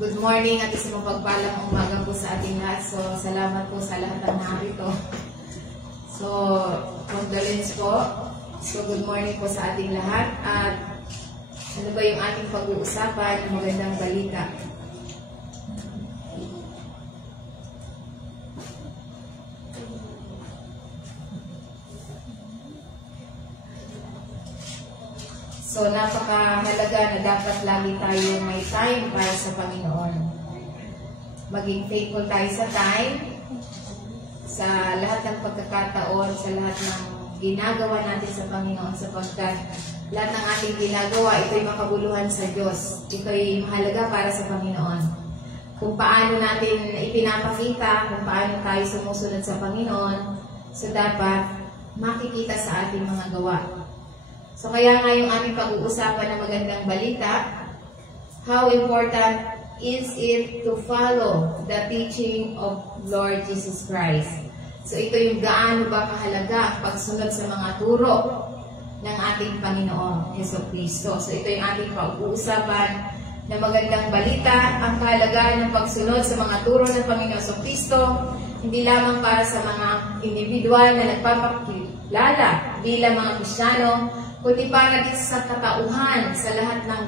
Good morning at isang mapagpalang umaga po sa ating lahat. So, salamat po sa lahat ng narito. So, condolence po. So, good morning po sa ating lahat. At ano ba yung ating pag-uusapan? Magandang balita. So, napakahalaga na dapat lagi tayo may time para sa Panginoon. Maging faithful tayo sa time, sa lahat ng pagkakataon, sa lahat ng ginagawa natin sa Panginoon, sapagkat lahat ng ating ginagawa, ito'y makabuluhan sa Diyos. Ito'y mahalaga para sa Panginoon. Kung paano natin ipinapakita, kung paano tayo sumusunod sa Panginoon, so dapat makikita sa ating mga gawa. So kaya nga yung aming pag-uusapan na magandang balita, how important is it to follow the teaching of Lord Jesus Christ? So ito yung gaano ba kahalaga ang pagsunod sa mga turo ng ating Panginoon Jesucristo. So ito yung ating pag-uusapan na magandang balita, ang kahalagaan ng pagsunod sa mga turo ng Panginoon Jesucristo, hindi lamang para sa mga individual na nagpapakilala bilang mga Kristiyano, kundi para din sa katauhan, sa lahat ng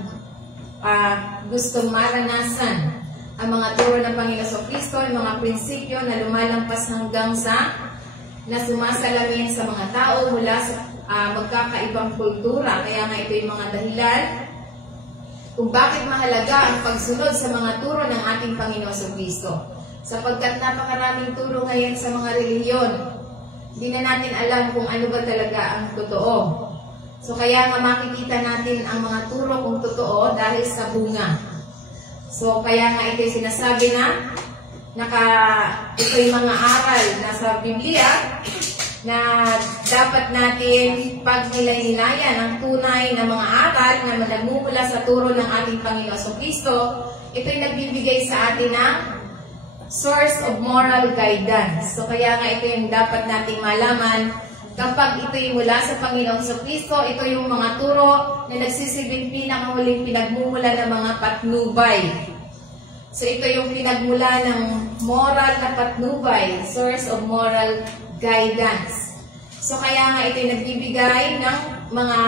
gustong maranasan ang mga turo ng Panginoon Jesucristo, ang mga prinsipyo na lumalampas hanggang sa na sumasalamin sa mga tao mula sa magkakaibang kultura. Kaya nga ito yung mga dahilan kung bakit mahalaga ang pagsunod sa mga turo ng ating Panginoon Jesucristo. Sapagkat napakaraming turo ngayon sa mga relihiyon, hindi na natin alam kung ano ba talaga ang totoo. So kaya nga makikita natin ang mga turo kung totoo dahil sa bunga. So kaya nga ito'y sinasabi na ito'y mga aral na sa Biblia na dapat natin pagnilay-nilayan ang tunay na mga aral na nagmumula sa turo ng ating Panginoon Jesucristo. Ito'y nagbibigay sa atin ng source of moral guidance. So kaya nga ito yung dapat nating malaman. Kapag ito'y mula sa Panginoong Jesucristo, ito yung mga turo na nagsisilbing pinakahuling pinagmumula ng mga patnubay. So ito yung pinagmula ng moral na patnubay, source of moral guidance. So kaya nga ito'y nagbibigay ng mga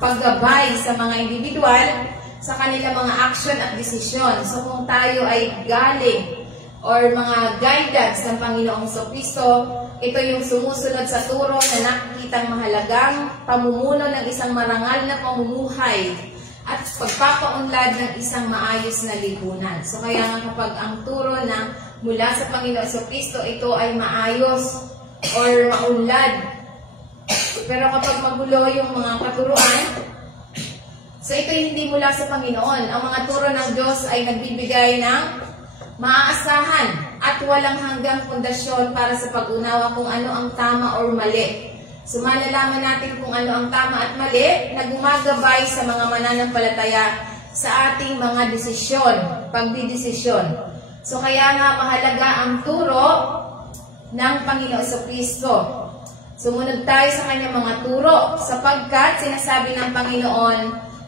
paggabay sa mga individual sa kanilang mga action at desisyon. So kung tayo ay galing or mga guidance ng Panginoong Jesucristo, ito yung sumusunod sa turo na nakikitang mahalagang pamumuno ng isang marangal na pamumuhay at pagpapaunlad ng isang maayos na lipunan. So kaya nga kapag ang turo na mula sa Panginoon Jesucristo, ito ay maayos or maunlad. Pero kapag magulo yung mga katuruan, so ito hindi mula sa Panginoon. Ang mga turo ng Diyos ay nagbibigay ng maaasahan at walang hanggang pundasyon para sa pag-unawa kung ano ang tama or mali. So malalaman natin kung ano ang tama at mali na gumagabay sa mga mananampalataya sa ating mga desisyon, pagdidesisyon. So kaya nga mahalaga ang turo ng Panginoon Jesucristo. Sumunod tayo sa kanyang mga turo sapagkat sinasabi ng Panginoon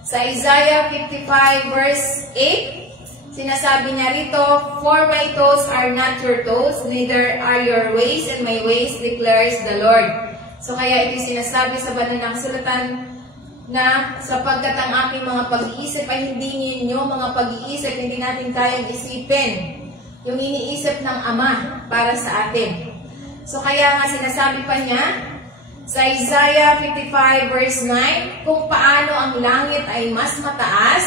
sa Isaiah 55 verse 8, sinasabi niya rito, "For my thoughts are not your thoughts, neither are your ways and my ways, declares the Lord." So kaya ito sinasabi sa banal na kasulatan na sapagkat ang aking mga pag-iisip ay hindi ninyo mga pag-iisip, hindi natin kayang isipin yung iniisip ng Ama para sa atin. So kaya nga sinasabi pa niya sa Isaiah 55 verse 9, kung paano ang langit ay mas mataas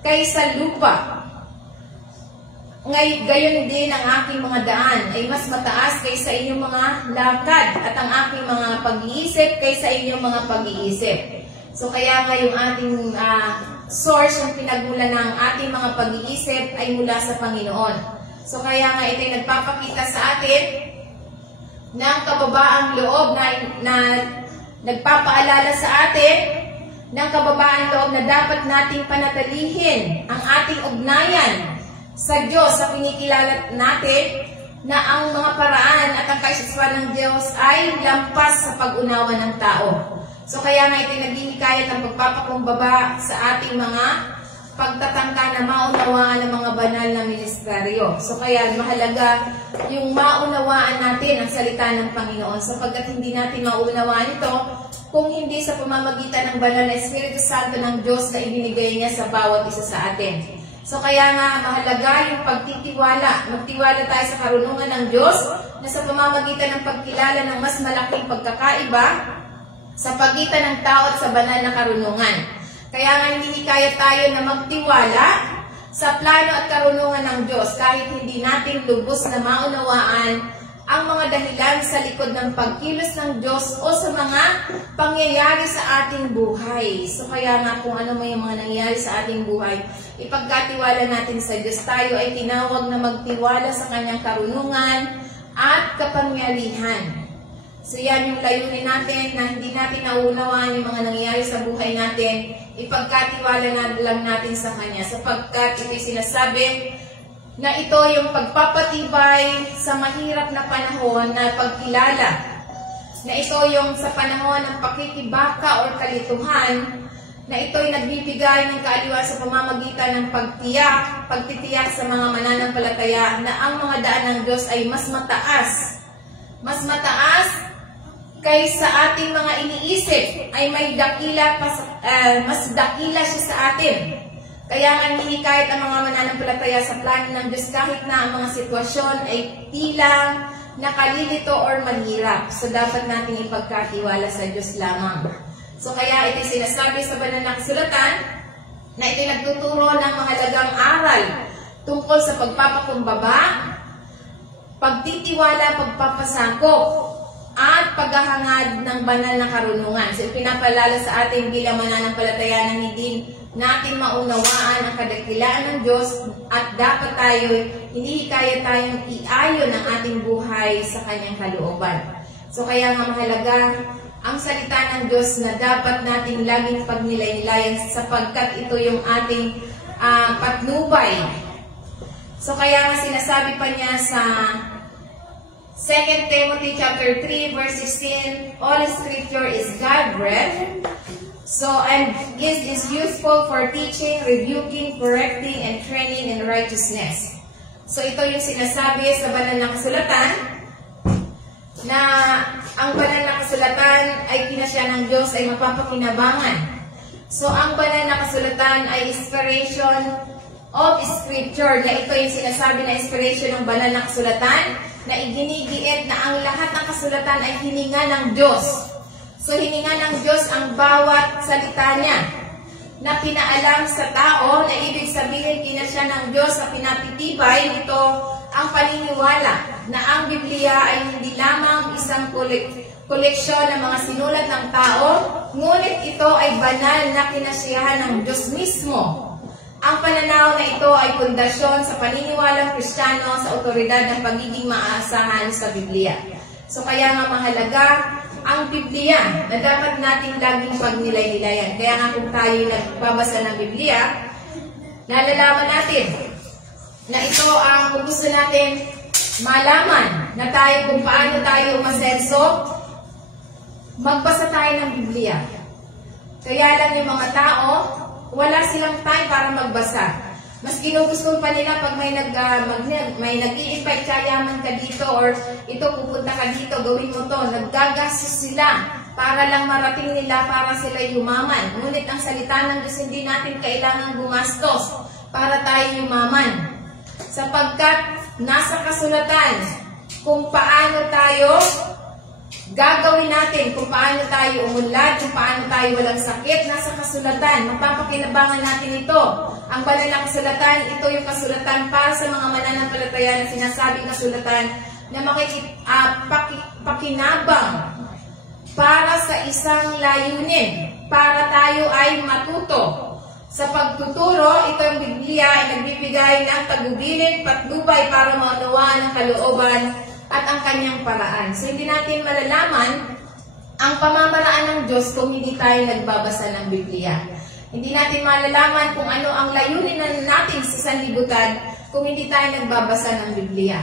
kaysa lupa, gayon din ang aking mga daan ay mas mataas kaysa inyong mga lakad at ang aking mga pag-iisip kaysa inyong mga pag-iisip. So kaya nga yung ating source, yung pinagmula ng ating mga pag-iisip ay mula sa Panginoon. So kaya nga ito'y nagpapakita sa atin ng kababaang loob na nagpapaalala sa atin ng kababaang loob na dapat nating panatilihin ang ating ugnayan sa Diyos, sa pinikilala natin na ang mga paraan at ang kaisipan ng Diyos ay lampas sa pag-unawa ng tao. So kaya nga ito naghihikayat ang pagpapakumbaba sa ating mga pagtatangka na maunawaan ng mga banal na tayo. So kaya mahalaga yung maunawaan natin ang salita ng Panginoon sapagkat hindi natin maunawaan ito kung hindi sa pamamagitan ng banal na Espiritu Santo ng Diyos na ibinigay niya sa bawat isa sa atin. So kaya nga mahalaga yung pagtitiwala. Magtiwala tayo sa karunungan ng Diyos na sa pamamagitan ng pagkilala ng mas malaking pagkakaiba sa pagitan ng tao at sa banal na karunungan. Kaya nga hinihikayat tayo na magtiwala sa plano at karunungan ng Diyos kahit hindi natin lubos na maunawaan ang mga dahilan sa likod ng pagkilos ng Diyos o sa mga pangyayari sa ating buhay. So kaya nga kung ano may mga nangyayari sa ating buhay, ipagkatiwala natin sa Diyos. Tayo ay tinawag na magtiwala sa Kanyang karunungan at kapangyarihan. So yan yung layunin natin na hindi natin naunawaan yung mga nangyayari sa buhay natin, ipagkatiwala na lang natin sa Kanya sapagkat ito'y sinasabi na ito yung pagpapatibay sa mahirap na panahon na pagkilala, na ito yung sa panahon ng pakikibaka o kalituhan, na ito'y nagbibigay ng kaaliwan sa pamamagitan ng pagtitiyak sa mga mananampalataya na ang mga daan ng Diyos ay mas mataas kaysa ating mga iniisip, ay may dakila mas dakila siya sa atin. Kaya nga hinihikayat ang mga mananampalataya sa plano ng Diyos kahit na ang mga sitwasyon ay tila nakalilito or mahirap. So dapat natin ipagkatiwala sa Diyos lamang. So kaya ito'y sinasabi sa banal na kasulatan na ito'y nagtuturo ng mahalagang aral tungkol sa pagpapakumbaba, pagtitiwala, pagpapasakop, at paghahangad ng banal na karunungan. So pinapalala sa atin bilang mananampalataya na hindi natin maunawaan ang kadakilaan ng Diyos at dapat tayo, hinihikayat tayong iayon ang ating buhay sa Kanyang kalooban. So kaya nga mahalaga ang salita ng Diyos na dapat nating laging pagnilay-nilayan sapagkat ito yung ating patnubay. So kaya nga sinasabi pa niya sa 2 Timothy chapter 3 verse 16, all scripture is God-breathed, and is useful for teaching, rebuking, correcting, and training in righteousness. So ito yung sinasabi sa banal na kasulatan na ang banal na kasulatan ay pinasya ng Diyos ay mapapakinabangan. So ang banal na kasulatan ay inspiration of scripture, na ito yung sinasabi na inspiration ng banal na kasulatan, na iginigiit na ang lahat ng kasulatan ay hininga ng Diyos. So hininga ng Diyos ang bawat salita niya na pinaalam sa tao, na ibig sabihin kinasya ng Diyos sa pinapitibay nito ang paniniwala na ang Biblia ay hindi lamang isang koleksyon ng mga sinulat ng tao, ngunit ito ay banal na kinasiyahan ng Diyos mismo. Ang pananaw na ito ay pundasyon sa paniniwalang Kristiyano sa otoridad ng pagiging maaasahan sa Biblia. So kaya nga mahalaga ang Biblia na dapat nating laging pagnilay-nilayan. Kaya nga kung tayo nagbabasa ng Biblia, nalalaman natin na ito ang kung gusto natin malaman na tayo kung paano tayo umasenso, magbasa tayo ng Biblia. Kaya lang yung mga tao, wala silang time para magbasa. Mas ginugusto pa nila pag may nag-i-invite ka, yaman ka dito, or ito, pupunta ka dito, gawin mo to. Naggagastos sila para lang marating nila, para sila yumaman. Ngunit ang salita ng Diyos, hindi natin kailangan gumastos para tayo yumaman. Sapagkat nasa kasulatan kung paano tayo gagawin natin, kung paano tayo umunlad, kung paano tayo walang sakit, nasa kasulatan. Magpapakinabangan natin ito. Ang banal na kasulatan, ito yung kasulatan para sa mga mananampalataya na sinasabing kasulatan na pakinabang para sa isang layunin, para tayo ay matuto. Sa pagtuturo, ito ang Biblia ay nagbibigay ng tagubilin, patnubay para maunawaan ang kalooban at ang kanyang paraan. So hindi natin malalaman ang pamamaraan ng Diyos kung hindi tayo nagbabasa ng Biblia. Hindi natin malalaman kung ano ang layunin natin sa sanlibutan kung hindi tayo nagbabasa ng Biblia.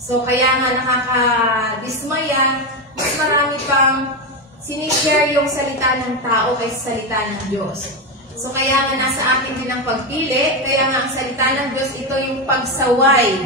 So kaya nga nakakadismaya, mas marami pang sinishare yung salita ng tao kaysa salita ng Diyos. So kaya nga nasa atin din ang pagpili, kaya nga ang salita ng Diyos, ito yung pagsaway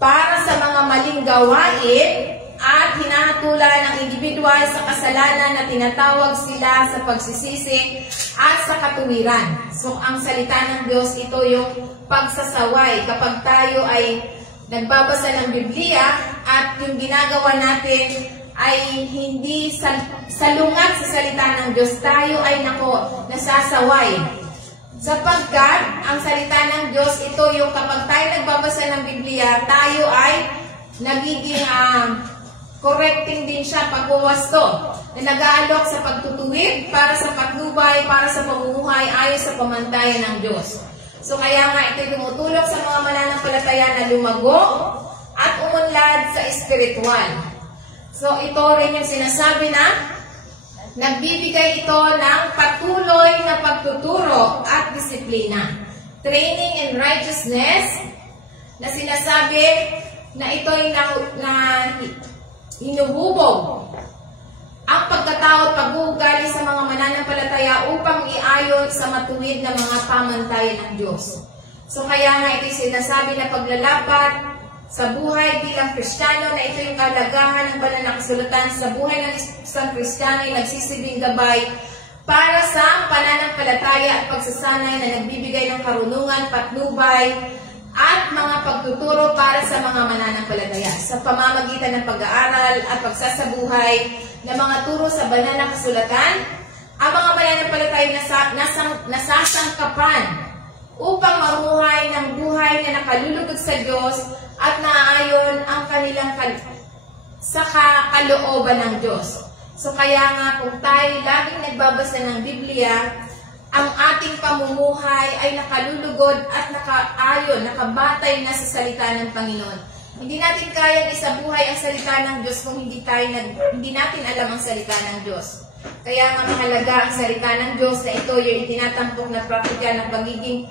para sa mga maling gawain at hinahatulan ng individual sa kasalanan na tinatawag sila sa pagsisisi at sa katuwiran. So ang salita ng Diyos, ito yung pagsasaway. Kapag tayo ay nagbabasa ng Biblia at yung ginagawa natin ay hindi salungat sa salita ng Diyos, tayo ay nasasaway. Sapagkat ang salita ng Diyos, ito yung kapag tayo nagbabasa ng Biblia, tayo ay nagiging correcting din siya, pagwawasto, na nag-aalok sa pagtutuwid, para sa patnubay, para sa pamumuhay ayon sa pamantayan ng Diyos. So kaya nga ito tumutulong sa mga mananampalataya na lumago at umunlad sa espiritual. So ito rin yung sinasabi na nagbibigay ito ng patuloy na pagtuturo at disiplina. Training in righteousness, na sinasabi na ito ay hinuhubog ang pagkatao at pag-uugali sa mga mananampalataya upang iayon sa matuwid na mga pamantayan ng Diyos. So kaya nga ito sinasabi na paglalapat sa buhay bilang Kristiyano, na ito yung kalagahan ng banal na kasulatan sa buhay ng isang Kristiyano ay nagsisibing gabay para sa pananampalataya at pagsasanay na nagbibigay ng karunungan, patnubay, at mga pagtuturo para sa mga mananampalataya sa pamamagitan ng pag-aaral at pagsasabuhay ng mga turo sa banal na kasulatan. Ang mga mananampalataya nasasangkapan upang mamuhay ng buhay na nakalulugod sa Diyos at naaayon ang kanilang sa kalooban ng Diyos. So kaya nga kung tayo laging nagbabasa ng Biblia, ang ating pamumuhay ay nakalulugod at nakaayon, nakabatay na sa salita ng Panginoon. Hindi natin kayang isabuhay ang salita ng Diyos kung hindi natin alam ang salita ng Diyos. Kaya nga mahalaga ang salita ng Diyos na ito yung itinatampok na praktika ng pagiging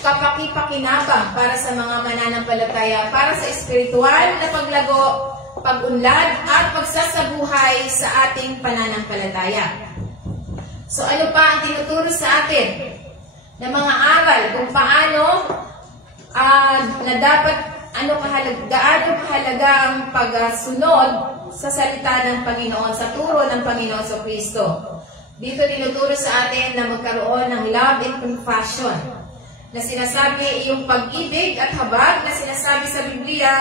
kapakipakinabang para sa mga mananampalataya, para sa espiritual na paglago, pag-unlad at pagsasabuhay sa ating pananampalataya. So ano pa ang tinuturo sa atin na mga aral kung paano na dapat gaano kahalaga ang pagsunod sa salita ng Panginoon, sa turo ng Panginoon sa Kristo. Dito tinuturo sa atin na magkaroon ng love and compassion, na sinasabi yung pag-ibig at habag na sinasabi sa Biblia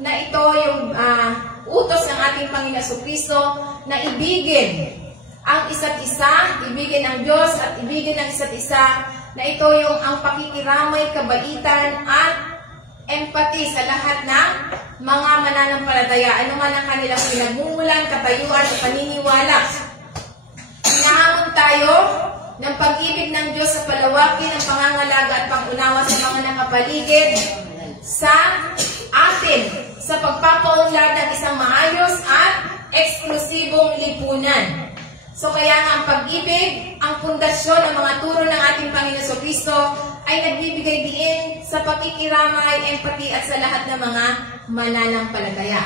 na ito yung utos ng ating Panginoon sa Kristo na ibigin ang isa't isa, ibigin ang Diyos at ibigin ang isa't isa, na ito yung ang pakikiramay, kabaitan at empathy sa lahat ng mga mananampalataya, ano man ang kanilang pinagmumulan, katayuan o paniniwala. Hinahamon tayo ng pag-ibig ng Diyos sa palawakin ng pangangalaga at pangunawa sa mga nakapaligid sa atin, sa pagpapaunlad ng isang maayos at eksklusibong lipunan. So kaya nga ang pag-ibig, ang pundasyon ng mga turo ng ating Panginoon sa Kristo ay nagbibigay diin sa pakikiramay, empathy at sa lahat ng mga mananampalataya.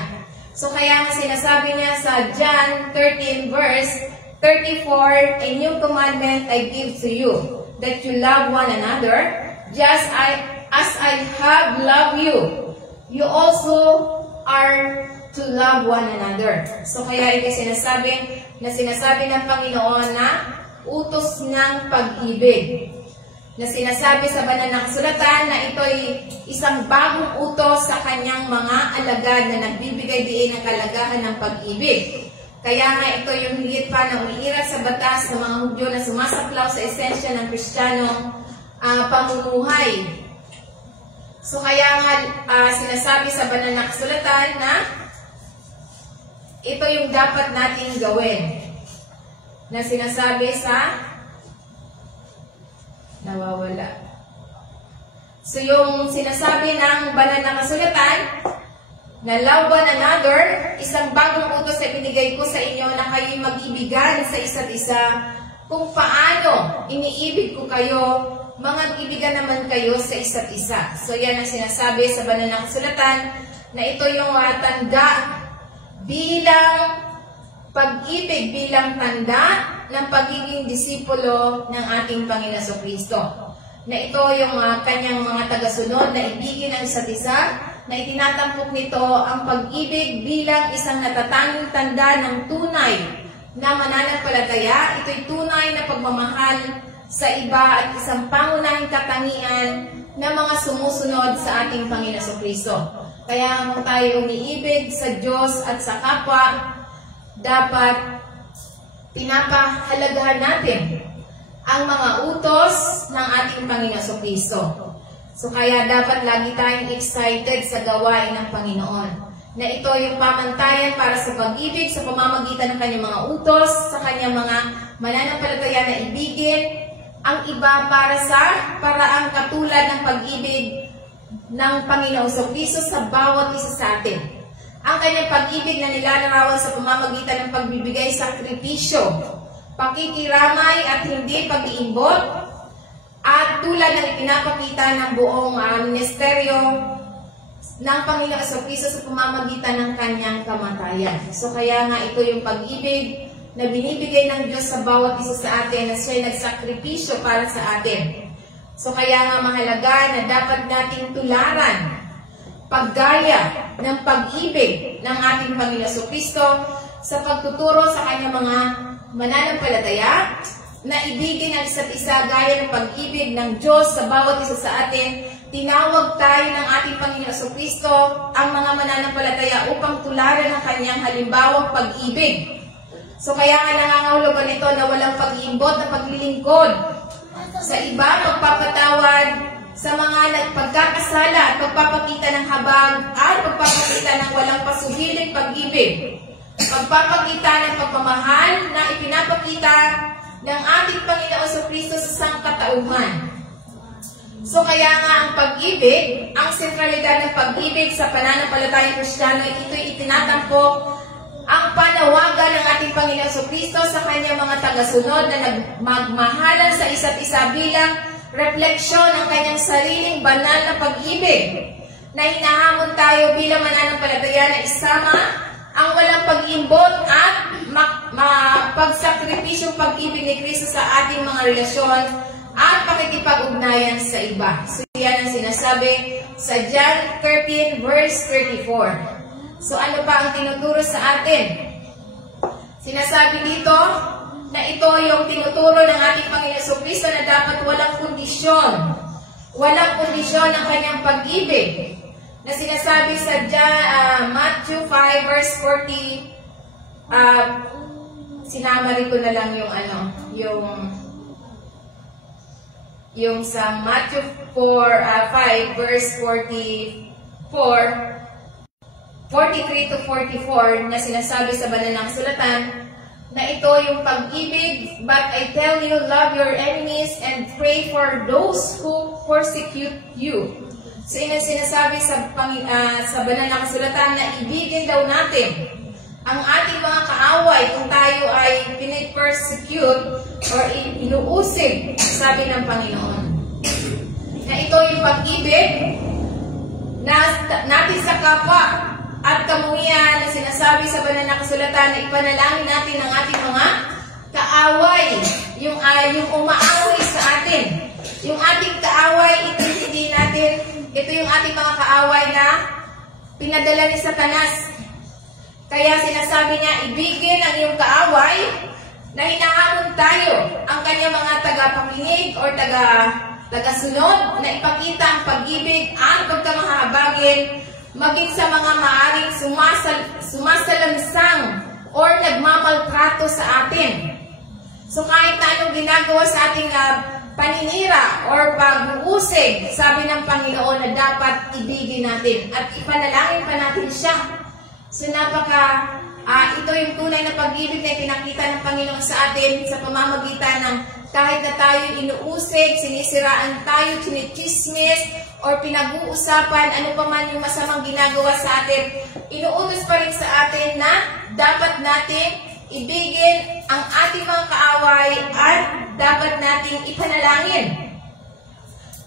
So kaya nga sinasabi niya sa John 13 verse 34, "A new commandment I give to you, that you love one another, just as I have loved you. You also are to love one another." So kaya ito sinasabi ng Panginoon na utos ng pag-ibig, na sinasabi sa banal na kasulatan na ito'y isang bagong utos sa kanyang mga alagad na nagbibigay diin ng kalagahan ng pag-ibig. Kaya nga ito yung higit pa na umiiral sa batas ng mga Hudyo na sumasaklaw sa esensya ng Kristiyanong pamumuhay. So kaya nga sinasabi sa banal na kasulatan na ito yung dapat nating gawin, na sinasabi sa nawawala. So yung sinasabi ng banal na kasulatan na love one another, isang bagong utos na binigay ko sa inyo na kayo'y mag-ibigan sa isa't isa, kung paano iniibig ko kayo, mag-ibigan naman kayo sa isa't isa. So yan ang sinasabi sa banal na kasulatan, na ito yung tanda bilang pag-ibig, bilang tanda ng pagiging disipulo ng ating Panginoon Jesucristo. Na ito yung kanyang mga tagasunod na ibigin ang isa't isa, na itinatampok nito ang pag-ibig bilang isang natatanging tanda ng tunay na mananampalataya. Ito'y tunay na pagmamahal sa iba at isang pangunahing katangian ng mga sumusunod sa ating Panginoon Jesucristo. Kaya kung tayo umiibig sa Diyos at sa kapwa, dapat pinapahalagahan natin ang mga utos ng ating Panginoon Jesucristo. So kaya dapat lagi tayong excited sa gawain ng Panginoon. Na ito yung pamantayan para sa pag-ibig sa pamamagitan ng kanyang mga utos, sa kanyang mga mananampalataya na ibigin ang iba para sa paraang katulad ng pag-ibig ng Panginoong Jesucristo sa bawat isa sa atin. Ang kanyang pag-ibig na nilalarawan sa pamamagitan ng pagbibigay sakripisyo, pakikiramay at hindi pag-iimbot, at tulad ng ipinapakita ng buong ministeryo ng Panginoong Jesucristo sa pamamagitan ng kanyang kamatayan. So kaya nga ito yung pag-ibig na binibigay ng Diyos sa bawat isa sa atin, na siya'y nagsakripisyo para sa atin. So kaya nga mahalaga na dapat nating tularan, paggaya ng pag-ibig ng ating Panginoong Jesucristo sa pagtuturo sa kanyang mga mananampalataya, na ibigin ang isa't isa gaya ng pag-ibig ng Diyos sa bawat isa sa atin. Tinawag tayo ng ating Panginoon Jesucristo ang mga mananampalataya upang tularan ang kanyang halimbawang pag-ibig. So kaya nga nangangahulugan ito na walang pag-iimbot na paglilingkod sa iba, pagpapatawad sa mga nagpagkakasala at pagpapakita ng habag at pagpapakita ng walang pasuhiling pag-ibig. Pagpapakita ng pagmamahal na ipinapakita ng ating Panginoon Jesucristo sa sangkatauhan. So kaya nga ang pag-ibig, ang sentralidad ng pag-ibig sa pananampalatayang Kristiyano, ito'y itinatampok ang panawagan ng ating Panginoon Jesucristo sa kanyang mga tagasunod na magmahalan sa isa't isa bilang refleksyon ng kanyang sariling banal na pag-ibig, na hinahamon tayo bilang mananampalataya na isama ang walang pag-iimbot at pagsakripisyong pag-ibig ni Kristo sa ating mga relasyon at pakikipag-ugnayan sa iba. So yan ang sinasabi sa John 13 verse 34. So ano pa ang tinuturo sa atin? Sinasabi dito na ito yung tinuturo ng ating Panginoon Jesucristo na dapat walang kondisyon. Walang kondisyon ang kanyang pag-ibig. Na sinasabi sa Matthew 5 verse 40, sinamari ko na lang yung sa Matthew 5 verse 43 to 44 na sinasabi sa banal na kasulatan na ito yung pag-ibig. But I tell you, love your enemies and pray for those who persecute you. So yun ang sinasabi sa banal na kasulatan na ibigin daw natin ang ating mga kaaway kung tayo ay pinipersecute or inuusig, sabi ng Panginoon. Na ito yung pag-ibig natin sa kapwa at kamuhian na sinasabi sa banal na kasulatan na ipanalangin natin ang ating mga kaaway, yung umaaway sa atin. Yung ating kaaway, hindi natin, ito yung ating mga kaaway na pinadala ni Satanas. Kaya sinasabi niya, ibigin ang iyong kaaway na hinahamon tayo ang kanyang mga tagapakinig o tagasunod na ipakita ang pag-ibig at pagkamahabagin maging sa mga maaring sumasalansang or nagmamaltrato sa atin. So kahit na anong ginagawa sa ating paninira or pag-uusig, sabi ng Panginoon na dapat ibigin natin at ipanalangin pa natin siya. So ito yung tunay na pag-ibig na pinakita ng Panginoon sa atin sa pamamagitan ng kahit na tayo inuusig, sinisiraan tayo, chinichismis, or pinag-uusapan, ano pa man yung masamang ginagawa sa atin, inuutos pa rin sa atin na dapat natin ibigin ang ating mga kaaway at dapat nating ipanalangin.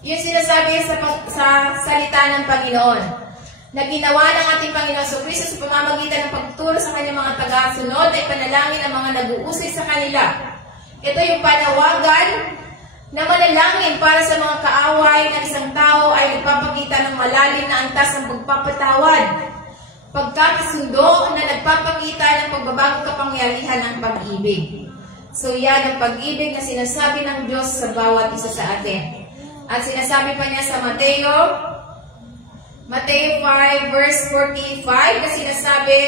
Yung sinasabi sa salita ng Panginoon na ginawa ng ating Panginoon Jesucristo sa pamamagitan ng pagtuturo sa kanyang mga tagasunod na ipanalangin ang mga nag-uusig sa kanila. Ito yung panawagan na manalangin para sa mga kaaway ng isang tao ay nagpapakita ng malalim na antas ng pagpapatawad. Pagkakasundo na nagpapakita ng pagbabagong kapangyarihan ng pag-ibig. So yan ang pag-ibig na sinasabi ng Diyos sa bawat isa sa atin. At sinasabi pa niya sa Mateo 5 verse 45 na sinasabi,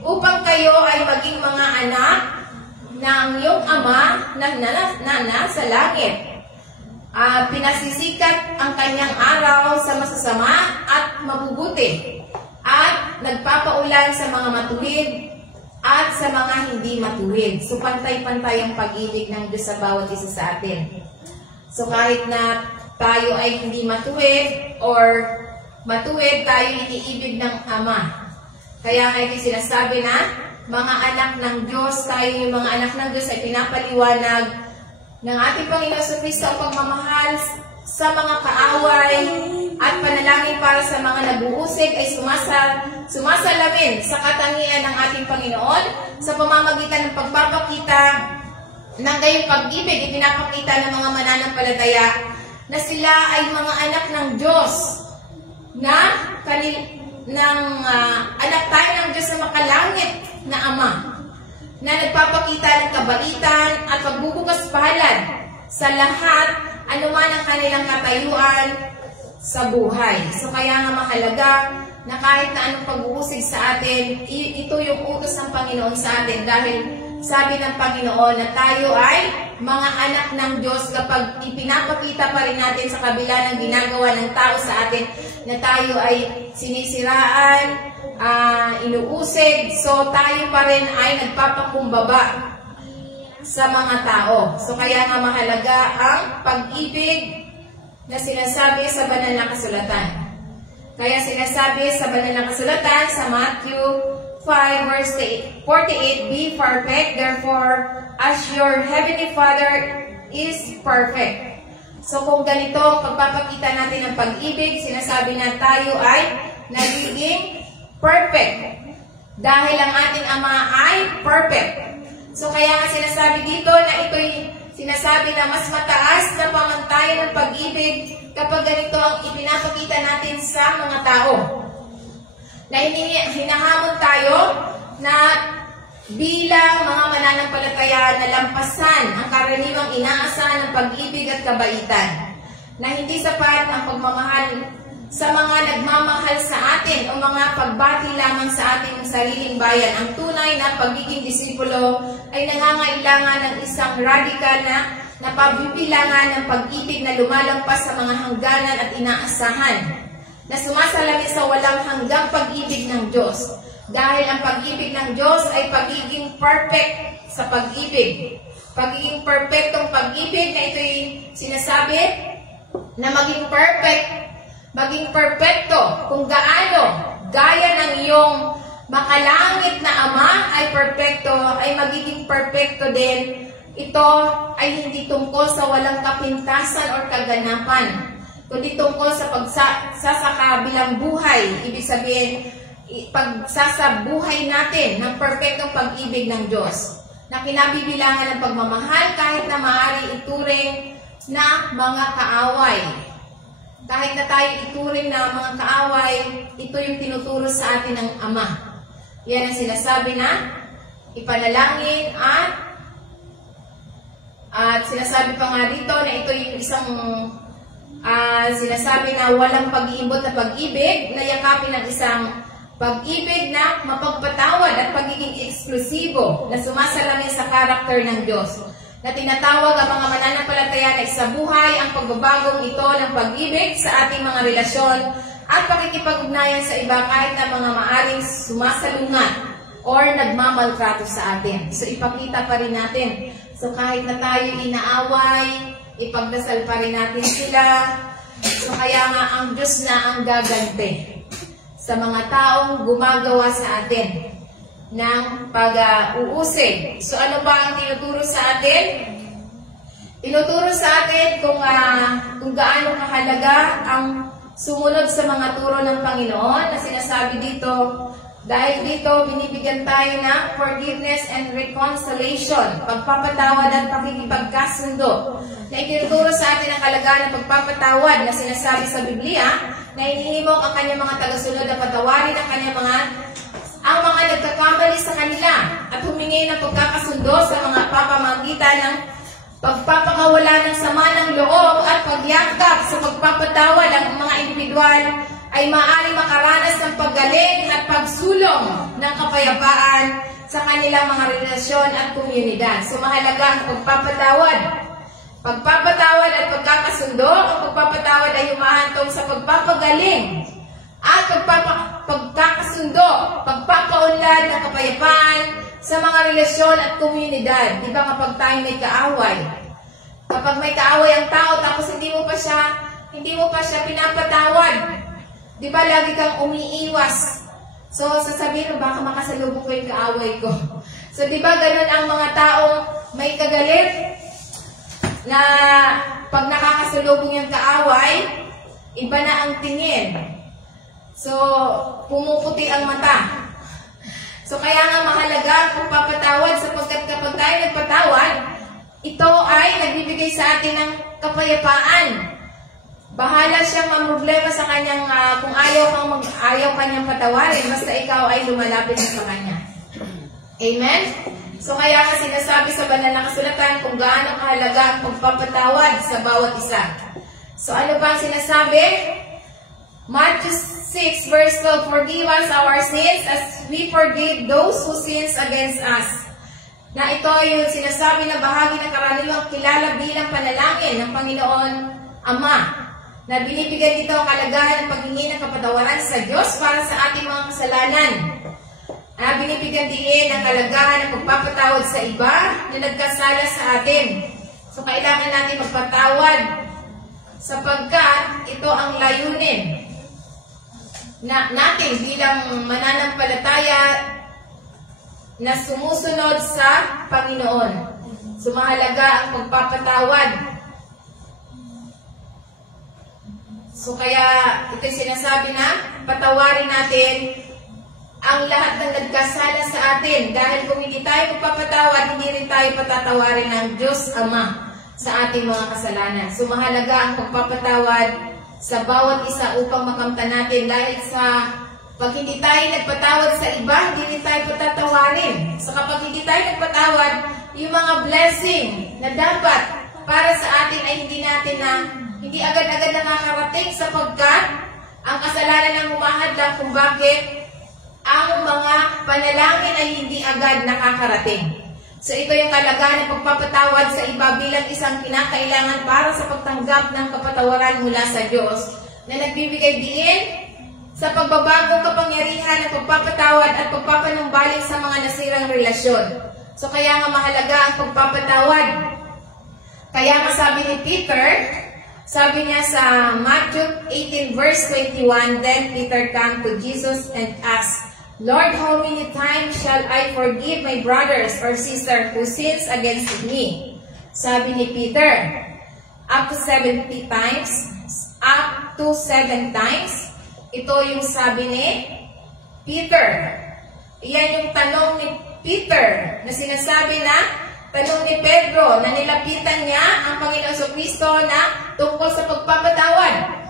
upang kayo ay maging mga anak ng iyong Ama na nasa langit. Pinasisikat ang kanyang araw sa masasama at mabubuti, at nagpapaulan sa mga matuwid at sa mga hindi matuwid. So pantay-pantay ang pag-ibig ng Diyos sa bawat isa sa atin. So kahit na tayo ay hindi matuwid or matuwid, tayo iniibig ng Ama. Kaya ito sinasabi na mga anak ng Diyos, tayo yung mga anak ng Diyos ay pinapaliwanag ng ating Panginoon Kristo ang pagmamahal sa mga kaaway at panalangin para sa mga nabuusig ay sumasalamin sa katangian ng ating Panginoon sa pamamagitan ng pagpapakita ng gayong pag-ibig. Ipinapakita ng mga mananampalataya na sila ay mga anak ng Diyos, na anak tayo ng Diyos na makalangit na Ama, na nagpapakita ng kabaitan at pagbubukas palad sa lahat, anuman ang kanilang katayuan sa buhay. So kaya nga mahalaga na kahit na anong pag-uusig sa atin, ito yung utos ng Panginoon sa atin, dahil sabi ng Panginoon na tayo ay mga anak ng Diyos kapag ipinapakita pa rin natin sa kabila ng ginagawa ng tao sa atin na tayo ay sinisiraan, inuusig, so tayo pa rin ay nagpapakumbaba sa mga tao. So kaya nga mahalaga ang pag-ibig na sinasabi sa banal na kasulatan. Kaya sinasabi sa banal na kasulatan sa Matthew 5 verse 48, be perfect, therefore, as your heavenly Father is perfect. So kung ganito ang pagpapakita natin ng pag-ibig, sinasabi na tayo ay nagiging perfect. Dahil ang ating Ama ay perfect. So kaya nga sinasabi dito na ito'y sinasabi na mas mataas na pamantayan ng pag-ibig kapag ganito ang ipinapakita natin sa mga tao. Na hinahamon tayo na bilang mga mananampalataya na lampasan ang karaniwang inaasahan ng pag-ibig at kabaitan. Na hindi sapat ang pagmamahal sa mga nagmamahal sa atin o mga pagbati lamang sa ating sariling bayan. Ang tunay na pagiging disipulo ay nangangailangan ng isang radikal na pabibilangan ng pag-ibig na lumalampas sa mga hangganan at inaasahan, na sumasalamin sa walang hanggang pag-ibig ng Diyos. Dahil ang pag-ibig ng Diyos ay pagiging perfect sa pag-ibig. Pagiging perfectong pag-ibig na ito'y sinasabi na maging perfect, maging perfecto kung gaano gaya ng iyong makalangit na Ama ay perfecto, ay magiging perfecto din. Ito ay hindi tungkol sa walang kapintasan o kaganapan, kundi tungkol sa pagsasakabilang buhay. Ibig sabihin, pagsasabuhay natin ng perfectong pag-ibig ng Diyos, na kinabibilangan ng pagmamahal kahit na maaari ituring na mga kaaway. Kahit na tayo ituring na mga kaaway, ito yung tinuturo sa atin ng Ama. Yan ang sinasabi na ipanalangin at sinasabi pa nga dito na ito yung isang sinasabi na walang pag-iimbot na pag-ibig, na yakapin ng isang pag-ibig na mapagpatawad at pagiging eksklusibo na sumasalamin sa karakter ng Diyos, na tinatawag ang mga mananampalataya na isabuhay ang pagbabagong ito ng pag-ibig sa ating mga relasyon at pakikipag-ugnayan sa iba kahit na mga maaring sumasalungat or nagmamaltrato sa atin. So ipakita pa rin natin. So kahit na tayo inaaway, ipagdasal pa rin natin sila. So kaya nga ang Diyos na ang gaganti sa mga taong gumagawa sa atin ng pag-uusig. So ano ba ang tinuturo sa atin? Tinuturo sa atin kung gaano kahalaga ang sumunod sa mga turo ng Panginoon, na sinasabi dito Dahil dito, binibigyan tayo ng forgiveness and reconciliation, pagpapatawad at pakikipagkasundo, na itinuturo sa atin ang kalagahan ng pagpapatawad na sinasabi sa Biblia, na hinihimok ang kanyang mga tagasunod na patawarin ang mga nagkakamali sa kanila at humingi ng pagkakasundo sa mga pamamagitan ng pagpapakawala ng sama ng loob at pagyakap sa pagpapatawad. Ang mga individual ay maaaring makaranas ng paggaling at pagsulong ng kapayapaan sa kanilang mga relasyon at komunidad. So mahalaga ang pagpapatawad. Pagpapatawad at pagkakasundo, ang pagpapatawad ay humahantong sa pagpapagaling at pagkakasundo, pagpapaunlad ng kapayapaan sa mga relasyon at komunidad. Di ba kapag tayo may kaaway? Kapag may kaaway ang tao tapos hindi mo pa siya pinapatawad. Di ba lagi kang umiiwas? So sasabihin mo, baka makasalubong ko yung kaaway ko. So di ba ganun ang mga taong may kagalit? Na pag nakakasalubong yung kaaway, iba na ang tingin. So, pumuputi ang mata. So, kaya nga mahalaga ang pagpapatawad sapagkat kapag tayo nagpatawad, ito ay nagbibigay sa atin ng kapayapaan. Bahala siyang mamroblema sa kanyang, kung ayaw kanyang patawarin, basta ikaw ay lumalapit sa kanya. Amen? So kaya nga sinasabi sa banal na kasulatan kung gaano kahalaga ang pagpapatawad sa bawat isa. So ano ba ang sinasabi? Matthew 6 verse 12, forgive us our sins as we forgive those who sins against us. Na ito yung sinasabi na bahagi ng karaniwang kilala bilang panalangin ng Panginoon Ama. Na binibigyan dito ang kalagahan ng paghingi ng kapatawaran sa Diyos para sa ating mga kasalanan. Binibigyan din ang kalagahan ng pagpapatawad sa iba na nagkasala sa atin. So, kailangan natin magpatawad sapagkat ito ang layunin natin bilang mananampalataya na sumusunod sa Panginoon. So, mahalaga ang pagpapatawad. So, kaya ito sinasabi na patawarin natin ang lahat ng nagkasala sa atin. Dahil kung hindi tayo magpapatawad, hindi rin tayo patatawarin ng Diyos Ama sa ating mga kasalanan. So mahalaga ang pagpapatawad sa bawat isa upang makamtan natin. Dahil sa pag hindi tayo nagpatawad sa iba, hindi rin tayo patatawarin. So kapag hindi tayo nagpatawad, yung mga blessing na dapat para sa atin ay hindi agad-agad nakakarating sapagkat ang kasalanan ang humahadlang kung bakit ang mga panalangin ay hindi agad nakakarating. So ito yung kalagahan ng pagpapatawad sa iba bilang isang kinakailangan para sa pagtanggap ng kapatawaran mula sa Diyos na nagbibigay diin sa pagbabagong kapangyarihan ng pagpapatawad at pagpapanumbalik sa mga nasirang relasyon. So kaya nga mahalaga ang pagpapatawad. Kaya nga sabi ni Peter, sabi niya sa Matthew 18 verse 21, then Peter came to Jesus and asked, Lord, how many times shall I forgive my brothers or sister who sins against me? Sabi ni Peter, up to 70 times, up to 7 times. Ito yung sabi ni Peter. Iyan yung tanong ni Peter na sinasabi na tanong ni Pedro na nilapitan niya ang Panginoong Jesucristo na tungkol sa pagpapatawad.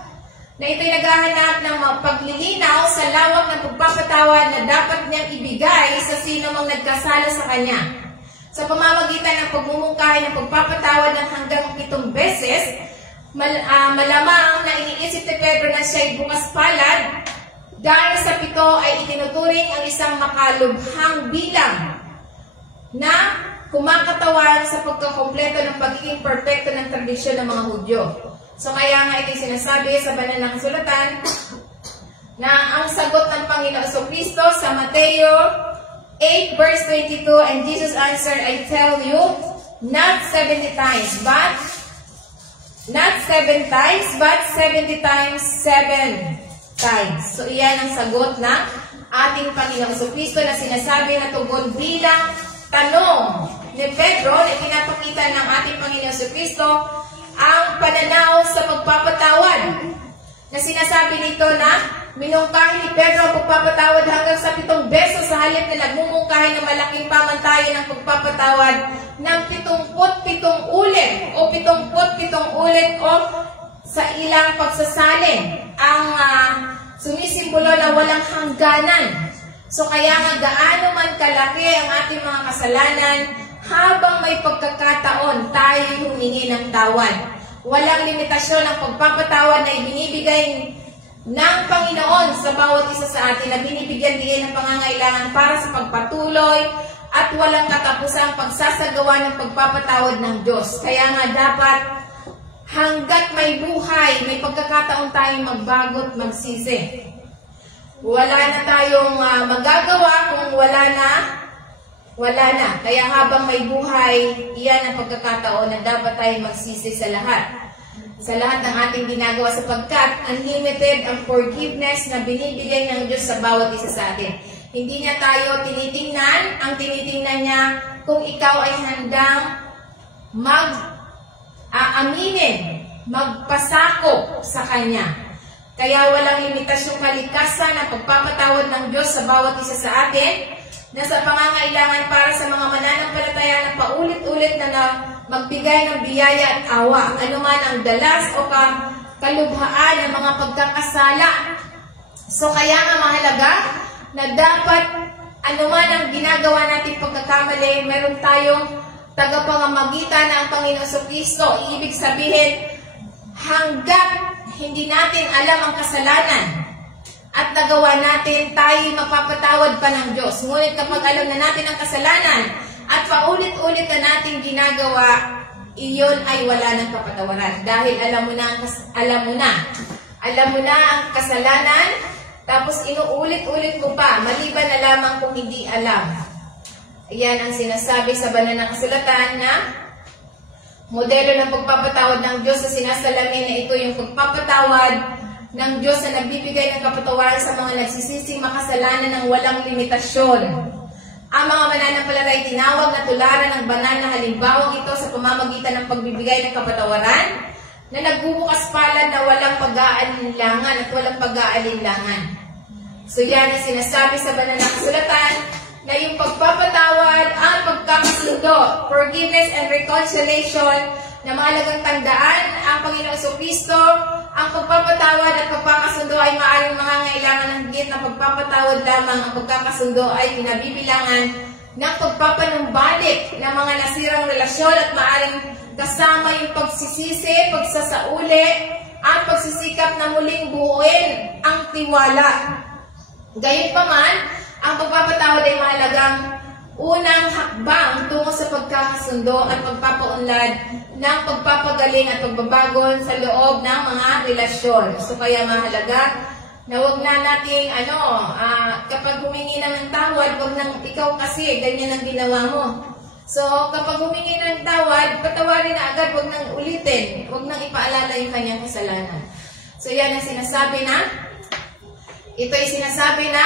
Na ito'y naghahanap ng paglilinaw sa lawak ng pagpapatawad na dapat niyang ibigay sa sino mang nagkasala sa kanya. Sa pamamagitan ng pagmumungkahi ng pagpapatawad ng hanggang 7 beses, malamang na iniisip ni Pedro na siya'y bukas palad dahil sa 7 ay itinuturing ang isang makalubhang bilang na kumakatawan sa pagkakompleto ng pagiging perfecto ng tradisyon ng mga Hudyo. So kaya nga ito'y sinasabi sa banal na kasulatan na ang sagot ng Panginoon Jesucristo sa Mateo 8 verse 22, and Jesus answered, I tell you, not 70 times, but not 7 times, but 70 times 7 times. So iyan ang sagot ng ating Panginoon Jesucristo na sinasabi na tugon bilang tanong ni Pedro na pinapakita ng ating Panginoon Jesucristo ang pananaw sa pagpapatawad na sinasabi nito na minungkahi ni Pedro ang pagpapatawad hanggang sa 7 beses sa halip na nagmumungkahi ng malaking pamantayan ng pagpapatawad ng 77 ulit o 77 ulit o sa ilang pagsasalin ang sumisimbolo na walang hangganan. So kaya nga gaano man kalaki ang ating mga kasalanan, habang may pagkakataon tayo humingi ng tawad. Walang limitasyon ang pagpapatawad na ibinibigay ng Panginoon sa bawat isa sa atin, na binibigyan din ng pangangailangan para sa pagpatuloy at walang katapusang pagsasagawa ng pagpapatawad ng Diyos. Kaya nga dapat hanggat may buhay, may pagkakataon tayong magbago't magsisi. Wala na tayong magagawa kung wala na. Kaya habang may buhay, iyan ang pagkakataon na dapat tayong magsisi sa lahat. Sa lahat ng ating ginagawa, sapagkat unlimited ang forgiveness na binibigay ng Diyos sa bawat isa sa atin. Hindi niya tayo tinitingnan, ang tinitingnan niya kung ikaw ay handang mag-aaminin, magpasakop sa Kanya. Kaya walang limitasyong kalikasan ang pagpapatawad ng Diyos sa bawat isa sa atin, na sa pangangailangan para sa mga mananampalataya na paulit-ulit na magbigay ng biyaya at awa, anuman ang dalas o kalubhaan ng mga pagkakasala. So kaya nga mahalaga na dapat anuman ang ginagawa natin pagkakamali, meron tayong tagapangamagitan na ang Panginoong Kristo. Ibig sabihin, hanggat hindi natin alam ang kasalanan at nagawa natin, tayo mapapatawad pa ng Diyos. Ngunit kapag alam na natin ang kasalanan at paulit-ulit na natin ginagawa, iyon ay wala ng kapatawaran. Dahil alam mo na ang kasalanan, tapos inuulit-ulit mo pa, maliban na lamang kung hindi alam. Ayan ang sinasabi sa banal na kasulatan na modelo ng pagpapatawad ng Diyos na sinasalamin na ito yung pagpapatawad ng Diyos na nagbibigay ng kapatawaran sa mga nagsisising makasalanan ng walang limitasyon. Ang mga mananampalatay tinawag na tularan ng banal na halimbawang ito sa pamamagitan ng pagbibigay ng kapatawaran na nagbubukas palad na walang pag-aalinlangan at walang pag-aalinlangan. So yan ang sinasabi sa banal na kasulatan na yung pagpapatawad, ang pagkakasundo, forgiveness and reconciliation, na mahalagang tandaan ang Panginoong Kristo. Ang pagpapatawad at pagkakasundo ay maaaring mangangailangan ng higit na pagpapatawad lamang. Ang pagkakasundo ay pinabibilangan ng pagpapanumbalik ng mga nasirang relasyon at maaaring kasama yung pagsisisi, pagsasauli, at pagsisikap na muling buuin ang tiwala. Gayunpaman, ang pagpapatawad ay mahalagang unang hakbang tungo sa pagkakasundo at pagpapaunlad ng pagpapagaling at pagbabago sa loob ng mga relasyon. So kaya mahalaga na wag na nating kapag humingi na ng tawad, wag nang ikaw kasi ganyan ang ginawa mo. So kapag humingi ng tawad, patawarin na agad, wag nang ulitin, wag nang ipaalala yung kanyang kasalanan. So yan ang sinasabi na, ito ay sinasabi na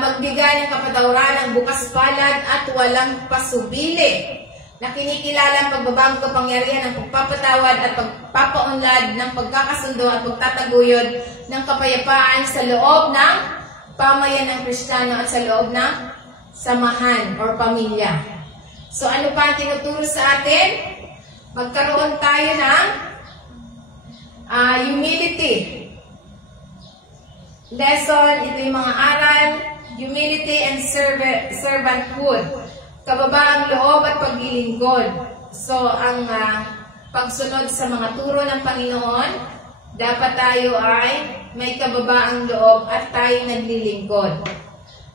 magbigay ng kapatawaran ng bukas palad at walang pasubili, na kinikilala ang pagbabagong kapangyarihan ng pagpapatawad at pagpapaunlad ng pagkakasundo at pagtataguyod ng kapayapaan sa loob ng pamayanang Kristiyano at sa loob ng samahan or pamilya. So ano pa ang tinuturo sa atin? Magkaroon tayo ng humility lesson. Ito yung mga aral, humility and servanthood, kababaang loob at paglilingkod. So, ang pagsunod sa mga turo ng Panginoon, dapat tayo ay may kababaang loob at tayo naglilingkod.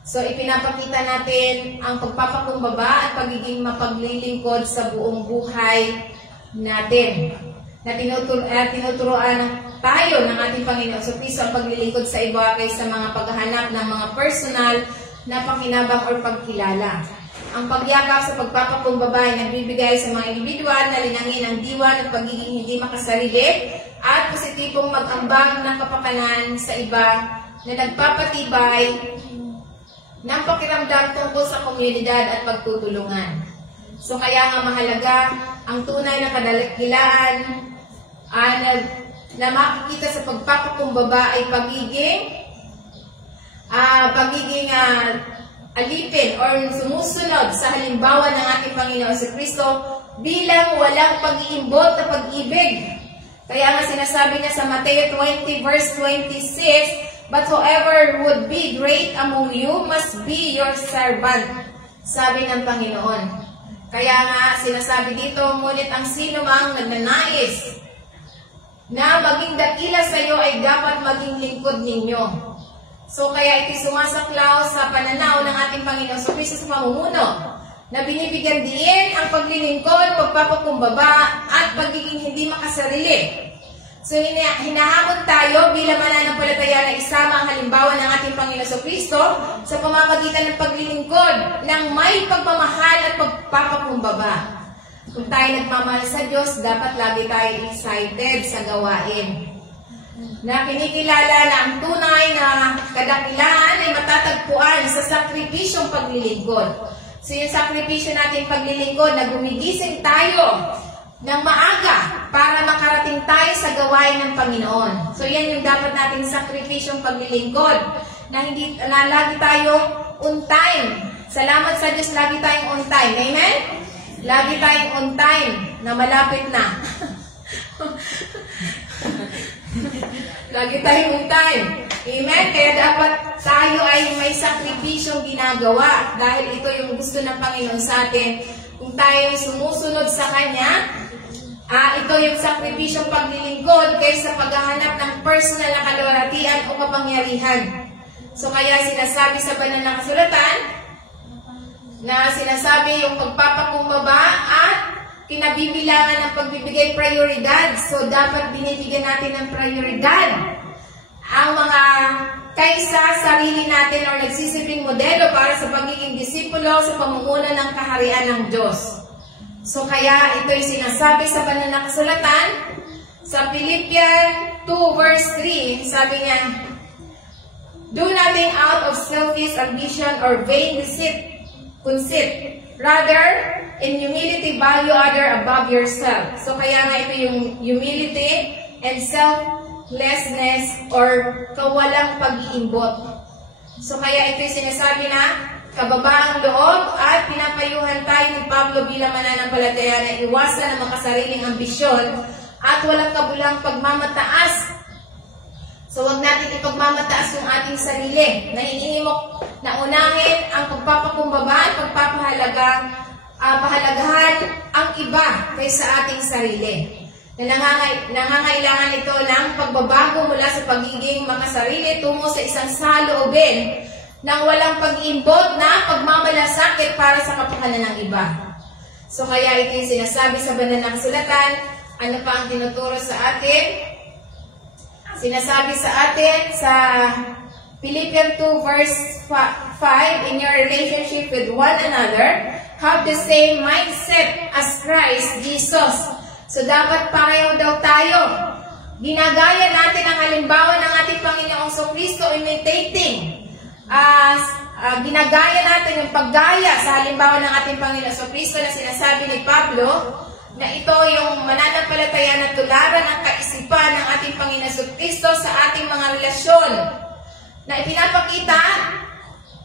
So, ipinapakita natin ang pagpapakumbaba at pagiging mapaglilingkod sa buong buhay natin. Na tinuturoan tayo ng ating Panginoon sa Kristo ang paglilingkod sa iba kaysa mga paghahanap ng mga personal na pakinabang o pagkilala. Ang pagyakap sa pagpapakumbaba ay nagbibigay sa mga individual na linangin ang diwa at pagiging hindi makasarili at positibong mag-ambag ng kapakanan sa iba na nagpapatibay ng pakiramdam tungkol sa komunidad at pagtutulungan. So kaya nga mahalaga ang tunay na kadakilaan na makikita sa pagpapakumbaba ay pagiging alipin or sumusunod sa halimbawa ng ating Panginoon sa Kristo bilang walang pag-iimbot na pag-ibig. Kaya nga sinasabi niya sa Mateo 20 verse 26, "But whoever would be great among you must be your servant," sabi ng Panginoon. Kaya nga sinasabi dito, ngunit ang sino mang nagnanais na maging dakila sa iyo ay dapat maging lingkod ninyo. So kaya ito'y sumasaklaw sa pananaw ng ating Panginoon sa Kristo sa pamumuno na binibigyan din ang paglilingkod, pagpapakumbaba at pagiging hindi makasarili. So hinahamon tayo bilang mananampalataya na isama ang halimbawa ng ating Panginoon sa Kristo sa pamamagitan ng paglilingkod ng may pagmamahal at pagpapakumbaba. Kung tayo nagmamahal sa Diyos, dapat lagi tayo excited sa gawain. Na kinikilala na ang tunay na kadakilaan ay matatagpuan sa sakripisyong paglilingkod. So yung sakripisyo natin paglilingkod na gumigising tayo ng maaga para makarating tayo sa gawain ng Panginoon. So yan yung dapat nating sakripisyong paglilingkod na hindi na lagi tayong on time. Salamat sa Diyos, lagi tayong on time. Amen? Lagi tayong on time na malapit na. Lagi tayong on time. Amen? Kaya dapat tayo ay may sakripisyong ginagawa dahil ito yung gusto ng Panginoon sa atin. Kung tayo sumusunod sa Kanya, ito yung sakripisyong paglilingkod kaysa paghahanap ng personal na kalwalhatian o kapangyarihan. So kaya sinasabi sa banal na kasulatan na sinasabi yung pagpapakumbaba at kinabibilangan ng pagbibigay prioridad. So, dapat binibigyan natin ng prioridad ang mga kaysa sarili natin o nagsisilbing modelo para sa pagiging disipulo sa pamumuno ng kaharian ng Diyos. So, kaya ito'y sinasabi sa banal na kasulatan sa Philippians 2 verse 3, sabi niya, "Do nothing out of selfish ambition or vain conceit. Rather, in humility, value other above yourself." So, kaya nga ito yung humility and selflessness or kawalang pag-iimbot. So, kaya ito yung sinasabi na kababaang loob at pinapayuhan tayo ni Pablo bilang mananampalataya na iwasan ang makasariling ambisyon at walang kabulang pagmamataas. So, huwag natin ipagmamataas yung ating sarili. Nahihingi mo na unahin ang pagpapakumbaba at pahalagahan ang iba kaysa ating sarili. Na nangangailangan ito ng pagbabago mula sa pagiging makasarili tungo sa isang saloobin ng walang pag-iimbot na pagmamalasakit para sa kapakanan ng iba. So, kaya ito yung sinasabi sa banal na kasulatan. Ano pa ang tinuturo sa atin? Sinasabi sa atin sa Philippians 2 verse 5, "In your relationship with one another, have the same mindset as Christ Jesus." So dapat pareho daw tayo. Ginagaya natin ang halimbawa ng ating Panginoong Kristo, imitating. Ginagaya natin yung paggaya sa halimbawa ng ating Panginoong Kristo na sinasabi ni Pablo, na ito yung mananampalataya na tularan ang kaisipan ng ating Panginoon Kristo sa ating mga relasyon na ipinapakita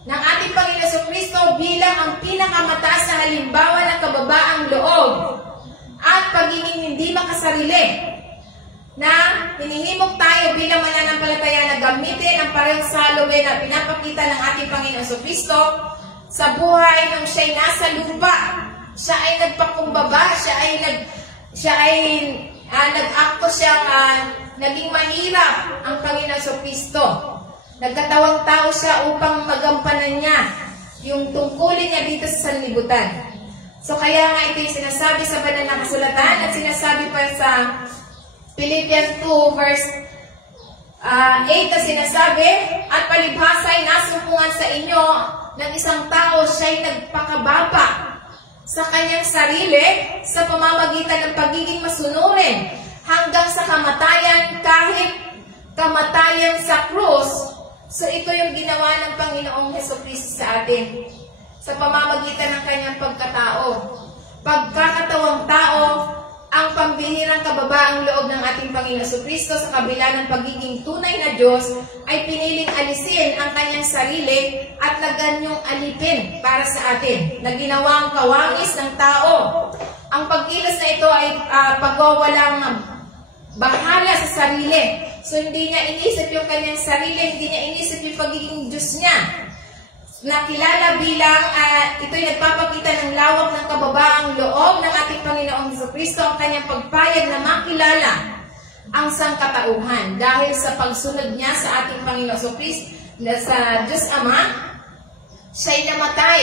ng ating Panginoon Kristo bilang ang pinakamataas na halimbawa ng kababaang loob at pagiging hindi makasarili na hinihimok tayo bilang mananampalataya na gamitin ang parehong salubin na pinapakita ng ating Panginoon Kristo sa buhay nung siya'y nasa lupa. Siya ay nagpakumbaba, siya ay nag-akto siyang naging mahirap ang Panginoon Kristo. Nagkatawang tao siya upang magampanan niya yung tungkulin niya dito sa sanlibutan. So kaya nga ito yung sinasabi sa banal na kasulatan at sinasabi pa sa Philippians 2 verse 8 na sinasabi, "At palibhasa ay nasumpungan sa inyo ng isang tao, siya'y nagpakababa sa kanyang sarili sa pamamagitan ng pagiging masunurin hanggang sa kamatayan, kahit kamatayan sa krus." So ito yung ginawa ng Panginoong Jesucristo sa atin sa pamamagitan ng kanyang pagkatao. Pagkakatawang tao ang pambihirang kababaang loob ng ating Panginoon Jesucristo sa kabila ng pagiging tunay na Diyos ay piniling alisin ang kanyang sarili at laganyong alipin para sa atin na ginawang kawangis ng tao. Ang pagkilos na ito ay pagwawalang bahala sa sarili. So hindi niya inisip yung kanyang sarili, hindi niya inisip yung pagiging Diyos niya. Nakilala bilang ito'y nagpapakita ng lawak ng kababaang loob ng ating Panginoong Jesucristo ang kanyang pagpayag na makilala ang sangkatauhan dahil sa pagsunod niya sa ating Panginoong Jesucristo sa Diyos Ama, siya'y namatay.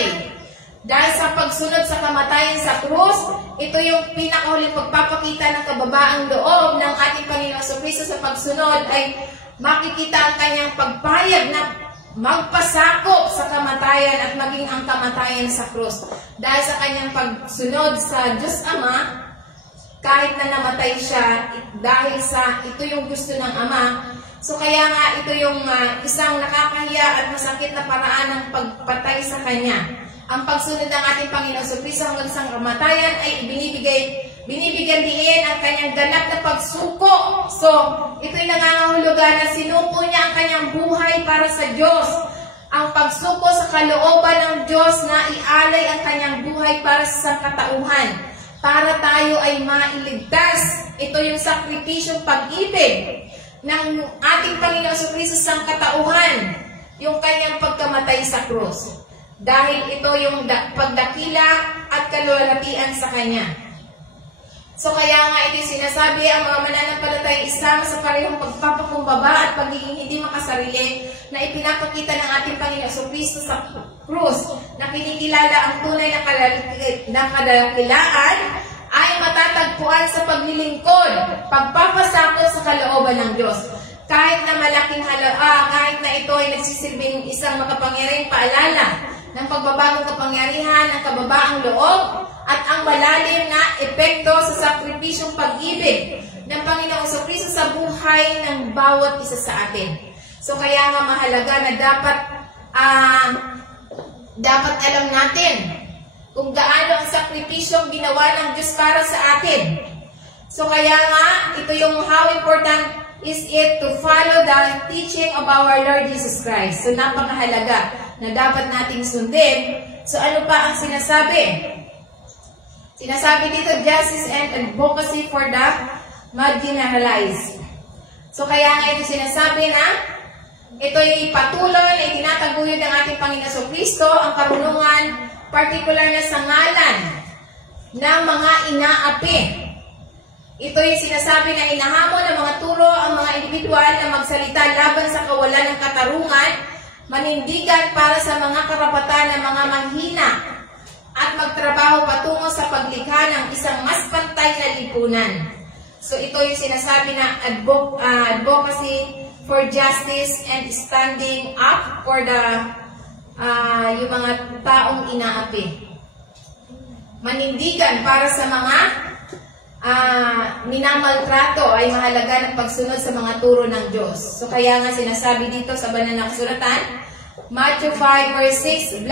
Dahil sa pagsunod sa kamatayan sa krus, ito yung pinakahuling pagpapakita ng kababaang loob ng ating Panginoong Jesucristo sa pagsunod ay makikita ang kanyang pagpayag na magpasakop sa kamatayan at maging ang kamatayan sa krus. Dahil sa kanyang pagsunod sa Diyos Ama, kahit na namatay siya, dahil sa ito yung gusto ng Ama. So kaya nga ito yung isang nakakahiya at masakit na paraan ng pagpatay sa Kanya. Ang pagsunod ng ating Panginoon Jesucristo hanggang sa kamatayan ay binibigyan diin ang kanyang ganap na pagsuko. So, ito'y nangangahulugan na sinuko niya ang kanyang buhay para sa Diyos. Ang pagsuko sa kalooban ng Diyos na ialay ang kanyang buhay para sa sangkatauhan. Para tayo ay mailigtas. Ito yung sakripisyong pag-ibig ng ating Panginoon Jesucristo sa sangkatauhan. Yung kanyang pagkamatay sa krus. Dahil ito yung pagdakila at kaluwalhatian sa Kanya. So kaya nga ito sinasabi ang mga mananampalatayang isama sa parehong pagpapakumbaba at pagiging hindi makasarili na ipinapakita ng ating Panginoon Jesucristo sa krus na kinikilala ang tunay na kadakilaan ay matatagpuan sa paglilingkod, pagpapasakop sa kalooban ng Diyos. Kahit na malaking kahit na ito ay nagsisilbing isang makapangyarihang paalala ng pagbabagong kapangyarihan, ng kababaang loob, at ang malalim na epekto sa sakripisyong pag-ibig ng Panginoong Jesucristo sa buhay ng bawat isa sa atin. So kaya nga mahalaga na dapat alam natin kung gaano ang sakripisyong ginawa ng Diyos para sa atin. So kaya nga, ito yung how important is it to follow the teaching of our Lord Jesus Christ. So napakahalaga na dapat nating sundin. So ano pa ang sinasabi? Sinasabi dito, justice and advocacy for the marginalized. So kaya nga ito sinasabi na ito'y patuloy na itinataguyod ng ating Panginoon Jesucristo ang karunungan, particular na sa ngalan ng mga inaapi. Ito'y sinasabi na inahamon ng mga turo ang mga individual na magsalita laban sa kawalan ng katarungan, manindigan para sa mga karapatan ng mga manghina, at magtrabaho patungo sa paglikha ng isang mas pantay na lipunan. So ito yung sinasabi na advocacy for justice and standing up for the yung mga taong inaapi. Manindigan para sa mga minamaltrato ay mahalaga ng pagsunod sa mga turo ng Diyos. So kaya nga sinasabi dito sa banal na kasulatan, Matthew 5 verse 6,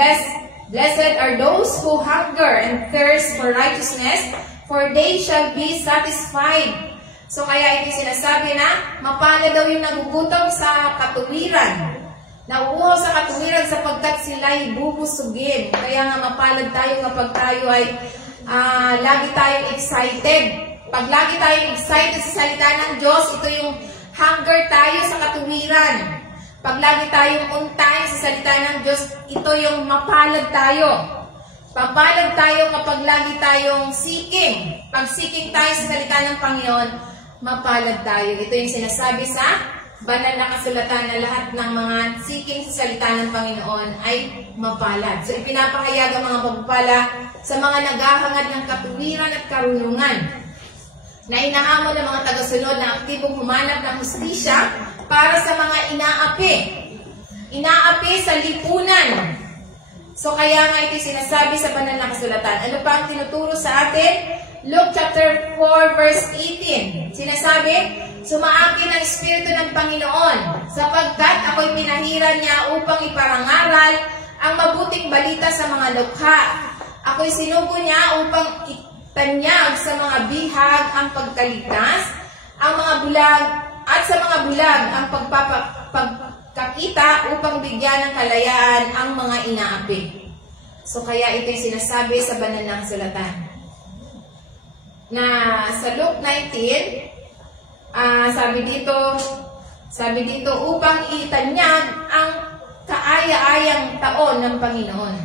Blessed are those who hunger and thirst for righteousness, for they shall be satisfied. So kaya ito sinasabi na mapalad daw yung nagugutom sa katuwiran. Nauuhaw sa katuwiran sapagkat sila'y bubusugin. Kaya nga mapalad tayo kapag tayo ay lagi tayong excited. Pag lagi tayong excited sa salita ng Diyos, ito yung hunger tayo sa katuwiran. Pag lagi tayong on time sa salita ng Diyos, ito yung mapalad tayo. Papalad tayo kapag lagi tayong seeking. Pag seeking tayo sa salita ng Panginoon, mapalad tayo. Ito yung sinasabi sa banal na kasulatan na lahat ng mga seeking sa salita ng Panginoon ay mapalad. So ipinapahayag ang mga pagpapala sa mga naghahangad ng katuwiran at karunungan na inahamon ng mga tagasunod na aktibong humanap ng hustisya para sa mga inaapi. Inaapi sa lipunan. So kaya nga ito sinasabi sa banal na kasulatan. Ano pa ang tinuturo sa atin? Luke chapter 4 verse 18. Sinasabi, sumaakin ang Espiritu ng Panginoon sapagkat ako'y pinahiran niya upang iparangaral ang mabuting balita sa mga lukha. Ako'y sinugo niya upang tanyag sa mga bihag ang pagkaligtas, ang mga bulag at sa mga bulag ang pagkakita upang bigyan ng kalayaan ang mga inaapi. So kaya ito yung sinasabi sa banal na kasulatan. Na sa Luke 19, sabi dito upang itanyag ang kaaya-ayang taon ng Panginoon.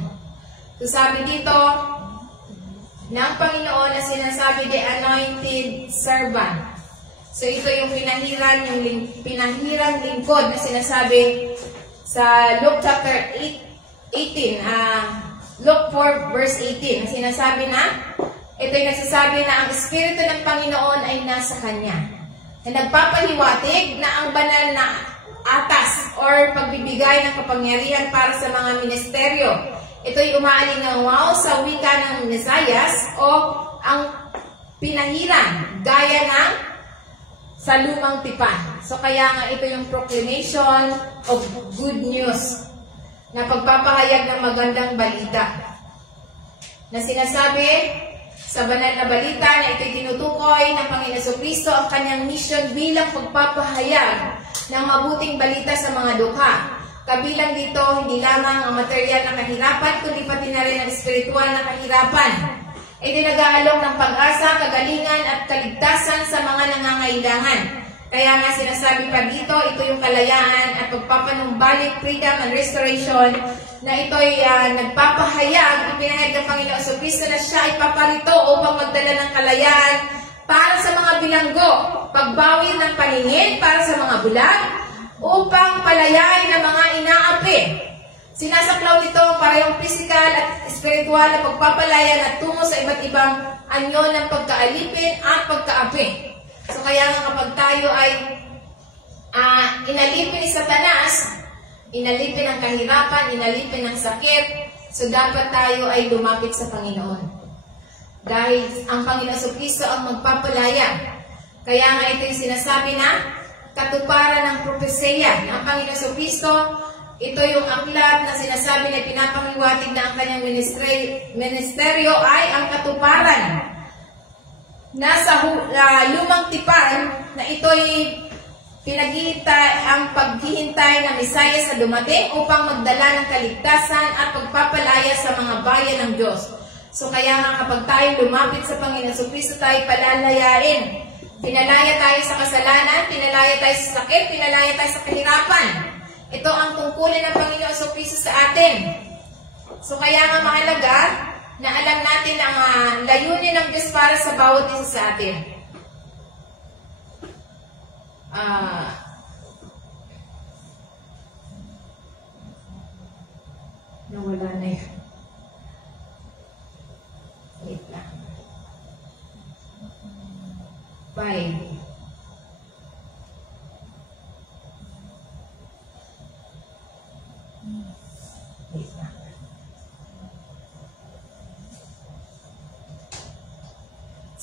So sabi dito ng Panginoon na sinasabi the anointed servant. So ito yung pinahirang lingkod na sinasabi sa Luke chapter 18, Luke 4 verse 18, na sinasabi na, ito yung nagsasabi na ang Espiritu ng Panginoon ay nasa Kanya. Na nagpapahiwatig na ang banal na atas or pagbibigay ng kapangyarihan para sa mga ministeryo. Ito'y umaalingaw sa wika ng Mesayas o ang pinahiran gaya ng sa lumang tipan. So kaya nga ito yung proclamation of good news na pagpapahayag ng magandang balita. Na sinasabi sa banal na balita na ito'y tinutukoy ng Panginoon Jesucristo ang kanyang mission bilang pagpapahayag ng mabuting balita sa mga dukha. Kabilang dito, hindi lamang ang material na kahirapan, kundi pati na rin ang espiritual na kahirapan. Ito'y nag-aalok ng pag-asa, kagalingan at kaligtasan sa mga nangangailangan. Kaya nga sinasabi pa dito, ito yung kalayaan at pagpapanumbalik, freedom and restoration na ito'y nagpapahayag, ipinahayag ng Panginoon Jesucristo na siya ay paparito upang magdala ng kalayaan para sa mga bilanggo, pagbawi ng paningin para sa mga bulag, upang palayain ng mga inaapi. Sinasaklaw nito ang parehong physical at spiritual na pagpapalaya na tungo sa iba't ibang anyo ng pagkaalipin at pagkaapi. So kaya nga kapag tayo ay inalipin ni Satanas, inalipin ang kahirapan, inalipin ang sakit, so dapat tayo ay lumapit sa Panginoon. Dahil ang Panginoon Jesucristo ang magpapalaya. Kaya nga ito yung sinasabi na katuparan ng propesya ng Panginoon Jesucristo. Ito yung aklat na sinasabi na pinapangiwatig na ang kanyang ministeryo ay ang katuparan. Nasa lumang tipan na ito'y pinagihintay ang paghihintay ng Mesayas na dumating upang magdala ng kaligtasan at pagpapalaya sa mga bayan ng Diyos. So kaya nga kapag tayo lumapit sa Panginoon Jesucristo, tayo palalayain. Pinalaya tayo sa kasalanan, pinalaya tayo sa sakit, pinalaya tayo sa kahirapan. Ito ang tungkulin ng Panginoon Jesucristo sa atin. So kaya nga mahalaga na alam natin ang layunin ng Diyos para sa bawat isa sa atin. Nawala na yun. Wait lang. 5.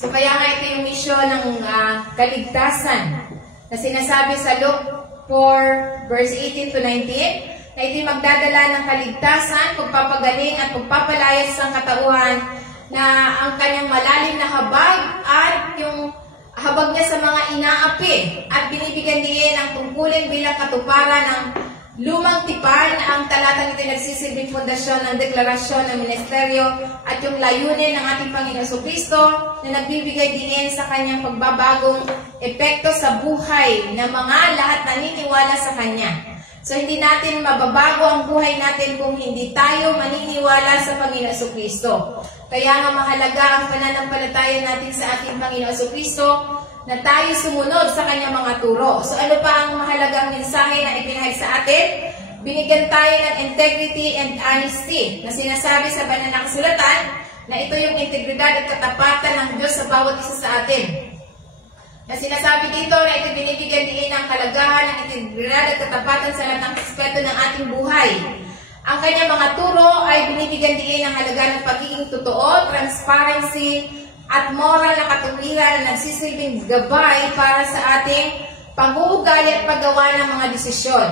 So kaya nga ito yung misyon ng kaligtasan na sinasabi sa Luke 4 verse 18 to 19 na ito'y magdadala ng kaligtasan, pagpapagaling at pagpapalaya sa katauhan na ang kanyang malalim na habag at yung habag niya sa mga inaapi at binibigyan din ang tungkulin bilang katuparan ng lumang tipan. Ang talatang ito nagsisilbing pundasyon ng deklarasyon ng ministeryo at yung layunin ng ating Panginoon Jesucristo na nagbibigay din sa kanyang pagbabagong epekto sa buhay ng mga lahat naniniwala sa kanya. So hindi natin mababago ang buhay natin kung hindi tayo maniniwala sa Panginoon Jesucristo. Kaya nga mahalaga ang pananampalataya natin sa ating Panginoon Jesucristo na tayo sumunod sa kanyang mga turo. So ano pa ang mahalagang mensahe na ipinahayag sa atin? Binigyan tayo ng integrity and honesty na sinasabi sa banal na kasulatan na ito yung integridad at katapatan ng Diyos sa bawat isa sa atin. Na sinasabi dito na ito binibigyan din ng kalagahan ng integridad at katapatan sa lahat ng aspeto ng ating buhay. Ang kanyang mga turo ay binibigyan din ng halaga ng pagiging totoo, transparency, at moral na katuwiran na nagsisilbing gabay para sa ating pag-uugali at paggawa ng mga desisyon.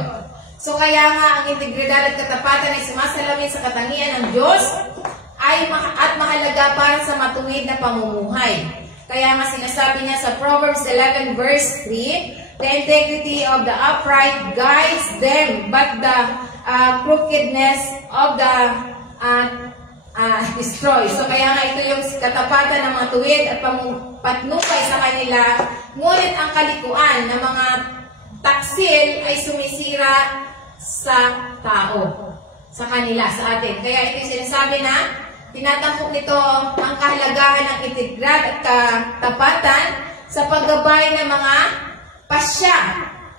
So kaya nga ang integridad at katapatan ay sumasalamin sa katangian ng Diyos at mahalaga para sa matuwid na pamumuhay. Kaya nga sinasabi niya sa Proverbs 11 verse 3, the integrity of the upright guides them, but the crookedness of the destroy. So kaya nga ito yung katapatan ng mga tuwid at patnupay sa kanila, ngunit ang kalikuan ng mga taksil ay sumisira sa tao, sa kanila, sa atin. Kaya ito yung sinasabi na tinatampok nito ang kahalagahan ng integridad at katapatan sa paggabay ng mga pasya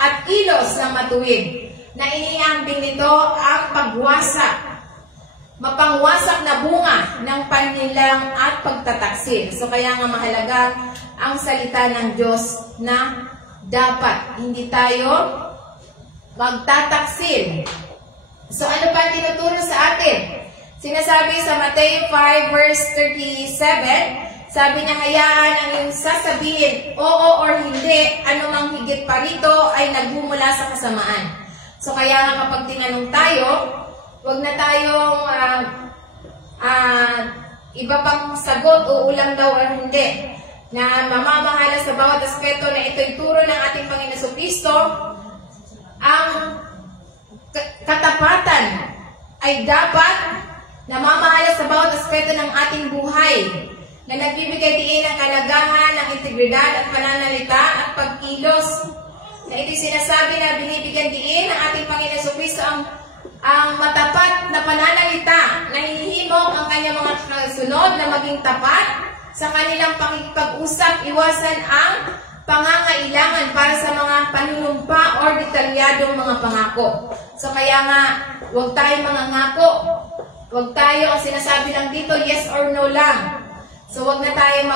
at kilos ng matuwid, na iniambing nito ang mapangwasak na bunga ng panilang at pagtataksil. So kaya nga mahalaga ang salita ng Diyos na dapat hindi tayo magtataksil. So ano pa tinuturo sa atin? Sinasabi sa Mateo 5 verse 37, sabi niya, hayaan ang iyong sasabihin, oo or hindi, anumang higit pa rito ay nagmumula sa kasamaan. So kaya nga kapag tinanong tayo, huwag na tayong iba pang sagot o ulang daw or hindi, na mamamahala sa bawat aspeto na ito'y turo ng ating Panginoon Jesucristo. Ang katapatan ay dapat namamahala sa bawat aspeto ng ating buhay, na nagbibigay diin ng kalagahan ng integridad at pananalita at pagkilos, na ito'y sinasabi na binibigyan diin ng ating Panginoon Jesucristo ang matapat na pananalita, na hinihimok ang kanyang mga kasunod na maging tapat sa kanilang pakikipag-usap, iwasan ang pangangailangan para sa mga panunumpa o detalyadong mga pangako. So kaya nga, huwag tayong mangangako. Huwag tayo, ang sinasabi lang dito, yes or no lang. So huwag na tayo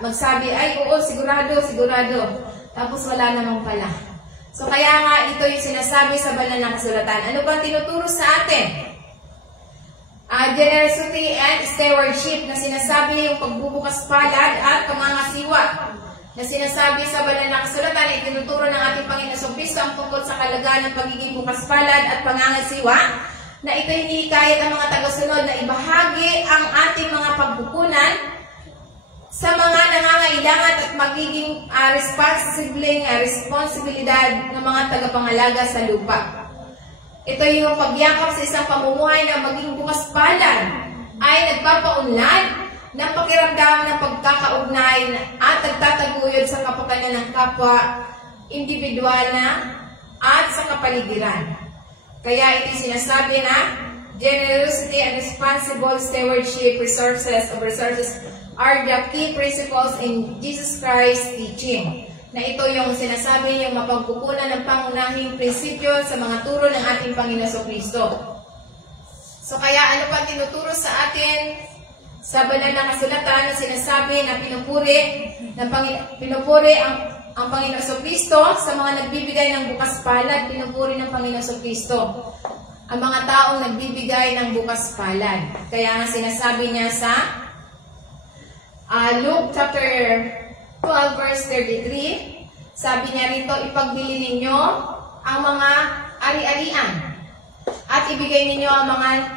magsabi, ay oo, sigurado, sigurado. Tapos wala namang pala. So kaya nga, ito yung sinasabi sa banal na kasulatan. Ano bang tinuturo sa atin? Generosity and stewardship, na sinasabi yung pagbubukas palad at pangangasiwa, na sinasabi sa banal na kasulatan ay tinuturo ng ating Panginoon Jesucristo ang tungkol sa kalagahan ng pagiging bukas palad at pangangasiwa, na ito hinihikayat ang mga tagasunod na ibahagi ang ating mga pagbukunan sa mga nangangailangan at magiging responsibilidad ng mga tagapangalaga sa lupa. Ito yung pagyakap sa isang pamumuhay na maging bukas palad ay nagpapaunlad ng pakiramdam ng pagkakaugnay at nagtataguyod sa kapakanan ng kapwa, individual na at sa kapaligiran. Kaya ito sinasabi na generosity and responsible stewardship of resources are the key principles in Jesus Christ's teaching. Na ito yung sinasabi yung mapagkukunan ng pangunahing prinsipyo sa mga turo ng ating Panginoon Jesucristo. So kaya ano pa tinuturo sa atin sa banal na kasulatan na sinasabi na pinupuri ang Panginoon Jesucristo sa mga nagbibigay ng bukas palad, pinupuri ng Panginoon Jesucristo ang mga taong nagbibigay ng bukas palad. Kaya nga sinasabi niya sa Luke chapter 12 verse 33, sabi niya rito, ipagbili ninyo ang mga ari-arian at ibigay ninyo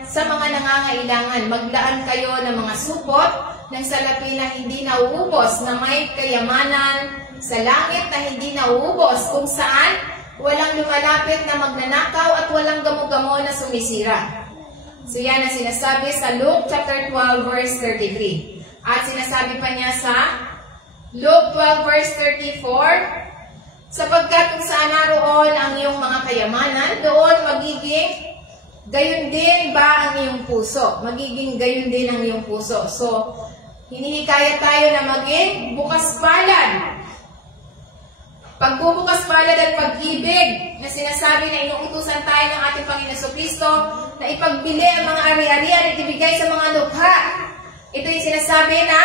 sa mga nangangailangan. Maglaan kayo ng mga supot ng salapi na hindi nauubos, na may kayamanan sa langit na hindi nauubos, kung saan walang lumalapit na magnanakaw at walang gamo-gamo na sumisira. So yan ang sinasabi sa Luke chapter 12 verse 33. At sinasabi pa niya sa Luke 12 verse 34, sapagkat kung saan naroon ang iyong mga kayamanan, doon magiging gayon din ba ang iyong puso? Magiging gayon din ang iyong puso. So, hinihikayat tayo na maging bukas palad. Pagbubukas palad at pag-ibig na sinasabi na inuutusan tayo ng ating Panginoon Jesucristo na ipagbili ang mga ari-arian at ibigay sa mga lukha. Ito yung sinasabi na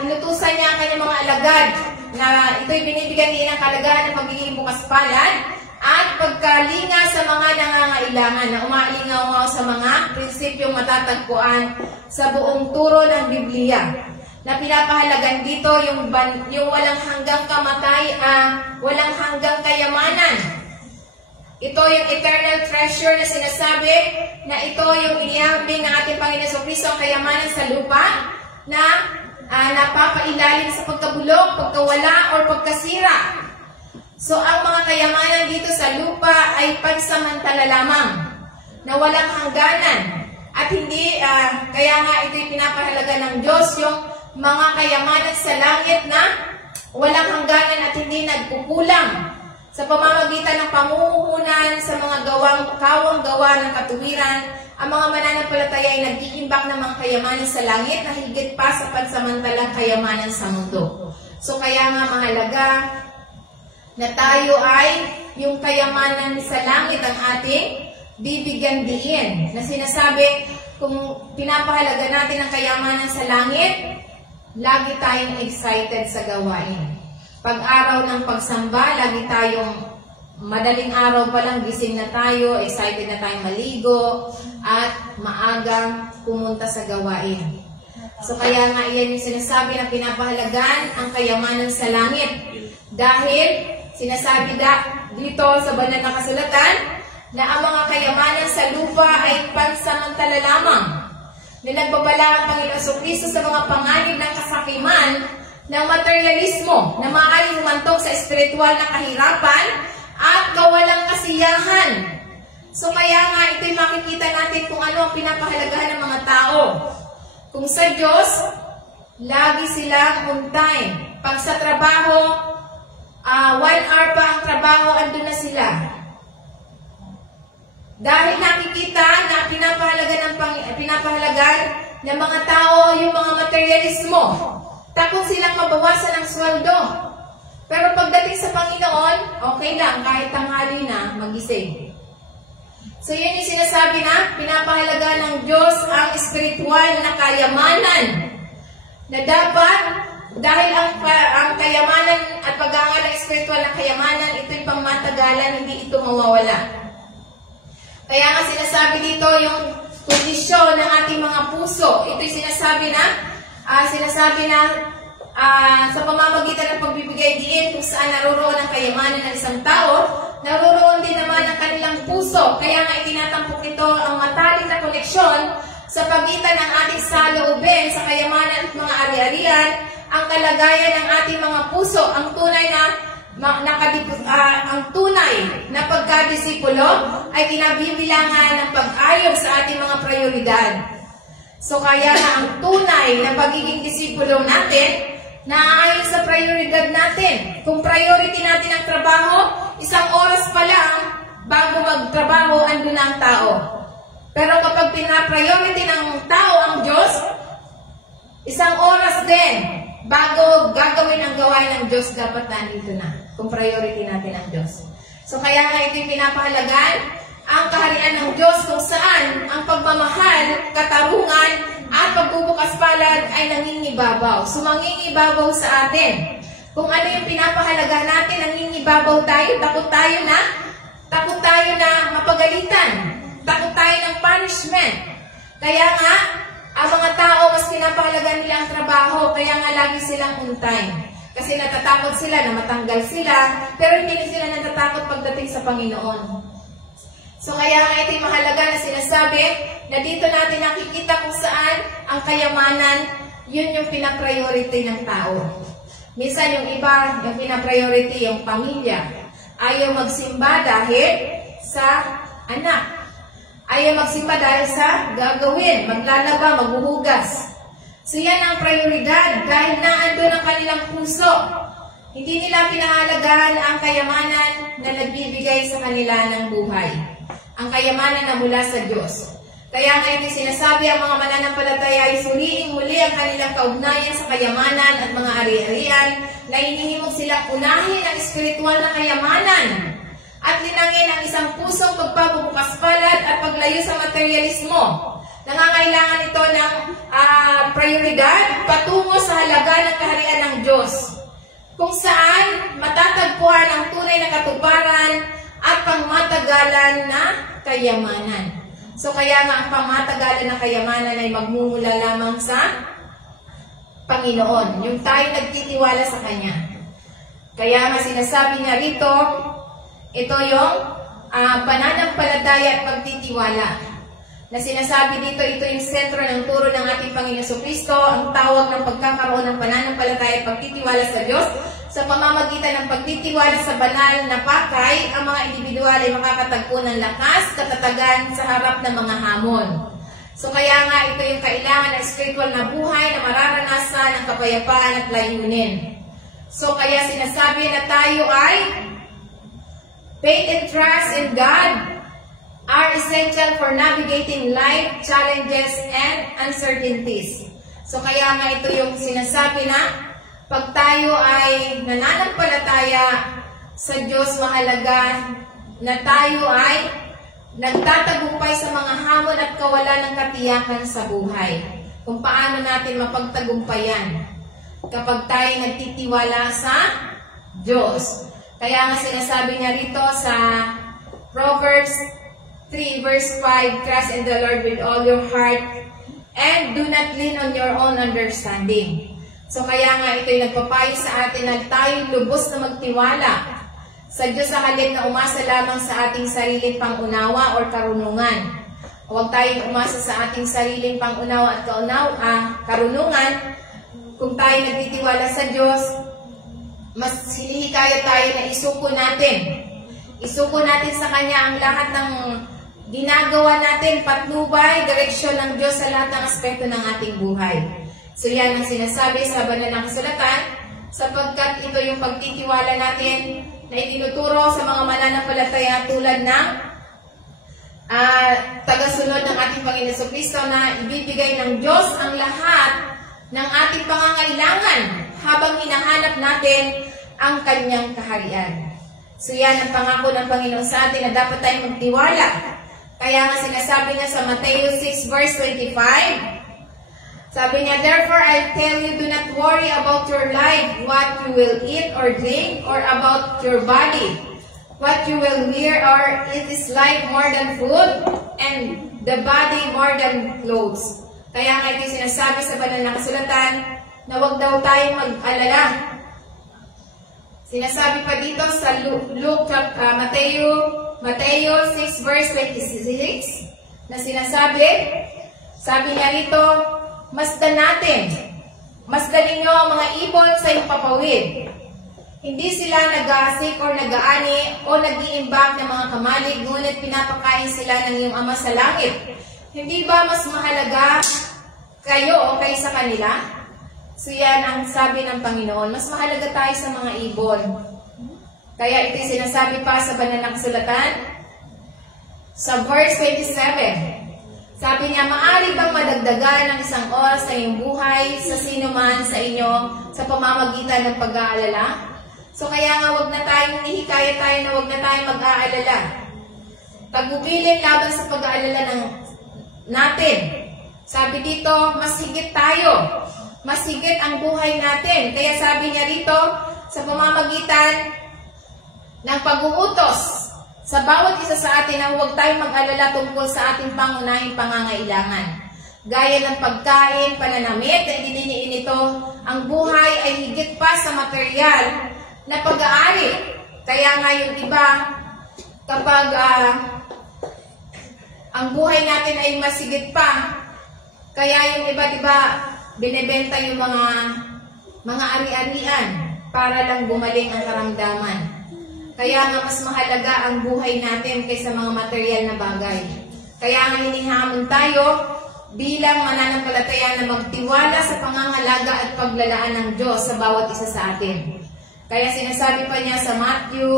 inutusan niya ang kanyang mga alagad, na ito'y binibigyan din ng kalagahan ng pagiging bukas palad at pagkalinga sa mga nangangailangan, na umaalingaw sa mga prinsipyong matatagpuan sa buong turo ng Biblia. Na pinapahalagan dito yung walang hanggang walang hanggang kayamanan, Ito yung eternal treasure na sinasabi na ito yung inihambing ng ating Panginoon Jesucristo, ang kayamanan sa lupa na napapailalim sa pagkabulok, pagkawala, or pagkasira. So, ang mga kayamanan dito sa lupa ay pansamantala lamang na walang hangganan. At hindi, kaya nga ito'y pinapahalaga ng Diyos, yung mga kayamanan sa langit na walang hangganan at hindi nagkukulang sa pamamagitan ng pamumuhunan sa mga kawang gawa ng katuwiran. Ang mga mananampalataya ay nag-iimbak ng mga kayamanan sa langit na higit pa sa pansamantalang kayamanan sa mundo. So kaya nga mahalaga na tayo ay yung kayamanan sa langit ang ating bibigyan diin. Na sinasabi, kung pinapahalaga natin ang kayamanan sa langit, lagi tayong excited sa gawain. Pag-araw ng pagsamba, lagi tayong madaling araw pa lang gising na tayo, excited na tayong maligo, at maagang pumunta sa gawain. So kaya nga iyan yung sinasabi na pinapahalagan ang kayamanan sa langit. Dahil sinasabi dito sa banal na kasulatan na ang mga kayamanan sa lupa ay pansamantala lamang. Na nagbabala ang Panginoon Jesucristo sa mga panganib ng kasakiman ng materialismo na maaaring humantong sa espiritual na kahirapan at kawalang kasiyahan. So kaya nga ito'y makikita natin kung ano ang pinapahalagahan ng mga tao. Kung sa Diyos, lagi silang on time. Pag sa trabaho, 1 hour pa ang trabaho, andun na sila. Dahil nakikita na pinapahalagan ng mga tao yung mga materialismo. Takot silang mabawasan ng sweldo. Pero pagdating sa Panginoon, okay lang, kahit tanghali na, magising. So yun yung sinasabi na pinapahalaga ng Diyos ang espiritual na kayamanan. Na dapat, dahil ang kayamanan at pag-aangal ng espiritual na kayamanan, ito'y pangmatagalan, hindi ito mawawala. Kaya nga sinasabi dito yung kondisyon ng ating mga puso. Ito'y sinasabi na sa pamamagitan ng pagbibigay diin kung saan naroroon ang kayamanan ng isang tao, naroroon din naman ang kanilang puso. Kaya nga itinatampok ito ang matalik na koneksyon sa pagitan ng ating saloobin sa kayamanan at mga ari-arian, ang kalagayan ng ating mga puso, ang tunay na pagkadisipulo ay kinabibilangan ng pag-ayos sa ating mga prioridad. So kaya na ang tunay na pagiging disipulo natin, naaayon sa prioridad natin. Kung priority natin ang trabaho, 1 oras pa lang bago magtrabaho, andun na ang tao. Pero kapag pina-priority ng tao ang Diyos, 1 oras din bago gagawin ang gawain ng Diyos, dapat nandito na. Kung priority natin ang Diyos. So kaya nga ito'y pinapahalagan ang kaharian ng Diyos kung saan ang pagmamahal, katarungan, at pagbubukas palad ay nangingibabaw. So mangingibabaw sa atin. Kung ano yung pinapahalaga natin, nangingibabaw tayo, takot tayo na mapagalitan, takot tayo ng punishment. Kaya nga, ang mga tao mas pinapahalaga nila ang trabaho, kaya nga lagi silang on time. Kasi natatakot sila na matanggal sila, pero hindi sila natatakot pagdating sa Panginoon. So kaya nga ito'y mahalaga na sinasabi na dito natin nakikita kung saan ang kayamanan, yun yung pinapriority ng tao. Minsan yung iba, yung pinapriority yung pamilya. Ayaw magsimba dahil sa anak. Ayaw magsimba dahil sa gagawin, maglalaba, maghuhugas. So yan ang prioridad dahil naandun ang kanilang puso. Hindi nila pinahalagahan ang kayamanan na nagbibigay sa kanila ng buhay. Ang kayamanan na mula sa Diyos. Kaya nga ito sinasabi ang mga mananampalataya ay suriing muli ang kanilang kaugnayan sa kayamanan at mga ari-arian na hinihimok silang unahin ang espiritual na kayamanan at linangin ang isang pusong pagpabubukas palad at paglayo sa materialismo. Nangangailangan ito ng prioridad patungo sa halaga ng kaharian ng Diyos, kung saan matatagpuan ang tunay na katuparan at pangmatagalan na kayamanan. So kaya nga ang pangmatagalan na kayamanan ay magmumula lamang sa Panginoon, yung tayo nagtitiwala sa Kanya. Kaya nga sinasabi nga rito, ito yung pananampalataya at pagtitiwala. Na sinasabi dito, ito yung sentro ng turo ng ating Panginoon Jesucristo, ang tawag ng pagkakaroon ng pananampalataya at pagtitiwala sa Diyos. Sa pamamagitan ng pagtitiwala sa banal na pakay, ang mga individual ay makakatagpo ng lakas, katatagan sa harap ng mga hamon. So kaya nga ito yung kailangan ng spiritual na buhay na mararanasan ng kapayapaan at layunin. So kaya sinasabi na tayo ay faith and trust in God are essential for navigating life challenges and uncertainties. So kaya nga ito yung sinasabi na pag tayo ay nananampalataya sa Diyos, mahalaga na tayo ay nagtatagumpay sa mga hamon at kawalan ng katiyakan sa buhay. Kung paano natin mapagtagumpayan kapag tayo nagtitiwala sa Diyos. Kaya nga sinasabi niya rito sa Proverbs 3 verse 5, trust in the Lord with all your heart and do not lean on your own understanding. So kaya nga ito'y nagpapayo sa atin na tayo lubos na magtiwala sa Diyos sa halip na umasa lamang sa ating sariling pangunawa o karunungan. Huwag tayong umasa sa ating sariling pangunawa at karunungan. Kung tayo nagtitiwala sa Diyos, mas hinihikaya tayo na isuko natin. Isuko natin sa Kanya ang lahat ng ginagawa natin, patnubay, direksyon ng Diyos sa lahat ng aspekto ng ating buhay. So yan ang sinasabi sa banal na kasulatan, sapagkat ito yung pagtitiwala natin na itinuturo sa mga mananampalataya tulad ng tagasunod ng ating Panginoon Jesucristo na ibibigay ng Diyos ang lahat ng ating pangangailangan habang hinahanap natin ang Kanyang kaharian. So yan ang pangako ng Panginoon sa atin na dapat tayong magtiwala. Kaya nga sinasabi niya sa Matthew 6 verse 25, sabi niya, therefore I tell you, do not worry about your life, what you will eat or drink, or about your body, what you will wear, or it is life more than food, and the body more than clothes. Kaya nga ito sinasabi sa banal na kasulatan na huwag daw tayong mag-alala. Sinasabi pa dito sa Matthew 6 verse 26 na sinasabi, sabi niya rito, masdan ninyo ang mga ibon sa iyong papawid. Hindi sila nag-aasik o nag-aani o nag-iimbak ng mga kamalig, ngunit pinapakain sila ng iyong Ama sa langit. Hindi ba mas mahalaga kayo o kaysa kanila? So yan ang sabi ng Panginoon, mas mahalaga tayo sa mga ibon. Kaya ito sinasabi pa sa banal na kasulatan, sa verse 27, sabi niya, maaari bang madagdagan ng isang oras sa iyong buhay sa sino man sa inyo sa pamamagitan ng pag-aalala? So kaya nga wag na tayong hinihikaya tayo na wag na tayong mag-aalala. Tagubilin laban sa pag-aalala natin. Sabi dito, mas higit tayo. Mas higit ang buhay natin. Kaya sabi niya rito, sa pamamagitan ng pag-uutos sa bawat isa sa atin na huwag tayong mag-alala tungkol sa ating pangunahing pangangailangan. Gaya ng pagkain, pananamit, na idiniin ito, ang buhay ay higit pa sa material na pag-aari. Kaya nga yung iba, kapag ang buhay natin ay masigit pa, kaya yung iba, diba, binebenta yung mga ari-arian para lang gumaling ang karamdaman. Kaya nga mas mahalaga ang buhay natin kaysa mga material na bagay. Kaya nga hinihamon tayo bilang mananampalataya na magtiwala sa pangangalaga at paglalaan ng Diyos sa bawat isa sa atin. Kaya sinasabi pa niya sa Matthew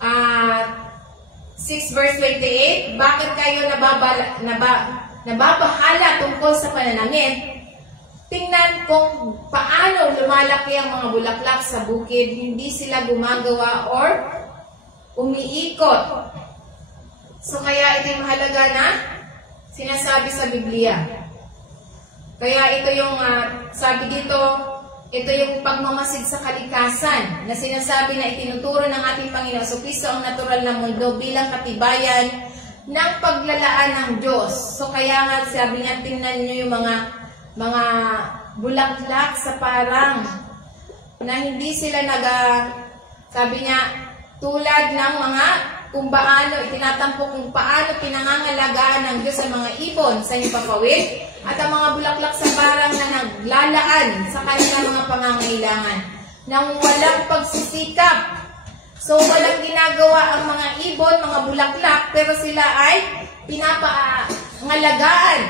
6 verse 28, bakit kayo nababahala tungkol sa pananamit? Tingnan kung paano lumalaki ang mga bulaklak sa bukid, hindi sila gumagawa or umiikot. So kaya ito yung mahalaga na sinasabi sa Biblia. Kaya ito yung sabi dito, ito yung pagmamasid sa kalikasan na sinasabi na itinuturo ng ating Panginoon Jesucristo ang natural na mundo bilang katibayan ng paglalaan ng Diyos. So kaya nga sabi nga, tingnan nyo yung mga bulaklak sa parang na hindi sila sabi niya, tulad ng mga kung paano, itinatampok kung paano pinangangalagaan ng Diyos ang mga ibon sa himpapawid at ang mga bulaklak sa parang na naglalaan sa kanilang mga pangangailangan nang walang pagsisikap. So, walang ginagawa ang mga ibon, mga bulaklak, pero sila ay pinapangalagaan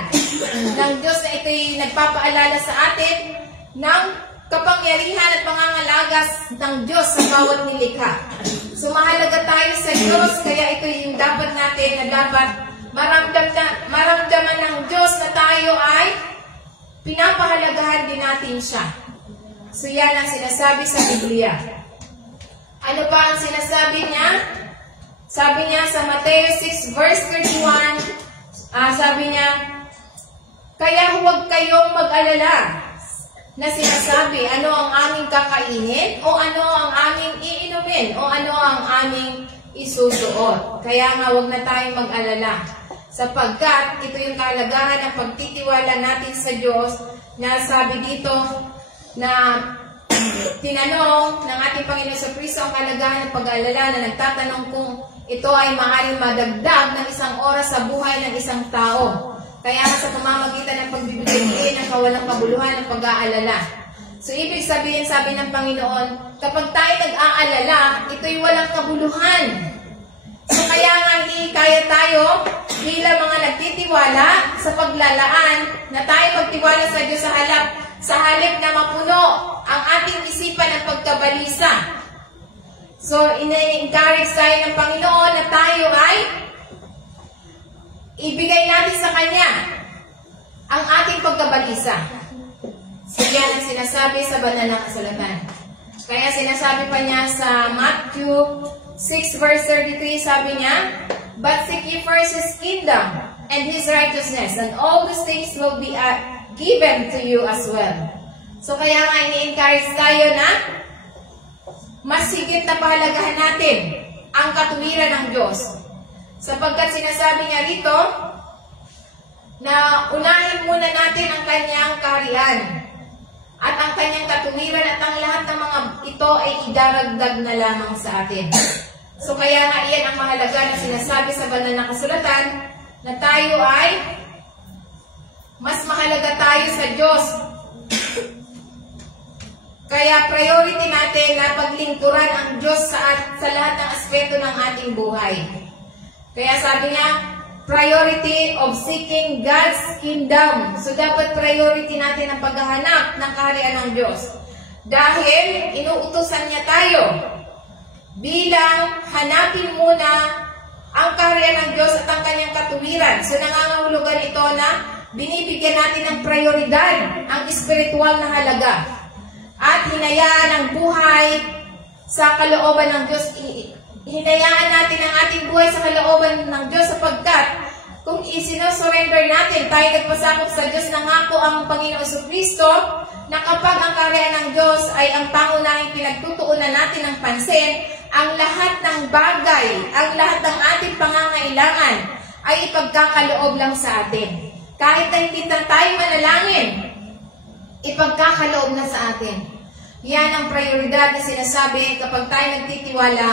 ng Diyos na ito'y nagpapaalala sa atin ng kapangyarihan at pangangalagas ng Diyos sa bawat nilikha. So, mahalaga tayo sa Diyos, kaya ito yung dapat natin na dapat maramdaman ng Diyos na tayo ay pinapahalagahan din natin siya. So, yan ang sinasabi sa Biblia. Ano pa ang sinasabi niya? Sabi niya sa Mateo 6 verse 31, sabi niya, kaya huwag kayong mag-alala na sinasabi, ano ang aming kakainin, o ano ang aming iinumin, o ano ang aming isusuot. Kaya nga huwag na tayong mag-alala, sapagkat ito yung kahalagahan ng pagtitiwala natin sa Diyos, na sabi dito na tinanong ng ating Panginoon sa Kristo ang kahalagahan ng pag-aalala, na nagtatanong kung ito ay maaaring madagdag ng isang oras sa buhay ng isang tao. Kaya sa pamamagitan ng pagbibigay ng kawalang kabuluhan ng pag-aalala. So, ibig sabihin, sabi ng Panginoon, kapag tayo nag-aalala, ito'y walang kabuluhan. So, kaya nga kaya tayo bilang mga nagtitiwala sa paglalaan, na tayo magtiwala sa Diyos sa halip na mapuno ang ating isipan ng pagkabalisa. So, ina-encourage tayo ng Panginoon na tayo ay ibigay natin sa Kanya ang ating pagkabalisa. So, yan ang sinasabi sa banal na kasulatan. Kaya sinasabi pa niya sa Matthew 6 verse 33, sabi niya, but seek ye first His kingdom and His righteousness, and all these things will be given to you as well. So, kaya nga ini-encourage tayo na mas higit na pahalagahan natin ang katuwiran ng Diyos. Sapagkat sinasabi niya rito na unahin muna natin ang Kanyang kaharian at ang Kanyang katuwiran, at ang lahat ng mga ito ay idaragdag na lamang sa atin. So kaya nga iyan ang mahalaga na sinasabi sa banal na kasulatan, na tayo ay mas mahalaga tayo sa Diyos. Kaya priority natin na paglingkuran ang Diyos sa lahat ng aspeto ng ating buhay. Kaya sabi niya, priority of seeking God's kingdom. So, dapat priority natin ang paghahanap ng kaharian ng Diyos. Dahil inuutusan niya tayo bilang hanapin muna ang kaharian ng Diyos at ang Kanyang katuwiran. So, nangangahulugan ito na binibigyan natin ng prioridad ang espiritual na halaga. At hinayaan ang buhay sa kalooban ng Diyos. Hinayaan natin ang ating buhay sa kalooban ng Diyos, sapagkat kung isinosurrender natin, tayo nagpasakop sa Diyos, nangako ang Panginoon Kristo na kapag ang kaharian ng Diyos ay ang pangunahing pinagtutuunan natin ng pansin, ang lahat ng bagay, ang lahat ng ating pangangailangan ay ipagkakaloob lang sa atin. Kahit na hindi tayo manalangin, ipagkakaloob na sa atin. Yan ang prioridad na sinasabi kapag tayo nagtitiwala.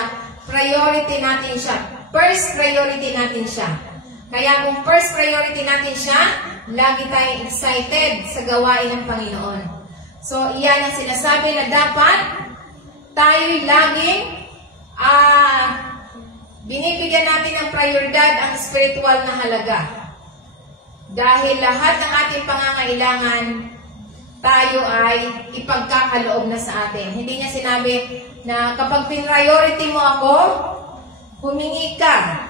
Priority natin siya. First priority natin siya. Kaya kung first priority natin siya, lagi tayong excited sa gawain ng Panginoon. So, iyan ang sinasabi na dapat tayo'y laging binibigyan natin ng prioridad ang spiritual na halaga. Dahil lahat ng ating pangangailangan, tayo ay ipagkakaloob na sa atin. Hindi niya sinabi na kapag priority mo ako, humingi ka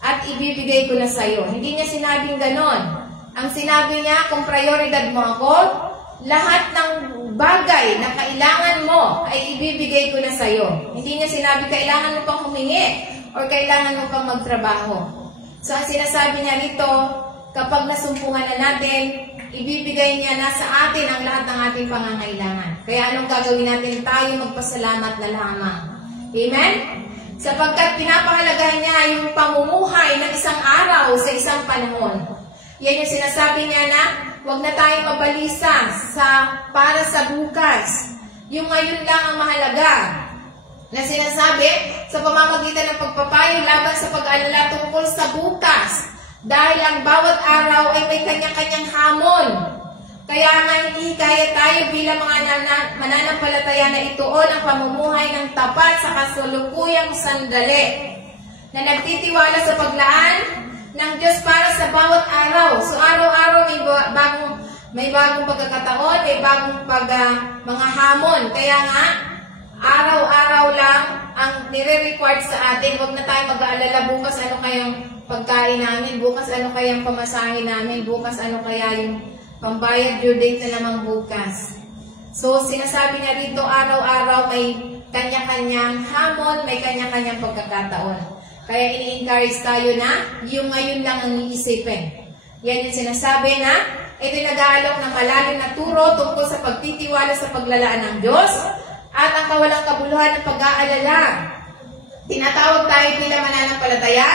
at ibibigay ko na sa iyo. Hindi niya sinabing ganon. Ang sinabi niya, kung prioridad mo ako, lahat ng bagay na kailangan mo ay ibibigay ko na sa iyo. Hindi niya sinabi kailangan mo pang humingi o kailangan mo pang magtrabaho. So, ang sinasabi niya rito, kapag nasumpungan na natin, ibibigay niya na sa atin ang lahat ng ating pangangailangan. Kaya anong gagawin natin? Tayo magpasalamat na lamang. Amen? Sapagkat pinapahalagahan niya yung pamumuhay ng isang araw sa isang panahon. Yan yung sinasabi niya na huwag na tayong mabalisa para sa bukas. Yung ngayon lang ang mahalaga. na sinasabi sa pamamagitan ng pagpapayo laban sa pag-alala tungkol sa bukas. Dahil ang bawat araw ay may kanya-kanyang hamon. Kaya nga hindi kaya tayo bilang mga mananampalataya na ituon ang pamumuhay ng tapat sa kasalukuyang sandali na nagtitiwala sa paglaan ng Diyos para sa bawat araw. So araw-araw may bagong pagkakataon, may bagong mga hamon. Kaya nga, araw-araw lang ang nire-required sa atin. Huwag na tayo mag-aalala bukas ano kayang pagkain namin, bukas ano kayang pamasahe namin, bukas ano kaya yung pambayad due date na naman bukas. So, sinasabi niya rito, araw-araw may kanya-kanyang hamon, may kanya-kanyang pagkakataon. Kaya ini-encourage tayo na yung ngayon lang ang iisipin. Yan yung sinasabi na ito'y nag-aalok ng malalim na turo tungkol sa pagtitiwala sa paglalaan ng Diyos at ang kawalang kabuluhan ng pag-aalala. Tinatawag tayo bilang mananampalataya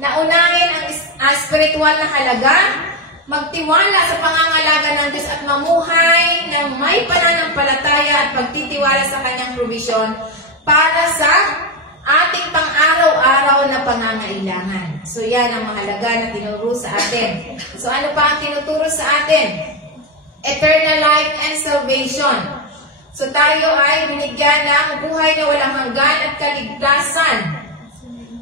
na unahin ang spiritual na halaga, magtiwala sa pangangalaga ng Diyos at mamuhay ng may pananampalataya at pagtitiwala sa kanyang provision para sa ating pang-araw-araw na pangangailangan. So yan ang mahalaga na tinuro sa atin. So ano pa ang tinuturo sa atin? Eternal life and salvation. So tayo ay binigyan ng buhay na walang hanggan at kaligtasan.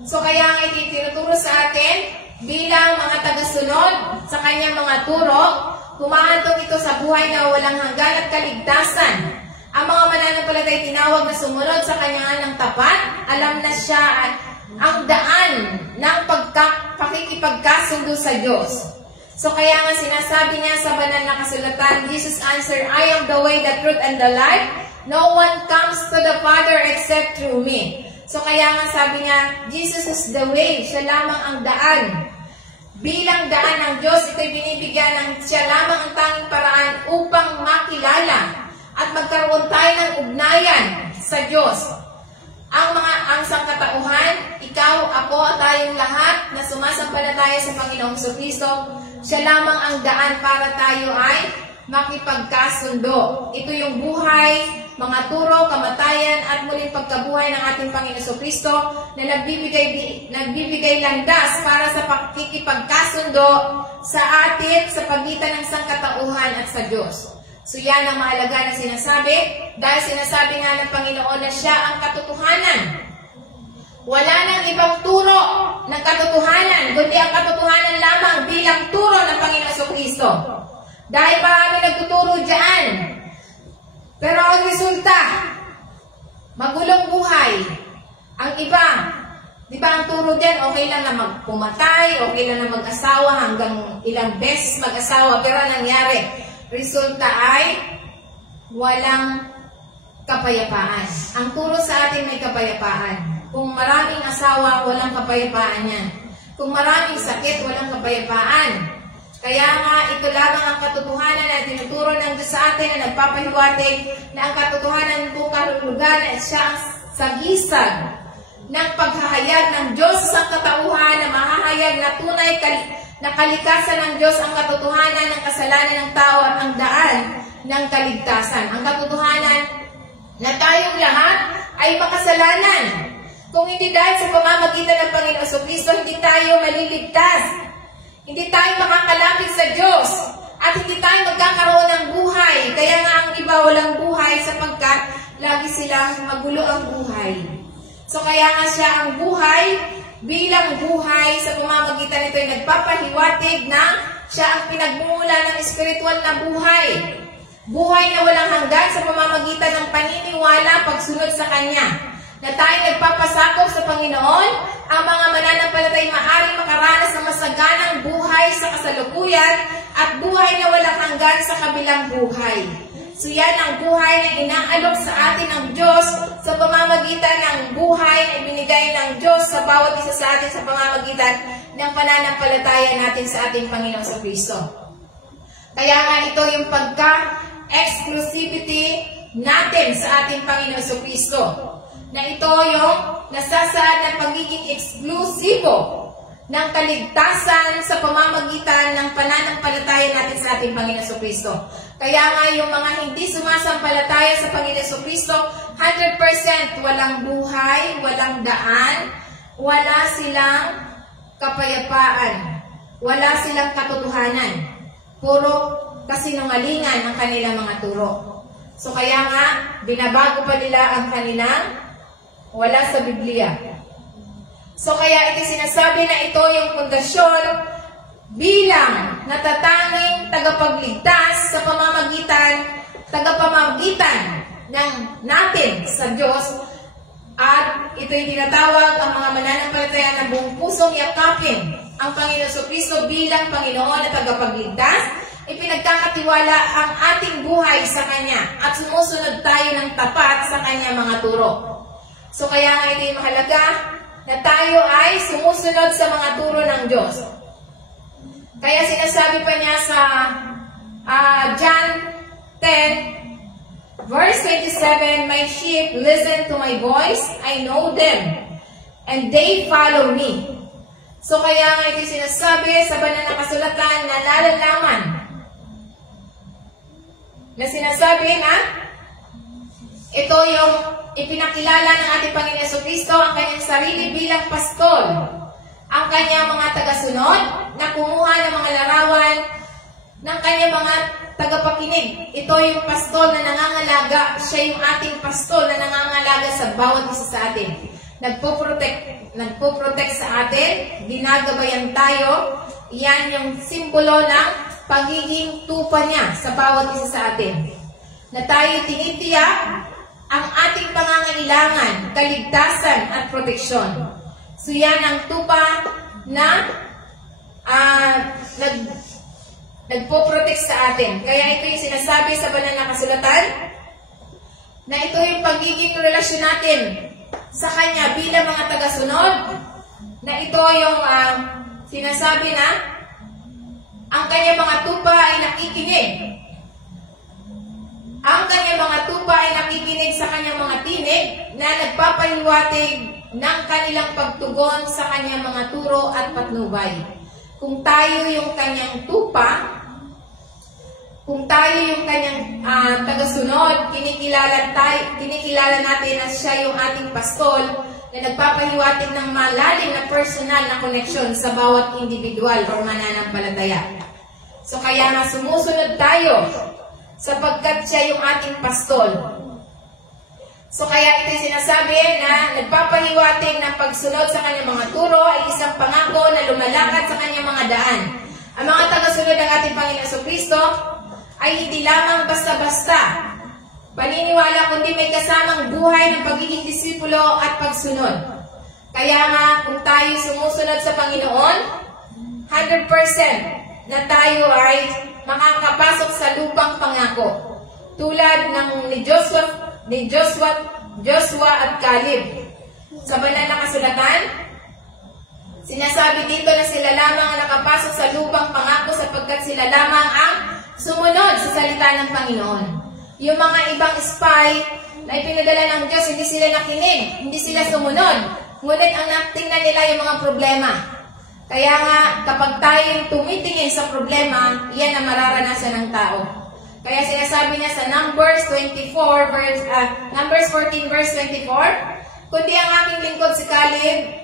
So kaya nga tinuturo sa atin bilang mga tagasunod sa kanyang mga turo, humahantong ito sa buhay na walang hanggan at kaligtasan. Ang mga mananampalataya tinawag na sumunod sa kanya ng tapat, alam na siya ang daan ng pakikipagkasundo sa Diyos. So kaya nga sinasabi niya sa banal na kasulatan, Jesus answered, I am the way, the truth, and the life. No one comes to the Father except through me. So kaya nga sabi niya, Jesus is the way, siya lamang ang daan. Bilang daan ng Diyos, ito'y binibigyan ng siya lamang ang tanging paraan upang makilala at magkaroon tayo ng ugnayan sa Diyos. Ang sangkatauhan, ikaw, ako, at tayong lahat na sumasampalataya sa Panginoong Kristo, siya lamang ang daan para tayo ay makipagkasundo. Ito yung buhay, mga turo, kamatayan, at muling pagkabuhay ng ating Panginoong Kristo na nagbibigay landas para sa pakikipagkasundo sa atin sa pagitan ng sangkatauhan at sa Diyos. So yan ang mahalaga na sinasabi, dahil sinasabi nga ng Panginoon na siya ang katotohanan. Wala nang ibang turo ng katotohanan, kundi ang katotohanan lamang bilang turo ng Panginoong Kristo. Dahil marami nagtuturo dyan. Pero ang resulta, magulong buhay. Ang iba, di ba ang turo dyan, okay lang na magpumatay, okay lang na mag-asawa, hanggang ilang beses mag-asawa, pero nangyari, resulta ay walang kapayapaan. Ang turo sa atin may kapayapaan. Kung maraming asawa, walang kapayapaan yan. Kung maraming sakit, walang kapayapaan. Kaya nga, ito lamang ang katotohanan na tinuturo ng Diyos sa atin na nagpapahiwatig na ang katotohanan ng buong kahulugan ay siya ang sagisag ng paghahayag ng Diyos sa katauhan na mahahayag na tunay na kalikasan ng Diyos ang katotohanan ng kasalanan ng tao at ang daan ng kaligtasan. Ang katotohanan na tayong lahat ay makasalanan. Kung hindi dahil sa pamamagitan ng Panginoong Kristo, hindi tayo maliligtas. Hindi tayo makakalapit sa Diyos. At hindi tayo magkakaroon ng buhay. Kaya nga ang iba walang buhay sapagkat lagi silang magulo ang buhay. So kaya nga siya ang buhay, bilang buhay sa pamamagitan nito ay nagpapahiwatig na siya ang pinagmumula ng espiritual na buhay. Buhay na walang hanggan sa pamamagitan ng paniniwala, pagsunod sa Kanya. Na tayo nagpapasakop sa Panginoon, ang mga mananampalatay maaaring makaranas ng masaganang buhay sa kasalukuyan at buhay na walang hanggan sa kabilang buhay. So yan ang buhay na inaalok sa atin ng Diyos sa pamamagitan ng buhay na ibinigay ng Diyos sa bawat isa sa atin sa pamamagitan ng pananampalataya natin sa ating Panginoong Kristo. Kaya nga ito yung pagka-exclusivity natin sa ating Panginoong Kristo. Na ito yung nasasaad ng pagiging eksklusibo ng kaligtasan sa pamamagitan ng pananampalataya natin sa ating Panginoon Jesucristo. Kaya nga yung mga hindi sumasampalataya sa Panginoon Jesucristo, 100% walang buhay, walang daan, wala silang kapayapaan, wala silang katotohanan. Puro kasinungalingan ang kanilang mga turo. So kaya nga, binabago pa nila ang kanilang wala sa Biblia. So kaya ito sinasabi na ito yung pundasyon bilang natatanging tagapagligtas sa tagapamagitan ng natin sa Diyos. At ito'y tinatawag ang mga mananampalataya na buong pusong yakapin ang Panginoon Jesucristo bilang Panginoon at tagapagligtas. Ipinagkakatiwala ang ating buhay sa Kanya at sumusunod tayo ng tapat sa Kanya mga turo. So kaya nga ito'y mahalaga na tayo ay sumusunod sa mga turo ng Diyos. Kaya sinasabi pa niya sa John 10, verse 27, "My sheep listen to my voice, I know them, and they follow me." So kaya nga ito sinasabi sa banal na kasulatan na nalalaman na sinasabi na ito yung ipinakilala ng ating Panginoon Jesucristo ang kanyang sarili bilang pastol, ang kanyang mga tagasunod na kumuha ng mga larawan ng kanyang mga tagapakinig. Ito yung pastol na nangangalaga, siya yung ating pastol na nangangalaga sa bawat isa sa atin. Nagpo-protect sa atin, ginagabayan tayo. Yan yung simbolo ng pagiging tupa niya sa bawat isa sa atin. Na tayo tinitiyak ang ating pangangailangan, kaligtasan at proteksyon. So yan ang tupa na nagpo-protect sa atin. Kaya ito yung sinasabi sa banal na kasulatan na ito yung pagiging relasyon natin sa Kanya bilang mga tagasunod, na ito yung sinasabi na ang Kanyang mga tupa ay nakikinig. Ang Kanyang mga tupa ay nakikinig sa Kanyang mga tinig na nagpapahiwatig ng kanilang pagtugon sa Kanyang mga turo at patnubay. Kung tayo yung Kanyang tupa, kung tayo yung Kanyang tagasunod, kinikilala natin na siya yung ating pastol na nagpapahiwatig ng malalim na personal na koneksyon sa bawat individual o mananampalataya. So kaya nga sumusunod tayo sapagkat siya yung ating pastol. So kaya ito'y sinasabi na nagpapahiwatig ng pagsunod sa kanyang mga turo ay isang pangako na lumalakad sa kanyang mga daan. Ang mga tagasunod ng ating Panginoon Jesucristo ay hindi lamang basta-basta paniniwala, kundi may kasamang buhay ng pagiging disipulo at pagsunod. Kaya nga, kung tayo sumusunod sa Panginoon, 100% na tayo ay makakapasok sa lupang pangako. Tulad ng ni Joshua at Caleb. Sa banal na kasulatan, sinasabi dito na sila lamang ang nakapasok sa lupang pangako sapagkat sila lamang ang sumunod sa salita ng Panginoon. Yung mga ibang spy na ipinadala ng Diyos, hindi sila nakinig, hindi sila sumunod. Ngunit ang natingnan nila yung mga problema. Kaya nga, kapag tayo tumitingin sa problema, yan ang mararanasan ng tao. Kaya sinasabi niya sa Numbers 14 verse 24, "Kundi ang aking lingkod si Caleb,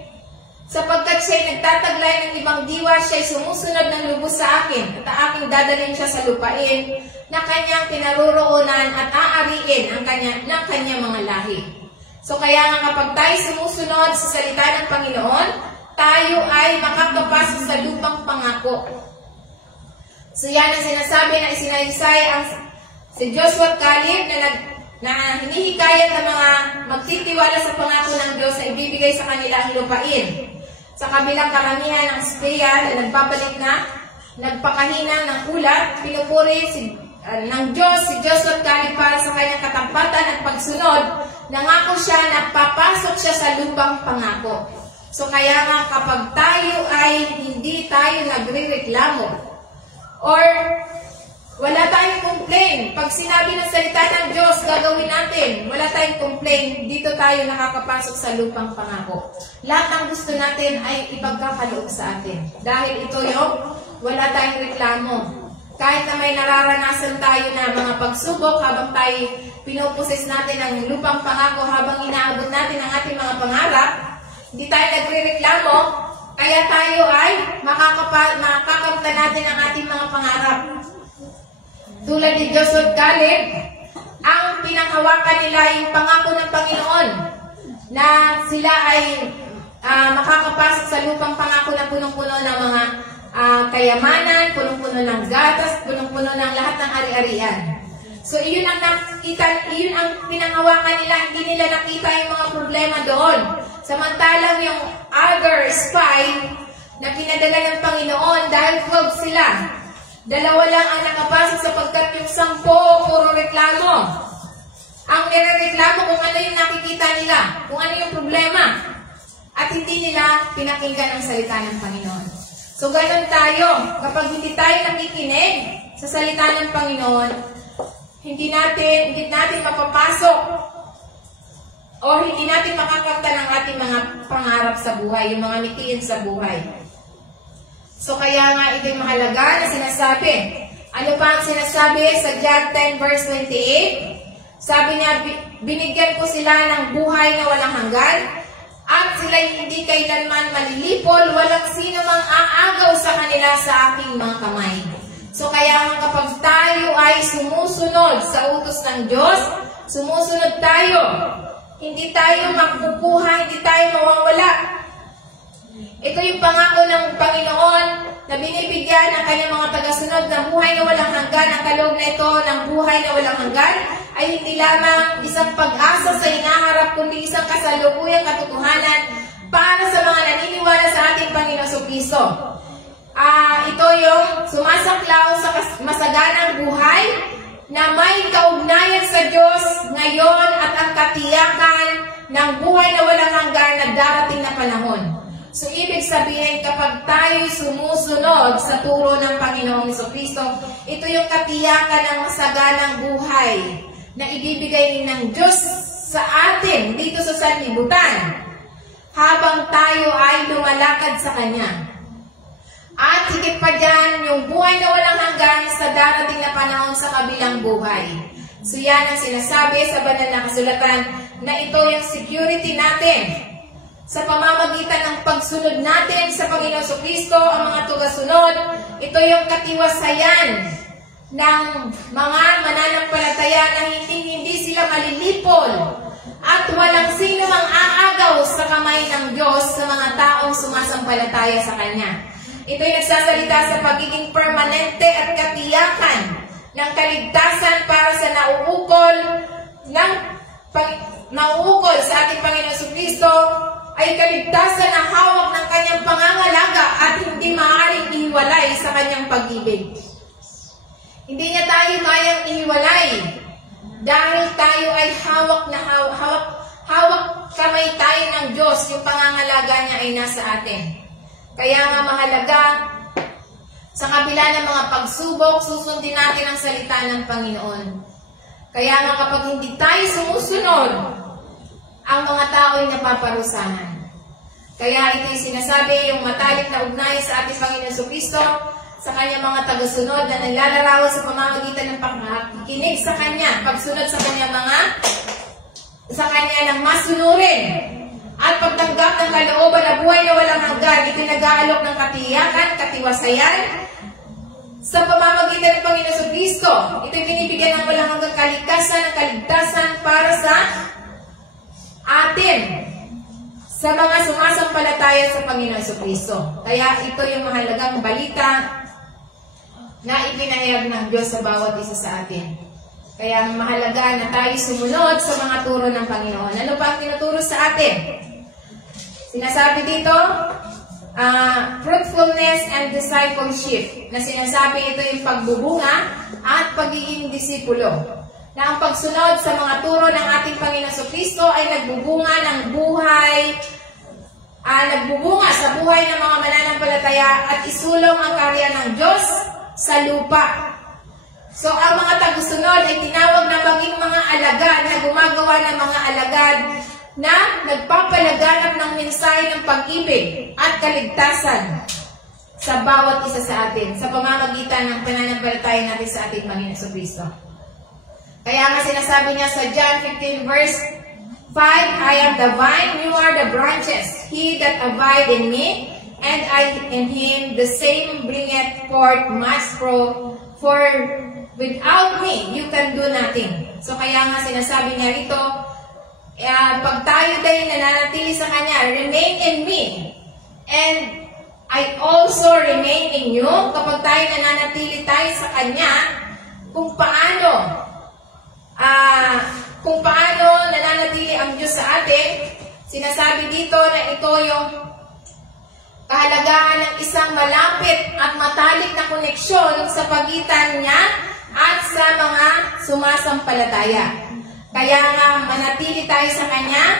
sapagkat siya'y nagtataglay ng ibang diwa, siya'y sumusunod ng lubos sa akin, at aking dadalhin siya sa lupain na kanyang pinaruroonan at aariin ng kanyang mga lahi." So kaya nga kapag tayo sumusunod sa salita ng Panginoon, tayo ay makakapasok sa lupang pangako. So yan ang sinasabi na isinaysay si Joshua at Caleb na hinihikayat ng mga magtitiwala sa pangako ng Diyos na ibibigay sa kanila ang lupain. Sa kabilang karamihan ng Spain na nagbabalik na, nagpakahinang ng ulat, pinupuri ng Diyos si Joshua at Caleb para sa kanyang katampatan at pagsunod. Nangako siya na papasok siya sa lupang pangako. So kaya nga kapag tayo ay hindi tayo nagrereklamo or Wala tayong complain. Pag sinabi ng salita ng Diyos, gagawin natin. Wala tayong complain. Dito tayo nakakapasok sa lupang pangako. Lahat ng gusto natin ay ipagkakaloob sa atin. Dahil ito yung wala tayong reklamo. Kahit na may nararanasan tayo na mga pagsubok habang tayo pinuposes natin ang lupang pangako, habang inaabot natin ang ating mga pangarap, hindi tayo nagre-reklamo, kaya tayo ay makakamta natin ang ating mga pangarap. Tulad ni Joseph Caleb, ang pinanghawakan nila yung pangako ng Panginoon na sila ay makakapasok sa lupang pangako na punong-puno ng mga kayamanan, punong-puno ng gatas, punong-puno ng lahat ng ari-arian. So, iyon ang pinanghawakan nila, hindi nila nakita yung mga problema doon. Samantalang yung others 5 na pinadala ng Panginoon, dahil 12 sila, 2 lang ang nakapasok sapagkat yung 10 puro reklamo. Ang nirereklamo kung ano yung nakikita nila, kung ano yung problema. At hindi nila pinakinggan ang salita ng Panginoon. So ganun tayo, kapag hindi tayo nakikinig sa salita ng Panginoon, hindi natin mapapasok o hindi natin makakamta ng ating mga pangarap sa buhay, yung mga mitiin sa buhay. So kaya nga ito'y mahalaga na sinasabi. Ano pa ang sinasabi sa John 10 verse 28? Sabi niya, binigyan ko sila ng buhay na walang hanggan, at sila'y hindi kailanman malilipol, walang sino mang aagaw sa kanila sa aking mga kamay. So kaya nga kapag tayo ay sumusunod sa utos ng Diyos, sumusunod tayo, hindi tayo makukuha, hindi tayo mawawala. Ito yung pangako ng Panginoon na binibigyan ng kanyang mga tagasunod ng buhay na walang hanggan. Ang kaloob na ito ng buhay na walang hanggan ay hindi lamang isang pag-asa sa hinaharap, kundi isang kasalukuyang katotohanan para sa mga naniniwala sa ating Panginoong Kristo. Ito yung sumasaklaw sa masaganang buhay na may kaugnayan sa Diyos ngayon at ang katiyakan ng buhay na walang hanggan na darating na panahon. So, ibig sabihin, kapag tayo sumusunod sa turo ng Panginoong Kristo, ito yung katiyakan ng masaganang buhay na ibibigay ng Diyos sa atin dito sa sanlibutan habang tayo ay lumalakad sa Kanya. At higit pa dyan, yung buhay na walang hanggan sa darating na panahon sa kabilang buhay. So, yan ang sinasabi sa banal na kasulatan na ito yung security natin. Sa pamamagitan ng pagsunod natin sa Panginoong Kristo, ang mga tugasunod, ito yung katiwasayan ng mga mananampalataya na hindi sila malilipol at walang sino mang aagaw sa kamay ng Diyos sa mga taong sumasampalataya sa Kanya. Ito'y nagsasalita sa pagiging permanente at katiyakan ng kaligtasan para sa nauukol sa ating Panginoong Kristo, ay kaligtasan na hawak ng Kanyang pangangalaga at hindi maaaring ihiwalay sa Kanyang pag-ibig. Hindi niya tayo kayang ihiwalay dahil tayo ay hawak kamay tayo ng Diyos, yung pangangalaga niya ay nasa atin. Kaya nga mahalaga, sa kabila ng mga pagsubok, susundin natin ang salita ng Panginoon. Kaya nga kapag hindi tayo sumusunod, ang mga tao ay napaparusahan. Kaya ito'y sinasabi, yung matalik na ugnayan sa ating Panginoon Kristo, sa kanyang mga tagasunod na naglalarawan sa pamamagitan ng pakikinig sa Kanya, pagsunod sa Kanya ng masunurin, at pagtanggap ng kalooban na buhay na walang hanggan, ito'y nag-aalok ng katiyakan, katiwasayan, sa pamamagitan ng Panginoon Kristo. Ito'y binibigyan ng walang hanggang kaligtasan para sa atin, sa mga sumasampalataya sa Panginoon Kristo. Kaya ito yung mahalagang balita na ipinahayag ng Diyos sa bawat isa sa atin. Kaya mahalaga na tayo sumunod sa mga turo ng Panginoon. Ano pa ang tinuturo sa atin? Sinasabi dito, fruitfulness and discipleship. Na sinasabi ito yung pagbubunga at pagiging disipulo. Na ang pagsunod sa mga turo ng ating Panginoon Kristo ay nagbubunga ng buhay, nagbubunga sa buhay ng mga mananampalataya at isulong ang karya ng Diyos sa lupa. So, ang mga tagusunod ay tinawag na maging mga alagad na gumagawa ng mga alagad na nagpapalaganap ng mensahe ng pag-ibig at kaligtasan sa bawat isa sa atin sa pamamagitan ng pananampalataya natin sa ating Panginoon Jesucristo. Kaya nga sinasabi niya sa John 15 verse 5, I am the vine, you are the branches. He that abide in me, and I in him, the same bringeth forth much fruit, for without me, you can do nothing. So kaya nga sinasabi niya rito, pag tayo din nananatili sa Kanya, remain in me, and I also remain in you. Kapag tayo nananatili tayo sa Kanya, kung paano nananatili ang Diyos sa atin, sinasabi dito na ito yung kahalagahan ng isang malapit at matalik na koneksyon sa pagitan niya at sa mga sumasampalataya. Kaya nga manatili tayo sa Kanya,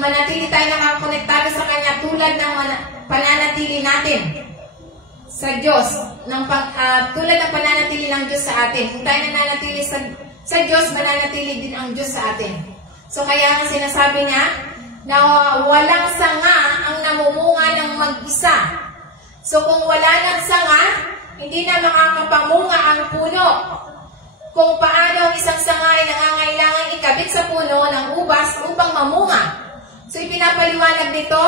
manatili tayo nakakonektado sa Kanya tulad ng pananatili natin sa Diyos, tulad ng pananatili ng Diyos sa atin. Kung tayo nananatili sa Diyos, mananatili din ang Diyos sa atin. So kaya nga sinasabi niya na walang sanga ang namumunga ng mag-isa. So kung wala ng sanga, hindi na makakapamunga ang puno. Kung paano ang isang sanga ay nangangailangan ikabit sa puno ng ubas upang mamunga. So ipinapaliwanag dito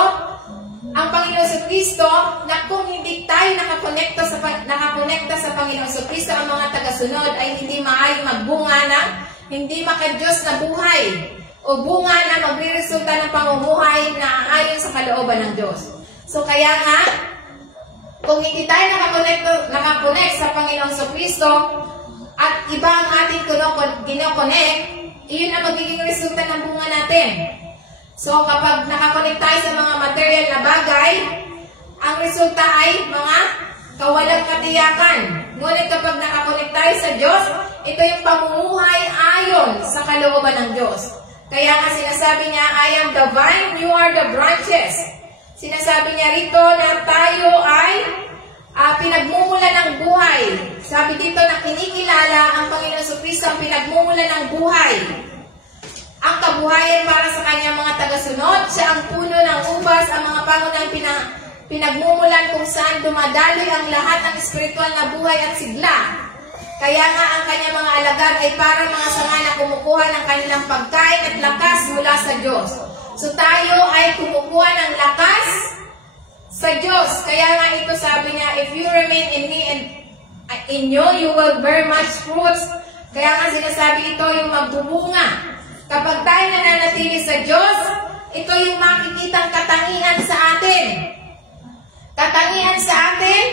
ang Panginoon Jesucristo na kung hindi tayo nakakonekta sa Panginoon Jesucristo, ang mga tagasunod ay hindi maaaring magbunga ng hindi maka-Diyos na buhay o bunga na magre-resulta ng pamumuhay na ayon sa kalooban ng Diyos. So kaya nga, kung hindi tayo nakakonect sa Panginoon Jesucristo at iba ang ating kinokonect, iyon ang magiging resulta ng bunga natin. So, kapag nakakonect tayo sa mga material na bagay, ang resulta ay mga kawalang katiyakan. Ngunit kapag nakakonect tayo sa Diyos, ito yung pamumuhay ayon sa kalooban ng Diyos. Kaya nga sinasabi niya, I am the vine, you are the branches. Sinasabi niya rito na tayo ay pinagmumula ng buhay. Sabi dito na kinikilala ang Panginoon Jesucristo ang pinagmumula ng buhay. Ang kabuhayan para sa kanyang mga tagasunod, siya ang puno ng ubas, ang mga pangunang pinagmumulan kung saan dumadaloy ang lahat ng espiritual na buhay at sigla. Kaya nga ang kanyang mga alagad ay parang mga sanga na kumukuha ng kanilang pagkain at lakas mula sa Diyos. So tayo ay kumukuha ng lakas sa Diyos. Kaya nga ito sabi niya, if you remain in me and in you, you will bear much fruits. Kaya nga sinasabi ito yung magbubunga. Kapag tayo nananatili sa Diyos, ito yung makikitang katangian sa atin. Katangian sa atin,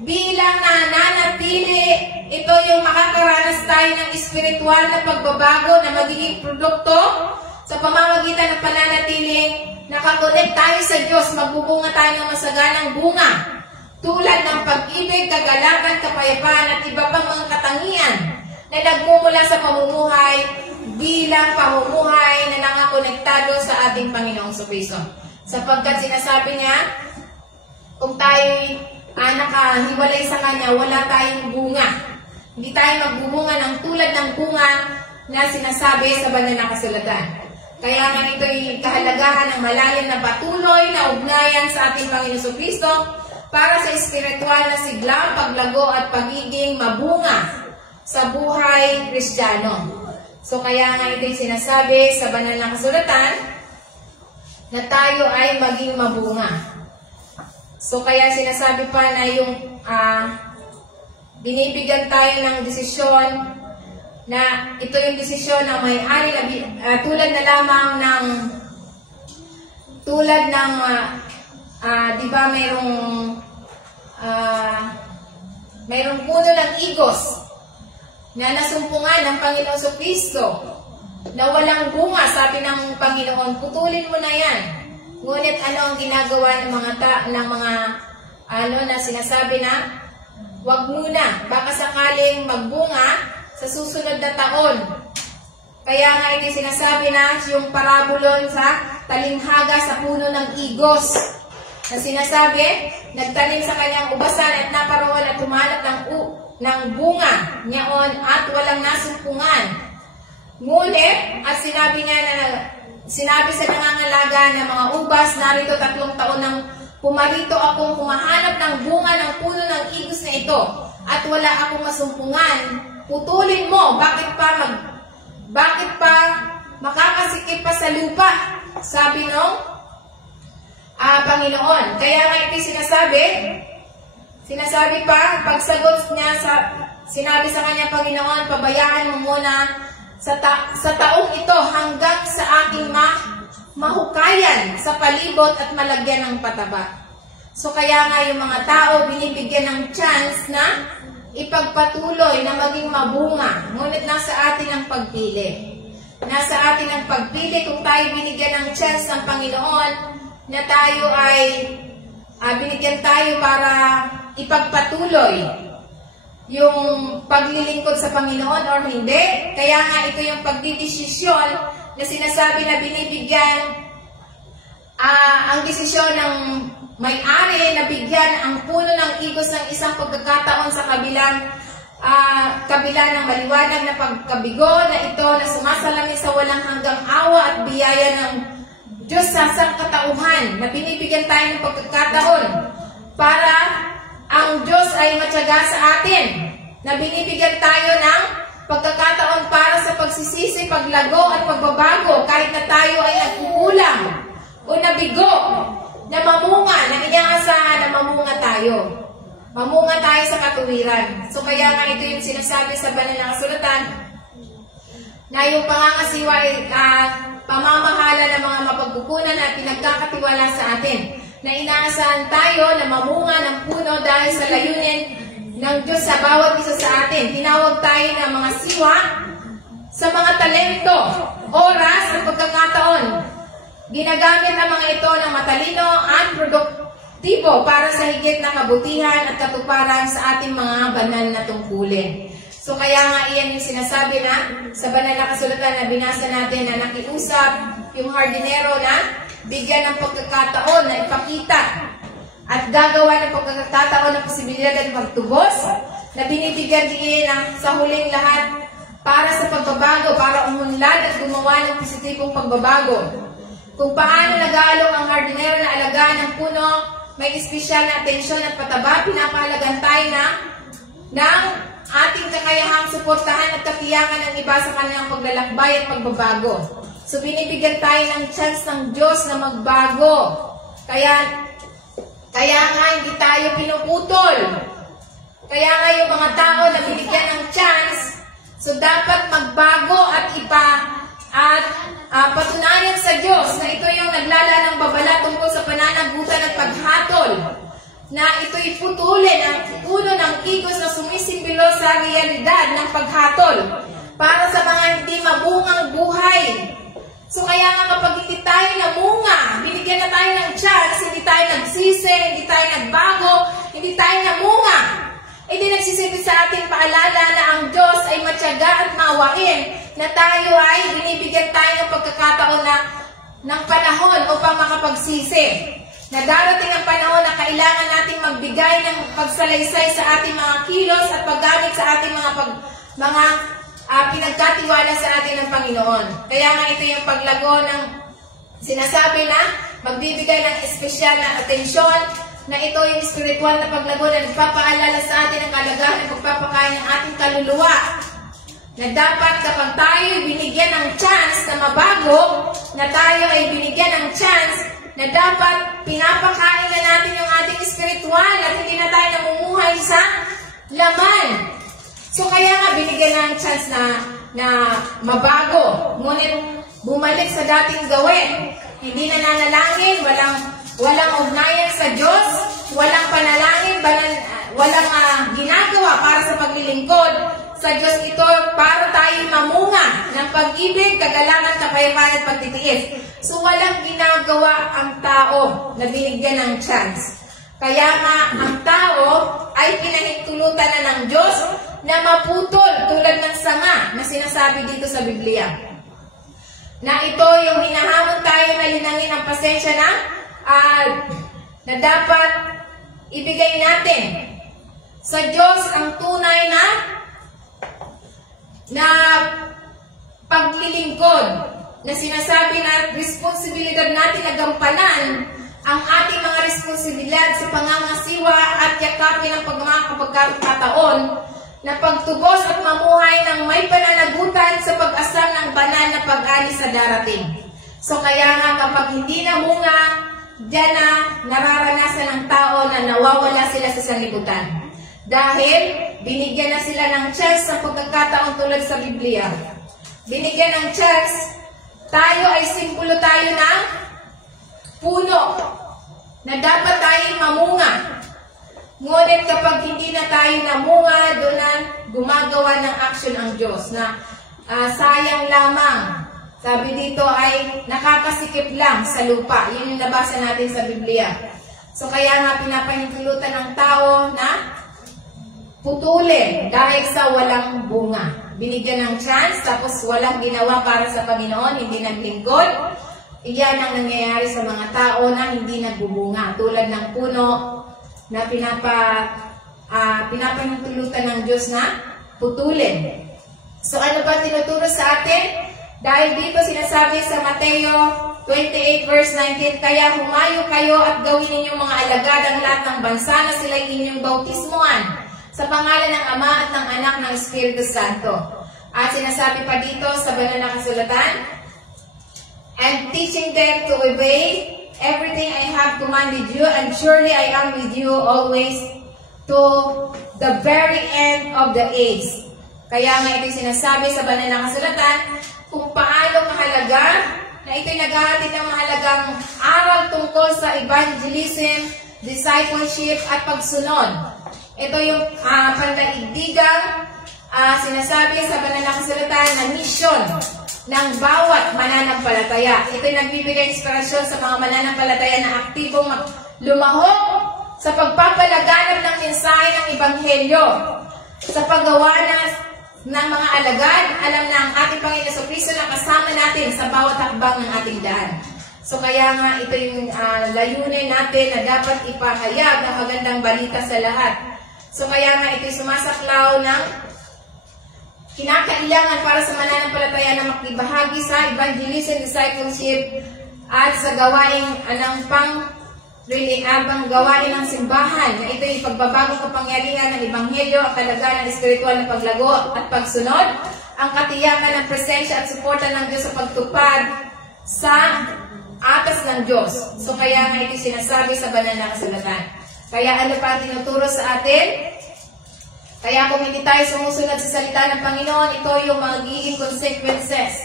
bilang nananatili, ito yung makakaranas tayo ng espiritual na pagbabago na magiging produkto sa pamamagitan ng pananatiling nakakonect tayo sa Diyos, magbubunga tayo ng masaganang bunga. Tulad ng pag-ibig, kagalakan, kapayapaan at iba pang mga katangian na nagmumula sa pamumuhay bilang pamumuhay na nakakonektado sa ating Panginoong Jesucristo. Sapagkat sinasabi niya, kung tayo nakahiwalay sa Kanya, wala tayong bunga. Hindi tayo magbubunga ng tulad ng bunga na sinasabi sa banal na kasulatan. Kaya nga ito ay kahalagahan ng malalim na patuloy na ugnayan sa ating Panginoong Jesucristo para sa espiritual na siglang, paglago at pagiging mabunga sa buhay Kristiyano. So kaya nga ito yung sinasabi sa banal na kasulatan na tayo ay maging mabunga. So kaya sinasabi pa na yung binibigyan tayo ng desisyon na ito yung desisyon ng may-ari na tulad na lamang ng di ba mayroong puno ng igos na nasumpungan ng Panginoon Jesucristo na walang bunga. Sabi ng Panginoon, putulin mo na yan. Ngunit ano ang ginagawa ng mga na sinasabi na wag muna, baka sakaling magbunga sa susunod na taon. Kaya nga ito sinasabi na yung parabolon sa talinghaga sa puno ng igos na sinasabi, nagtanim sa kanyang ubasan at naparoon at humanap ng bunga niyaon at walang nasumpungan. Ngunit, at sinabi sa nangangalaga ng mga ubas, narito 3 taon nang pumarito akong humahanap ng bunga ng puno ng igos na ito, at wala akong masumpungan. Putulin mo, bakit pa makakasikip pa sa lupa? Sabi ng Panginoon. Kaya nga ito sinasabi pa, pagsagot niya sinabi sa kanya Panginoon, pabayaan mo muna sa taong ito hanggang sa aking mahukayan sa palibot at malagyan ng pataba. So kaya nga yung mga tao binibigyan ng chance na ipagpatuloy na maging mabunga. Ngunit nasa atin ang pagpili. Nasa atin ang pagpili kung tayo binigyan ng chance ng Panginoon na tayo ay binigyan tayo para ipagpatuloy yung paglilingkod sa Panginoon or hindi. Kaya nga ito yung pagdidesisyon na sinasabi na binibigyan ang desisyon ng may-ari na bigyan ang puno ng igos ng isang pagkakataon sa kabila ng maliwanag na pagkabigo na ito na sumasalamin sa walang hanggang awa at biyaya ng Diyos sa sangkatauhan, na binibigyan tayo ng pagkakataon para ang Diyos ay matyaga sa atin, na binibigyan tayo ng pagkakataon para sa pagsisisi, paglago at pagbabago kahit na tayo ay nagkukulang o nabigo, na mamunga, na inaasahan na mamunga tayo. Mamunga tayo sa katuwiran. So kaya nga ito yung sinasabi sa banal na kasulatan na yung pangangasiwa ay pamamahala ng mga mapagkukunan na pinagkakatiwala sa atin, na inaasahan tayo na mamunga ng puno dahil sa layunin ng Diyos sa bawat isa sa atin. Tinawag tayo ng mga siwa sa mga talento, oras at pagkakataon. Ginagamit ang mga ito ng matalino at produktibo para sa higit na kabutihan at katuparan sa ating mga banal na tungkulin. So kaya nga iyan yung sinasabi na sa banal na kasulatan na binasa natin, na nakiusap yung hardinero na bigyan ng pagkakataon na ipakita at gagawa ng pagkakataon ng posibilidad at magtubos, na binibigyan din sa huling lahat para sa pagbabago, para umunlad at gumawa ng positibong pagbabago. Kung paano nag-aalok ang hardinero na alagaan ng puno, may espesyal na atensyon at pataba, pinapahalagan tayo ng ating kakayahang suportahan at katiyakan ng iba sa kanilang paglalakbay at pagbabago. So binibigyan tayo ng chance ng Diyos na magbago. Kaya nga hindi tayo pinuputol. Kaya nga yung mga tao na binigyan ng chance, so dapat magbago at patunayan sa Diyos na ito yung naglala ng babala tungkol sa pananagutan at paghatol, na ito'y putulin ang puno ng igos na sumisimbolo sa realidad ng paghatol para sa mga hindi mabungang buhay. So kaya nga kapag hindi tayo namunga, binigyan na tayo ng chance, hindi tayo nagsisi, hindi tayo nagbago, hindi tayo namunga, hindi nagsisipit sa ating paalala na ang Diyos ay matyaga at maawain, na tayo ay binibigyan tayo ng pagkakataon ng panahon upang makapagsisi. Na darating ang panahon na kailangan nating magbigay ng pagsalaysay sa ating mga kilos at paggamit sa ating mga pinagkatiwala sa atin ng Panginoon. Kaya nga ito yung paglago ng sinasabi na magbibigay ng espesyal na atensyon, na ito yung spiritual na paglago na nagpapaalala sa atin ang kalagahan ng pagpapakain ng ating kaluluwa. Na dapat kapag tayo binigyan ng chance na mabago, na tayo ay binigyan ng chance na dapat pinapakain na natin yung ating spiritual at hindi na tayo namumuhay sa laman. So kaya nga binigyan ng chance na mabago, ngunit bumalik sa dating gawin. Hindi na nanalangin, walang ugnayan sa Diyos, walang panalangin, walang ginagawa para sa paglilingkod sa Diyos. Ito para tayo mamunga ng pag-ibig, kagalangan, kapayapaan at pagtitiis. So walang ginagawa ang tao na binigyan ng chance. Kaya nga ang tao ay pinahintulutan na ng Diyos na maputol tulad ng sanga na sinasabi dito sa Biblia. Na ito yung hinahamon tayo na linangin ang pasensya na dapat ibigay natin sa Diyos ang tunay na paglilingkod, na sinasabi na responsibilidad natin na gampanan ang ating mga responsibilidad sa pangangasiwa at yakapin ng mga pagkakataon na pagtubos at mamuhay ng may pananagutan sa pag-asam ng banal na pag-alis sa darating. So kaya nga kapag hindi namunga, diyan na nararanasan ng tao na nawawala sila sa sanlibutan. Dahil binigyan na sila ng chance sa pagkakataon tulad sa Biblia. Binigyan ng chance, tayo ay simbolo tayo ng puno na dapat tayong mamunga. Ngunit kapag hindi na tayo namunga, doon na gumagawa ng action ang Diyos na sayang lamang. Sabi dito ay nakakasikip lang sa lupa. Yun yung nabasa natin sa Biblia. So kaya nga pinapahintulutan ng tao na putulin dahil sa walang bunga. Binigyan ng chance tapos walang ginawa para sa Panginoon, hindi naglingkod. Iyan ang nangyayari sa mga tao na hindi nagbubunga. Tulad ng puno na pinapahintulutan ng Diyos na putulin. So ano ba tinuturo sa atin? Dahil dito sinasabi sa Mateo 28 verse 19, kaya humayo kayo at gawin ninyong mga alagad ang lahat ng bansa na sila'y inyong bautismuhan sa pangalan ng Ama at ng Anak ng Espiritu Santo. At sinasabi pa dito sa banal na kasulatan, and teaching them to obey everything I have commanded you, and surely I am with you always to the very end of the age. Kaya nga ito sinasabi sa banal na kasulatan, kung paano mahalaga na ito'y naghahatid ng mahalagang aral tungkol sa evangelism, discipleship, at pagsunod. Ito yung pandaigdigang sinasabi sa banal na kasulatan na mission ng bawat mananampalataya. Ito'y nagbibigay inspirasyon sa mga mananampalataya na aktibong lumahok sa pagpapalaganap ng mensahe ng Ebanghelyo, sa paggawa ng mga alagad. Alam na ang ating Panginoon Jesucristo na kasama natin sa bawat hakbang ng ating daan. So kaya nga ito yung layunin natin na dapat ipahayag ng magandang balita sa lahat. So kaya nga ito'y sumasaklaw ng kinakailangan para sa mananampalataya na makibahagi sa evangelism, discipleship, at sa gawain ng gawain ng simbahan, na ito yung pagbabagong kapangyarihan ng Ebanghelyo, ang kalagayan ng espiritual na paglago at pagsunod, ang katiyakan ng presensya at suporta ng Diyos sa pagtupad sa atas ng Diyos. So kaya nga ito sinasabi sa banal na kasulatan. Kaya ano pa ang tinuturo sa atin? Kaya kung hindi tayo sumusunod sa salita ng Panginoon, ito yung magiging consequences.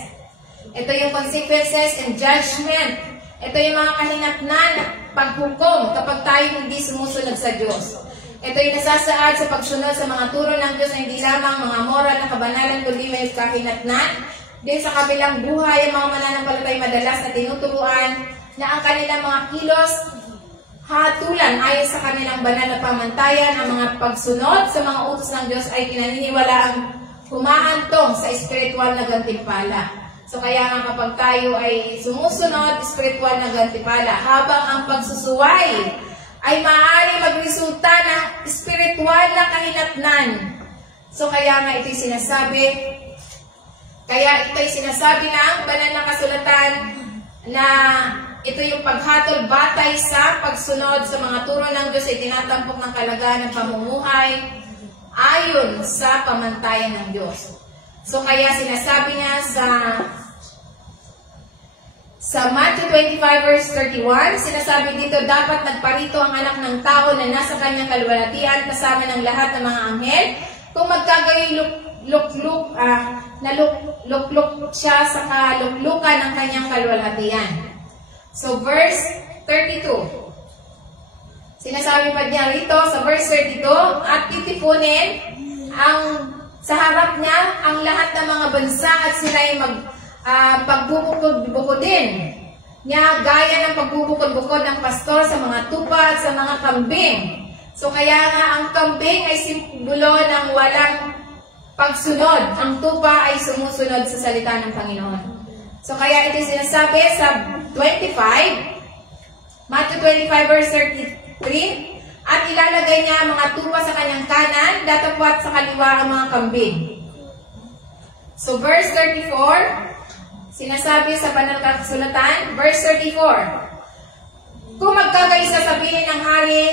Ito yung consequences and judgment. Ito yung mga kahinatnan, paghukom kapag tayo hindi sumusunod sa Diyos. Ito yung nasasaad sa pagsunod sa mga turo ng Diyos na hindi lamang mga moral na kabanalan, kundi may kahinatnan. Din sa kabilang buhay, ang mga mananampalatay madalas na tinuturuan na ang kanilang mga kilos hatulan ayon sa kanilang banal na pamantayan. Ang mga pagsunod sa mga utos ng Diyos ay pinaniniwalaang humahantong sa espiritual na gantimpala. So kaya nga kapag tayo ay sumusunod, espiritual na gantimpala, habang ang pagsusuway ay maaari magresulta ng espiritual na kahinatnan. So kaya nga ito'y sinasabi ng banal na kasulatan na ito yung paghatol batay sa pagsunod sa mga turo ng Diyos ay tinatampok ng kalagayan ng pamumuhay ayon sa pamantayan ng Diyos. So kaya sinasabi niya sa Matthew 25 verse 31, sinasabi dito, dapat nagparito ang anak ng tao na nasa kanyang kaluwalhatian kasama ng lahat ng mga anghel kung magkagayoy lukluk siya sa kaluklukan ng kanyang kaluwalhatian. So, verse 32. Sinasabi pa niya rito sa verse 32, at titipunin sa harap niya ang lahat ng mga bansa at sila ay pagbubukod-bukodin niya gaya ng pagbubukod-bukod ng pastor sa mga tupa at sa mga kambing. So, kaya nga ang kambing ay simbolo ng walang pagsunod. Ang tupa ay sumusunod sa salita ng Panginoon. So, kaya ito sinasabi sa 25, Matthew 25 verse 33, At ilalagay niya ang mga tupa sa kanyang kanan, datapwat sa kaliwa ang mga kambing. So verse 34, sinasabi sa banal na kasulatan, verse 34, kung magkagaisa sabihin ng hari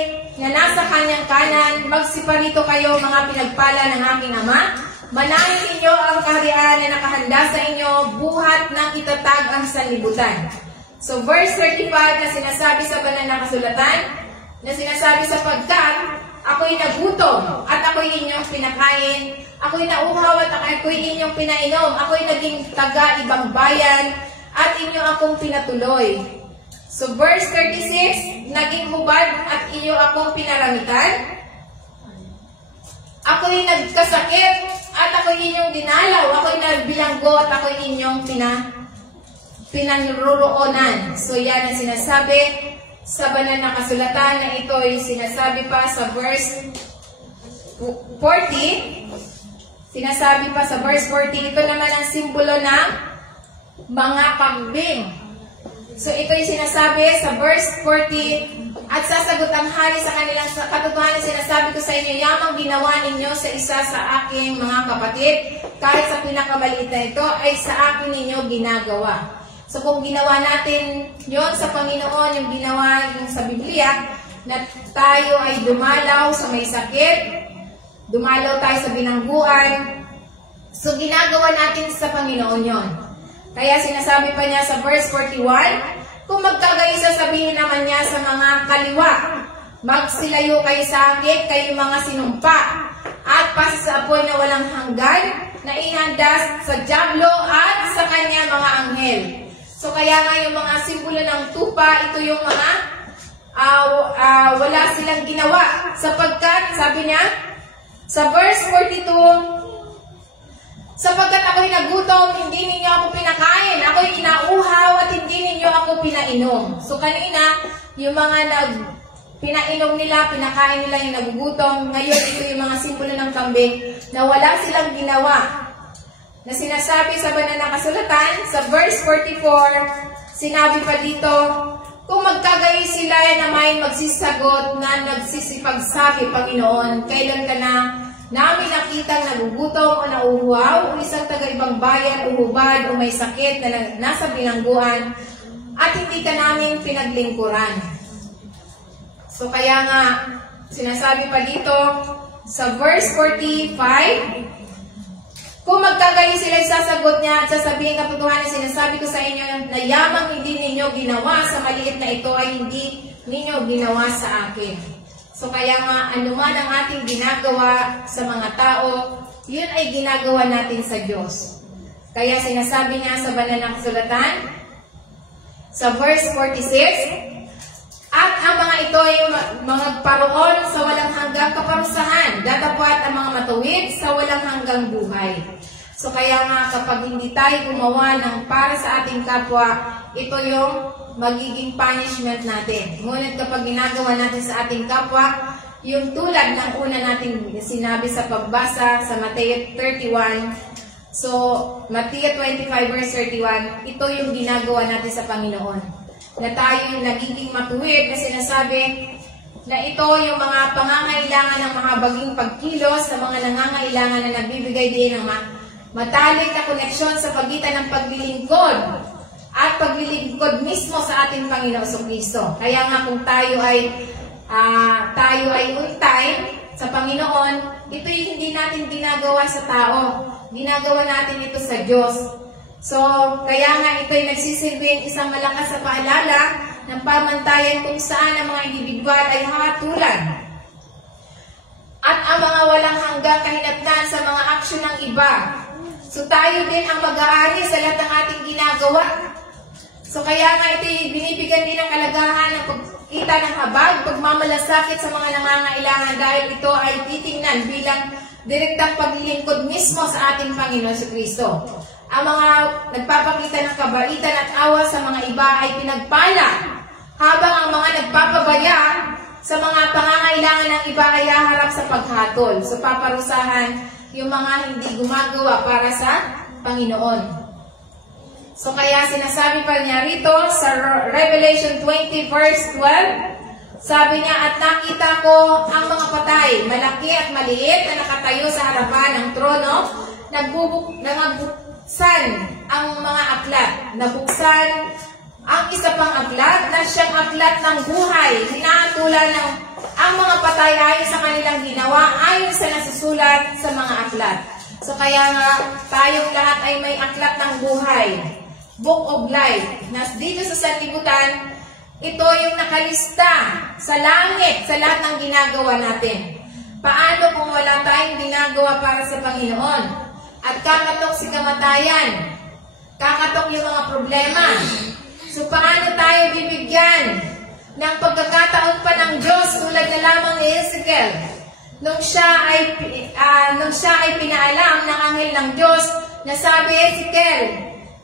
na nasa kanyang kanan, magsiparito kayo mga pinagpala ng aking ama, manahin ninyo ang kaharian na nakahanda sa inyo, buhat ng itatag ang sanlibutan. So verse 35 na sinasabi sa banal na kasulatan, na sinasabi sapagkat ako'y nagutom at ako'y inyong pinakain, ako'y nauhaw at ako'y inyong pinainom, ako'y naging taga ibang bayan at inyo akong pinatuloy. So verse 36, naging hubad at inyo akong pinaramitan, ako'y nagkasakit at ako'y inyong dinalaw, ako'y nagbilanggo at ako'y inyong pinanruroonan. So yan ang sinasabi sa banal na kasulatan na ito ay sinasabi pa sa verse 40. Sinasabi pa sa verse 40, ito naman ang simbolo ng mga kambing. So ito ay sinasabi sa verse 40, at sasagot ang hari sa kanilang katotohanan, sinasabi ko sa inyo, yamang ginawa ninyo sa isa sa aking mga kapatid, kahit sa pinakamaliit na ito, ay sa akin ninyo ginagawa. So kung ginawa natin yon sa Panginoon, yung ginawa yung sa Biblia, na tayo ay dumalaw sa may sakit, dumalaw tayo sa binangguan, so ginagawa natin sa Panginoon yon. Kaya sinasabi pa niya sa verse 41, kung magkagaisa sabihin naman niya sa mga kaliwa, magsilayo kayo sa akit, kayo mga sinumpa, at pasa sa apoy na walang hanggan, na ihanda sa dyablo at sa kanya mga anghel. So kaya nga yung mga simbolo ng tupa, ito yung mga wala silang ginawa. Sapagkat, sabi niya, sa verse 42, sapagkat ako'y nagutom, hindi ninyo ako pinakain, ako'y inauhaw at hindi ninyo ako pinainom. So kanina, yung mga pinainom nila, pinakain nila yung nagugutom. Ngayon, ito yung mga simbolo ng kambing na wala silang ginawa. Na sinasabi sa banal na kasulatan, sa verse 44, sinabi pa dito, kung magkagayon sila na may magsisagot na nagsisipagsabi, Panginoon, kailan ka na namin nakitang nagugutom o nauuhaw o isang taga-ibang bayan o hubad o may sakit na nasa bilangguan at hindi ka namin pinaglingkuran. So kaya nga, sinasabi pa dito sa verse 45, kung magkagayon sila, sasagot niya at sasabihin katotohanan, sinasabi ko sa inyo na yamang hindi ninyo ginawa sa maliit na ito ay hindi ninyo ginawa sa akin. So kaya nga, anuman ang ating ginagawa sa mga tao, yun ay ginagawa natin sa Diyos. Kaya sinasabi niya sa banal na kasulatan, sa verse 46, at ang mga ito ay mga paroon sa walang hanggang kaparusahan, datapwat ang mga matuwid sa walang hanggang buhay. So kaya nga kapag hindi tayo gumawa ng para sa ating kapwa, ito yung magiging punishment natin. Ngunit kapag ginagawa natin sa ating kapwa, yung tulad ng una nating sinabi sa pagbasa sa Mateo 31, so Mateo 25 verse 31, ito yung ginagawa natin sa Panginoon. Na tayo nagiging matuwid na sinasabi na ito yung mga pangangailangan ng mahabaging pagkilos sa mga nangangailangan na nagbibigay din ng matalik na koneksyon sa pagitan ng paglilingkod at paglilingkod mismo sa ating Panginoon Kristo. Kaya nga kung tayo ay on time sa Panginoon, ito'y hindi natin ginagawa sa tao. Ginagawa natin ito sa Diyos. So, kaya nga ito'y nagsisilbing isang malakas sa paalala ng pamantayan kung saan ang mga individual ay hatulan. At ang mga walang hanggang kahinatnan sa mga aksyon ng iba. So, tayo din ang mag-aari sa lahat ng ating ginagawa. So, kaya nga ito'y binibigyan din ng kalagahan ng pagkita ng habag, pagmamalasakit sa mga nangangailangan dahil ito ay titingnan bilang direktang paglilingkod mismo sa ating Panginoon Kristo. Ang mga nagpapakita ng kabaitan at awa sa mga iba ay pinagpala, habang ang mga nagpapabaya sa mga pangangailangan ng iba ay haharap sa paghatol. So paparusahan yung mga hindi gumagawa para sa Panginoon. So kaya sinasabi pa niya rito sa Revelation 20 verse 12, Sabi niya, at nakita ko ang mga patay, malaki at maliit na nakatayo sa harapan ng trono, nagbuksan ang mga aklat. Nabuksan ang isa pang aklat na siyang aklat ng buhay. Hinatulan ng ang mga patay ayon sa kanilang ginawa, ayon sa nasusulat sa mga aklat. So kaya nga, tayong lahat ay may aklat ng buhay. Book of Life. Dito sa sanlibutan, ito yung nakalista sa langit, sa lahat ng ginagawa natin. Paano kung wala tayong ginagawa para sa Panginoon? At kakatok si kamatayan. Kakatok yung mga problema. So paano tayo bibigyan ng pagkakataon pa ng Diyos tulad na lamang ni Ezekiel? Nung siya ay pinaalam ng anghel ng Diyos na sabi,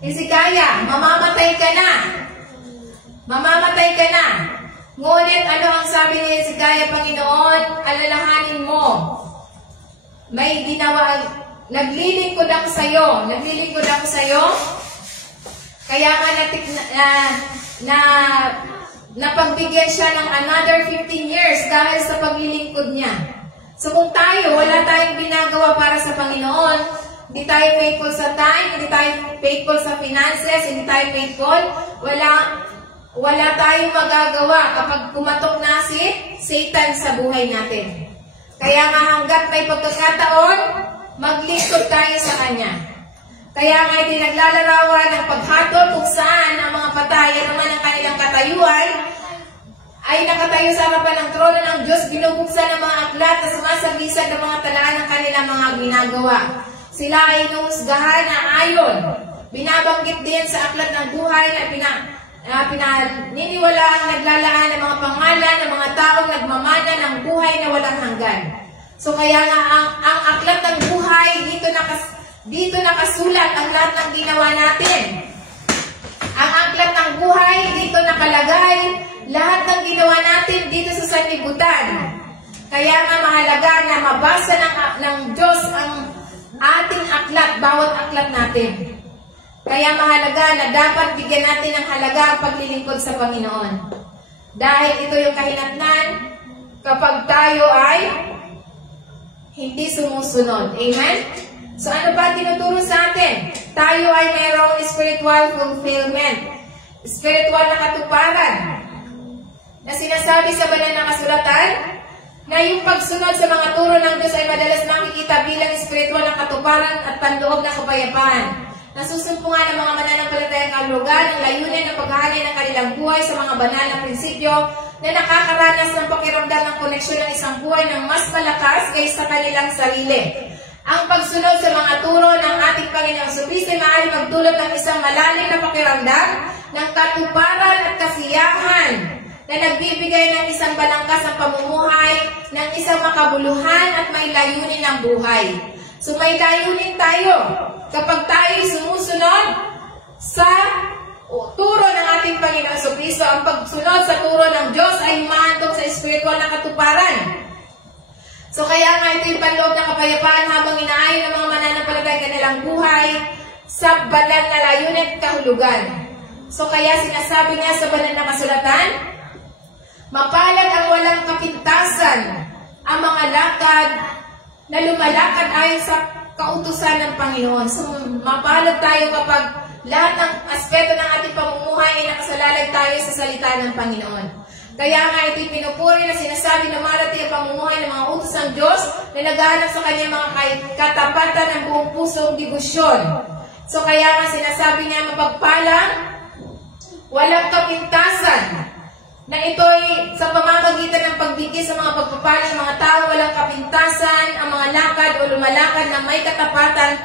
Hezekiah, mamamatay ka na. Mamamatay ka na. Ngunit ano ang sabi ni Hezekiah, Panginoon, alalahanin mo. May ginawa, naglilingkod ako sa iyo. Naglilingkod ako sa iyo. Kaya nga napagbigyan siya ng another 15 years dahil sa paglilingkod niya. So kung tayo, wala tayong ginagawa para sa Panginoon, hindi tayo faithful sa time, hindi tayo faithful sa finances, hindi tayo faithful, wala tayong magagawa kapag kumatok na si Satan sa buhay natin. Kaya nga hanggat may pagkakataon, maglingkod tayo sa Kanya. Kaya nga iti naglalarawan ng paghatol kung saan ang mga patay at naman ang kanilang katayuan ay nakatayo sa harapan ng trono ng Diyos, binubuksan ng mga aklat na sumasagisag ng mga talaan ng kanilang mga ginagawa. Sila ay inuhusgahan na ayon. Binabanggit din sa aklat ng buhay na pinaniniwala ang naglalaan ng mga pangalan ng mga taong nagmamana ng buhay na walang hanggan. So kaya nga ang aklat ng buhay, dito nakasulat ang lahat ng ginawa natin. Ang aklat ng buhay, dito nakalagay lahat ng ginawa natin dito sa sanlibutan. Kaya nga mahalaga na mabasa ng Diyos ang ating aklat, bawat aklat natin. Kaya mahalaga na dapat bigyan natin ng halaga ang paglilingkod sa Panginoon. Dahil ito yung kahinatnan kapag tayo ay hindi sumusunod. Amen? So ano ba tinuturo sa atin? Tayo ay mayroong spiritual fulfillment. Spiritual na katuparan. Na sinasabi sa banal na kasulatan na yung pagsunod sa mga turo ng Diyos ay madalas makikita bilang spiritual na katuparan at panloob na kapayapaan. Nasusumpungan ng mga mananampalatayang kahulugan ang layunin ng paghahanay ng kanilang buhay sa mga banal na prinsipyo na nakakaranas ng pakiramdam ng koneksyon ng isang buhay ng mas malakas kaysa kanilang sarili. Ang pagsunod sa mga turo ng ating Panginoong Jesucristo ay maaaring magdulot ng isang malalim na pakiramdam ng katuparan at kasiyahan na nagbibigay ng isang balangkas ng pamumuhay, ng isang makabuluhan at may layunin ng buhay. So may layunin tayo kapag tayo sumusunod sa turo ng ating Panginoong Jesucristo. Ang pagsunod sa turo ng Diyos ay humahantong sa spiritual na katuparan. So kaya nga ito yung panloob na kapayapaan habang inaayon ng mga mananampalataya kanilang buhay sa banal na layunin at kahulugan. So kaya sinasabi niya sa banal na kasulatan, mapalad ang walang kapintasan ang mga lakad na lumalakad ayon sa kautusan ng Panginoon. So mapalad tayo kapag lahat ng aspeto ng ating pamumuhay ay nakasalalay tayo sa salita ng Panginoon. Kaya nga ito'y pinupuri na sinasabi na marating ang pamumuhay ng mga utos ng Diyos na naghahanap sa kanyang mga katapatan ng buong pusong debosyon. So kaya nga sinasabi niya mapagpalang, walang kapintasan, na ito'y sa pamamagitan ng pagbigay sa mga pagpapala ng mga tao, walang kapintasan, ang mga lakad o lumalakad na may katapatan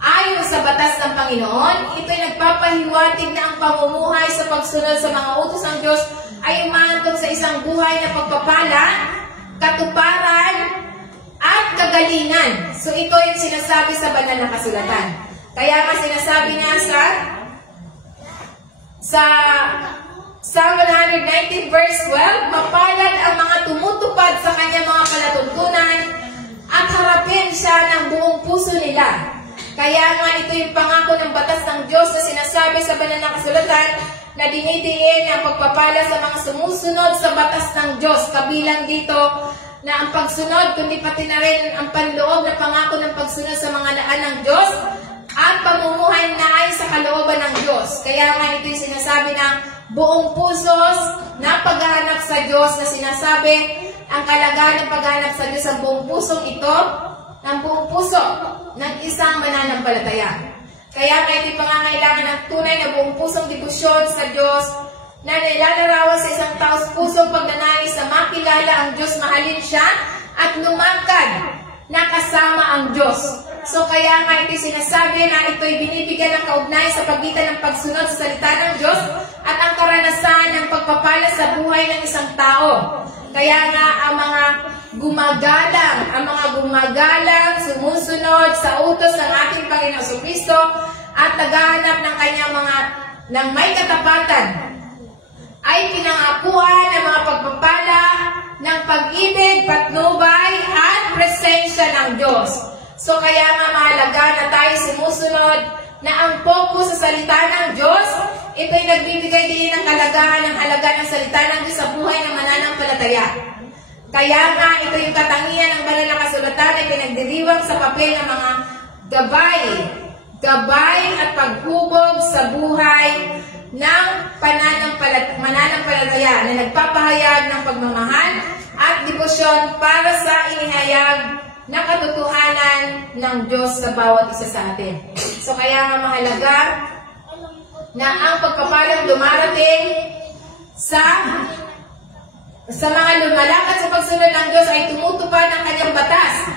ayon sa batas ng Panginoon. Ito'y nagpapahiwatig na ang pamumuhay sa pagsunod sa mga utos ng Diyos ay umahantong sa isang buhay na pagpapala, katuparan, at kagalingan. So ito yung sinasabi sa banal na kasulatan. Kaya nga sinasabi niya sa Psalm 119 verse 12, mapalad ang mga tumutupad sa kanyang mga palatuntunan at harapin siya ng buong puso nila. Kaya nga ito yung pangako ng batas ng Diyos na sinasabi sa banal na kasulatan na dinidiin ang pagpapala sa mga sumusunod sa batas ng Diyos. Kabilang dito na ang pagsunod, kundi pati na rin ang panloob na pangako ng pagsunod sa mga daan ng Diyos at pamumuhay na ay sa kalooban ng Diyos. Kaya nga ito yung sinasabi ng buong pusos na paghahanap sa Diyos, na sinasabi ang kalagahan ng paghahanap sa Diyos ang buong pusong ito, ng buong puso ng isang mananampalataya. Kaya nga ito'y pangangailangan ng tunay na buong pusong debosyon sa Diyos na nilalarawan sa isang taos pusong pagnanais na makilala ang Diyos, mahalin siya, at lumangkad na kasama ang Diyos. So kaya nga ito'y sinasabi na ito'y binibigyan ng kaugnayan sa pagitan ng pagsunod sa salita ng Diyos at ang karanasan ng pagpapala sa buhay ng isang tao. Kaya nga ang mga gumagalang, sumusunod sa utos ng ating Panginoon Jesucristo at naghahanap ng kanyang ng may katapatan ay pinangakuan ng mga pagpapala ng pag-ibig, patnubay at presensya ng Diyos. So kaya nga mahalaga na tayo sumusunod na ang focus sa salita ng Diyos, ito'y nagbibigay din ng halaga ng salita ng Diyos sa buhay ng mananampalataya. Kaya nga ito yung katangian ng banal na kasulatan ay pinagdiriwang sa papel ng mga gabay at paghubog sa buhay ng mananampalataya na nagpapahayag ng pagmamahal at debosyon para sa inihayag na katotohanan ng Diyos sa bawat isa sa atin. So kaya nga mahalaga na ang pagpapalang dumarating sa mga lumalakad sa pagsunod ng Diyos ay tumutupad ng kanyang batas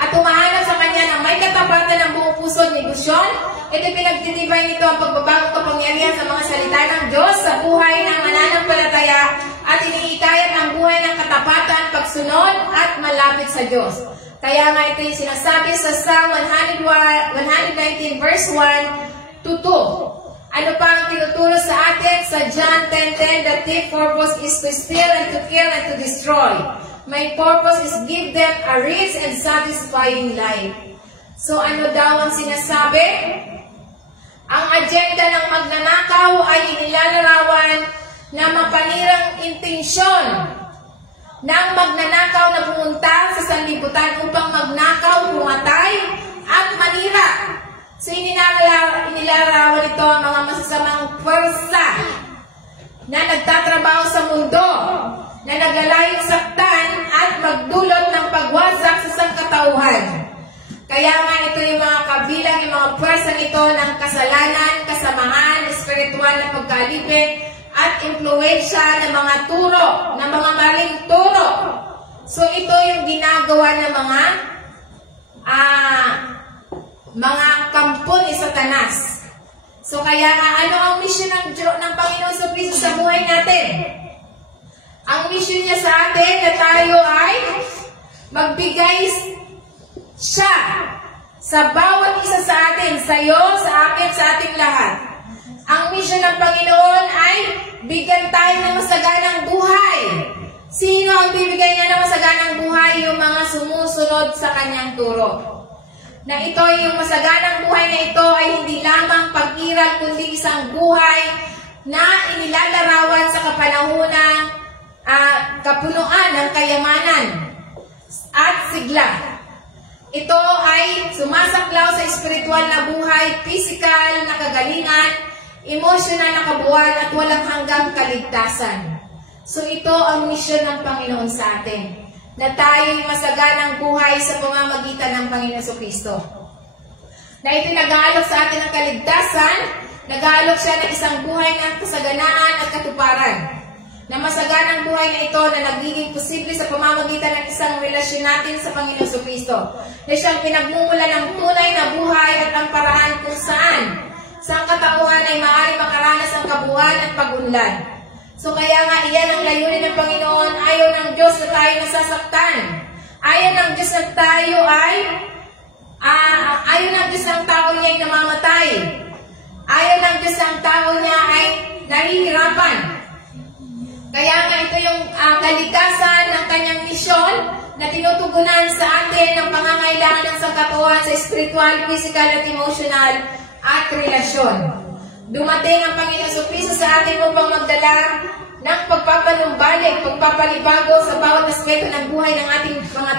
at umahanap sa kanya ng may katapatan ng buong puso at debosyon. Ito pinagtitibay nito ang pagbabagong kapangyarihan sa mga salita ng Diyos sa buhay ng mananampalataya at iniikayat ang buhay ng katapatan, pagsunod at malapit sa Diyos. Kaya nga ito yung sinasabi sa Psalm 119 verse 1 to 2. Ano pa ang tinuturo sa atin? Sa John 10:10, the thief purpose is to steal and to kill and to destroy. My purpose is give them a rich and satisfying life. So ano daw ang sinasabi? Ang agenda ng magnanakaw ay inilalarawan na mapanirang intensyon ng magnanakaw na pumunta sa sanlibutan upang magnakaw, pumatay, at manira. So inilalarawan ito ang mga masasamang pwersa na nagtatrabaho sa mundo, na nagalayong saktan at magdulot ng pagwasak sa sangkatauhan. Kaya nga ito yung mga kabilang, yung mga pwersa nito ng kasalanan, kasamaan, espiritual na pagkalipin, at impluensya ng mga turo, ng mga maling turo. So ito yung ginagawa ng mga kampo ni Satanas. So kaya nga, ano ang mission ng Panginoon Jesucristo sa buhay natin? Ang mission niya sa atin na tayo ay magbigay siya sa bawat isa sa atin, sa iyo, sa akin, sa ating lahat. Ang mission ng Panginoon ay bigyan tayo ng masaganang buhay. Sino ang bibigyan niya ng masaganang buhay? Yung mga sumusunod sa kanyang turo. Na ito, yung masaganang buhay na ito ay hindi lamang pag-iral, kundi isang buhay na inilalarawan sa kapanahunang kapunuan ng kayamanan at sigla. Ito ay sumasaklaw sa espiritual na buhay, physical na kagalingan, emotional na kabuuan at walang hanggang kaligtasan. So ito ang misyon ng Panginoon sa atin, na tayo'y masaganang buhay sa pamamagitan ng Panginoon Jesucristo. Na ito'y nag-aalok sa atin ng kaligtasan, nag-aalok siya ng isang buhay ng kasaganaan at katuparan. Na masaganang buhay na ito na nagiging posible sa pamamagitan ng isang relasyon natin sa Panginoon Jesucristo. Na siyang pinagmumula ng tunay na buhay at ang paraan kung saan sa katauhan ay maaari makaranas ang kabuuan at pag-unlad. So kaya nga iyan ang layunin ng Panginoon. Ayaw ng Diyos na tayo nasasaktan. Ayaw ng Diyos na tayo ayaw ng Diyos na ang tao niya ay namamatay. Ayaw ng Diyos na ang tao niya ay nahihirapan. Kaya nga ito yung kalikasan ng kanyang misyon na tinutugunan sa atin ng pangangailangan ng sangkatauhan sa spiritual, physical at emotional at relasyon. Dumating ang Panginoon Jesucristo sa atin upang magdala ng pagpapanumbalik, pagpapalibago sa bawat aspeto ng buhay ng ating mga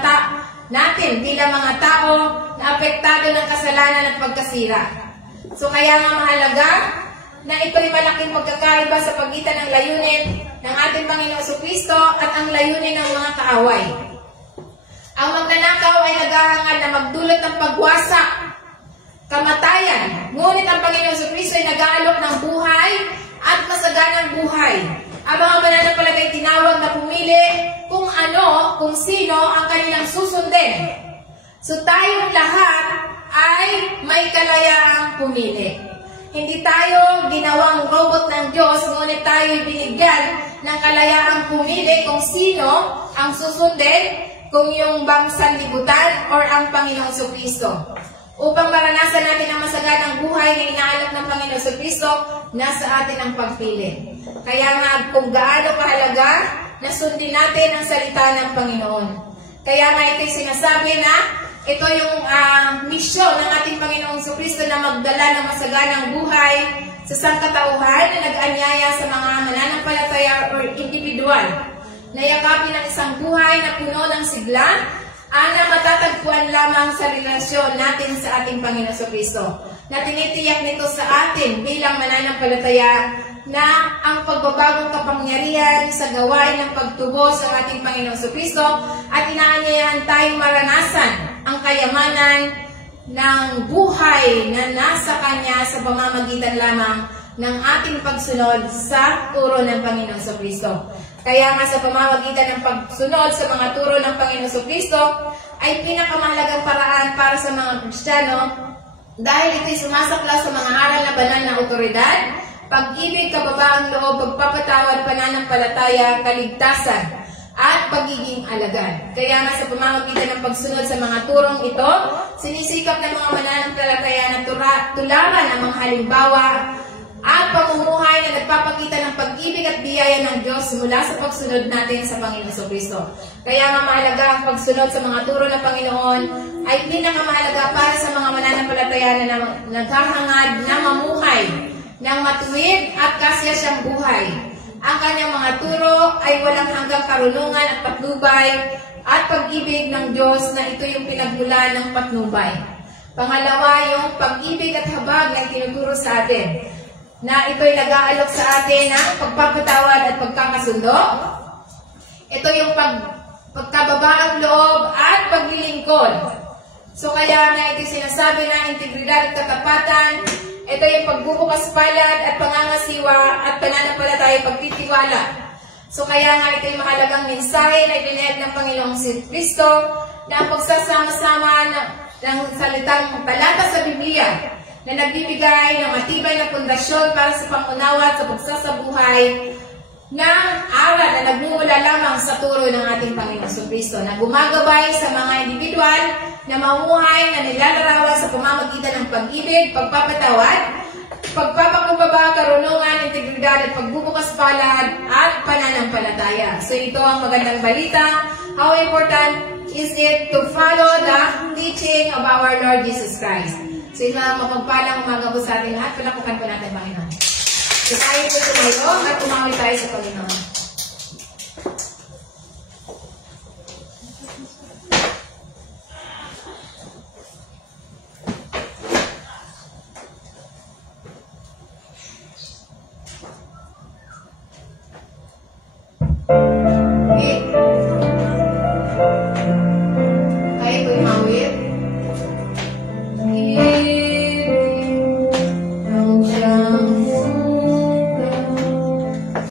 natin bilang mga tao na apektado ng kasalanan at pagkasira. So kaya nga mahalaga na ito'y malaking pagkakaiba sa pagitan ng layunin ng ating Panginoon Jesucristo at ang layunin ng mga kaaway. Ang magnanakaw ay naghahangad na magdulot ng pagwasak, kamatayan. Ngunit ang Panginoon Jesucristo ay nag-aalok ng buhay at masaganang buhay. Ang mga mananampalatay tinawag na pumili kung ano, kung sino ang kanilang susundin. So tayong lahat ay may kalayaang pumili. Hindi tayo ginawang robot ng Diyos, ngunit tayo binigyan ng kalayaang pumili kung sino ang susundin, kung yung bang sanlibutan or ang Panginoong Jesucristo. Upang maranasan natin ang masaganang buhay na inaalok ng Panginoong Jesucristo, nasa atin ang pagpili. Kaya nga kung gaano kahalaga na sundin natin ang salita ng Panginoon. Kaya nga ito'y sinasabi na ito yung misyon ng ating Panginoong Jesucristo na magdala ng masaganang buhay sa sangkatauhan na nag-anyaya sa mga mananampalataya or individual na yakapin ang isang buhay na puno ng sigla na matatagpuan lamang sa relasyon natin sa ating Panginoong Jesucristo, na tinitiyak nito sa atin bilang mananampalataya na ang pagbabagong kapangyarihan sa gawain ng pagtubos ng ating Panginoong Jesucristo at inaanyayahan tayong maranasan ang kayamanan ng buhay na nasa Kanya sa pamamagitan lamang ng ating pagsunod sa turo ng Panginoong Jesucristo. Kaya nga sa pamamagitan ng pagsunod sa mga turo ng Panginoong Jesucristo ay pinakamahalagang paraan para sa mga Kristiyano dahil ito'y sumasakla sa mga aral na banal na otoridad, pag-ibig, kababaang loob, pagpapatawad, pananampalataya, kaligtasan, at pagiging alagad. Kaya nga sa pamamagitan ng pagsunod sa mga turong ito, sinisikap ng mga mananampalataya na tularan ang mga halimbawa at pamumuhay na nagpapakita ng pag-ibig at biyaya ng Diyos mula sa pagsunod natin sa Panginoon Jesucristo. Kaya nga mahalaga ang pagsunod sa mga turo ng Panginoon ay pinakamahalaga para sa mga mananampalataya na naghahangad na mamuhay ng matuwid at kasiyasyang buhay. Ang kanyang mga turo ay walang hanggang karunungan at patnubay at pag-ibig ng Diyos na ito yung pinagmulan ng patnubay. Pangalawa, yung pag-ibig at habag na tinuturo sa atin, na ito'y nag-aalok sa atin ng pagpapatawad at pagkakasundo. Ito yung pagkababaang loob at paglilingkod. So kaya nga ito sinasabi na integridad at katapatan. Ito yung pagbubukas palad at pangangasiwa at pananampalataya, pagtitiwala. So kaya nga ito yung mahalagang mensahe na ibinahayag ng Panginoong Kristo na ang pagsasama-sama ng salitang talata sa Biblia na nagbibigay ng matibay na pundasyon para sa pangunawa at sa pagsasabuhay ng aral na nagmumula lamang sa turo ng ating Panginoong Kristo na gumagabay sa mga individual na mamuhay na nilalarawan sa pamamagitan ng pag-ibig, pagpapatawad, pagpapakumbaba, karunungan, integridad at pagbubukas palad at pananampalataya. So ito ang magandang balita. How important is it to follow the teaching of our Lord Jesus Christ? So ito ang mapagpalang umaga po sa ating lahat. Palakukan po natin, Panginoon. So tayo po tumayo at umawit tayo sa Panginoon. Tayo po umawit.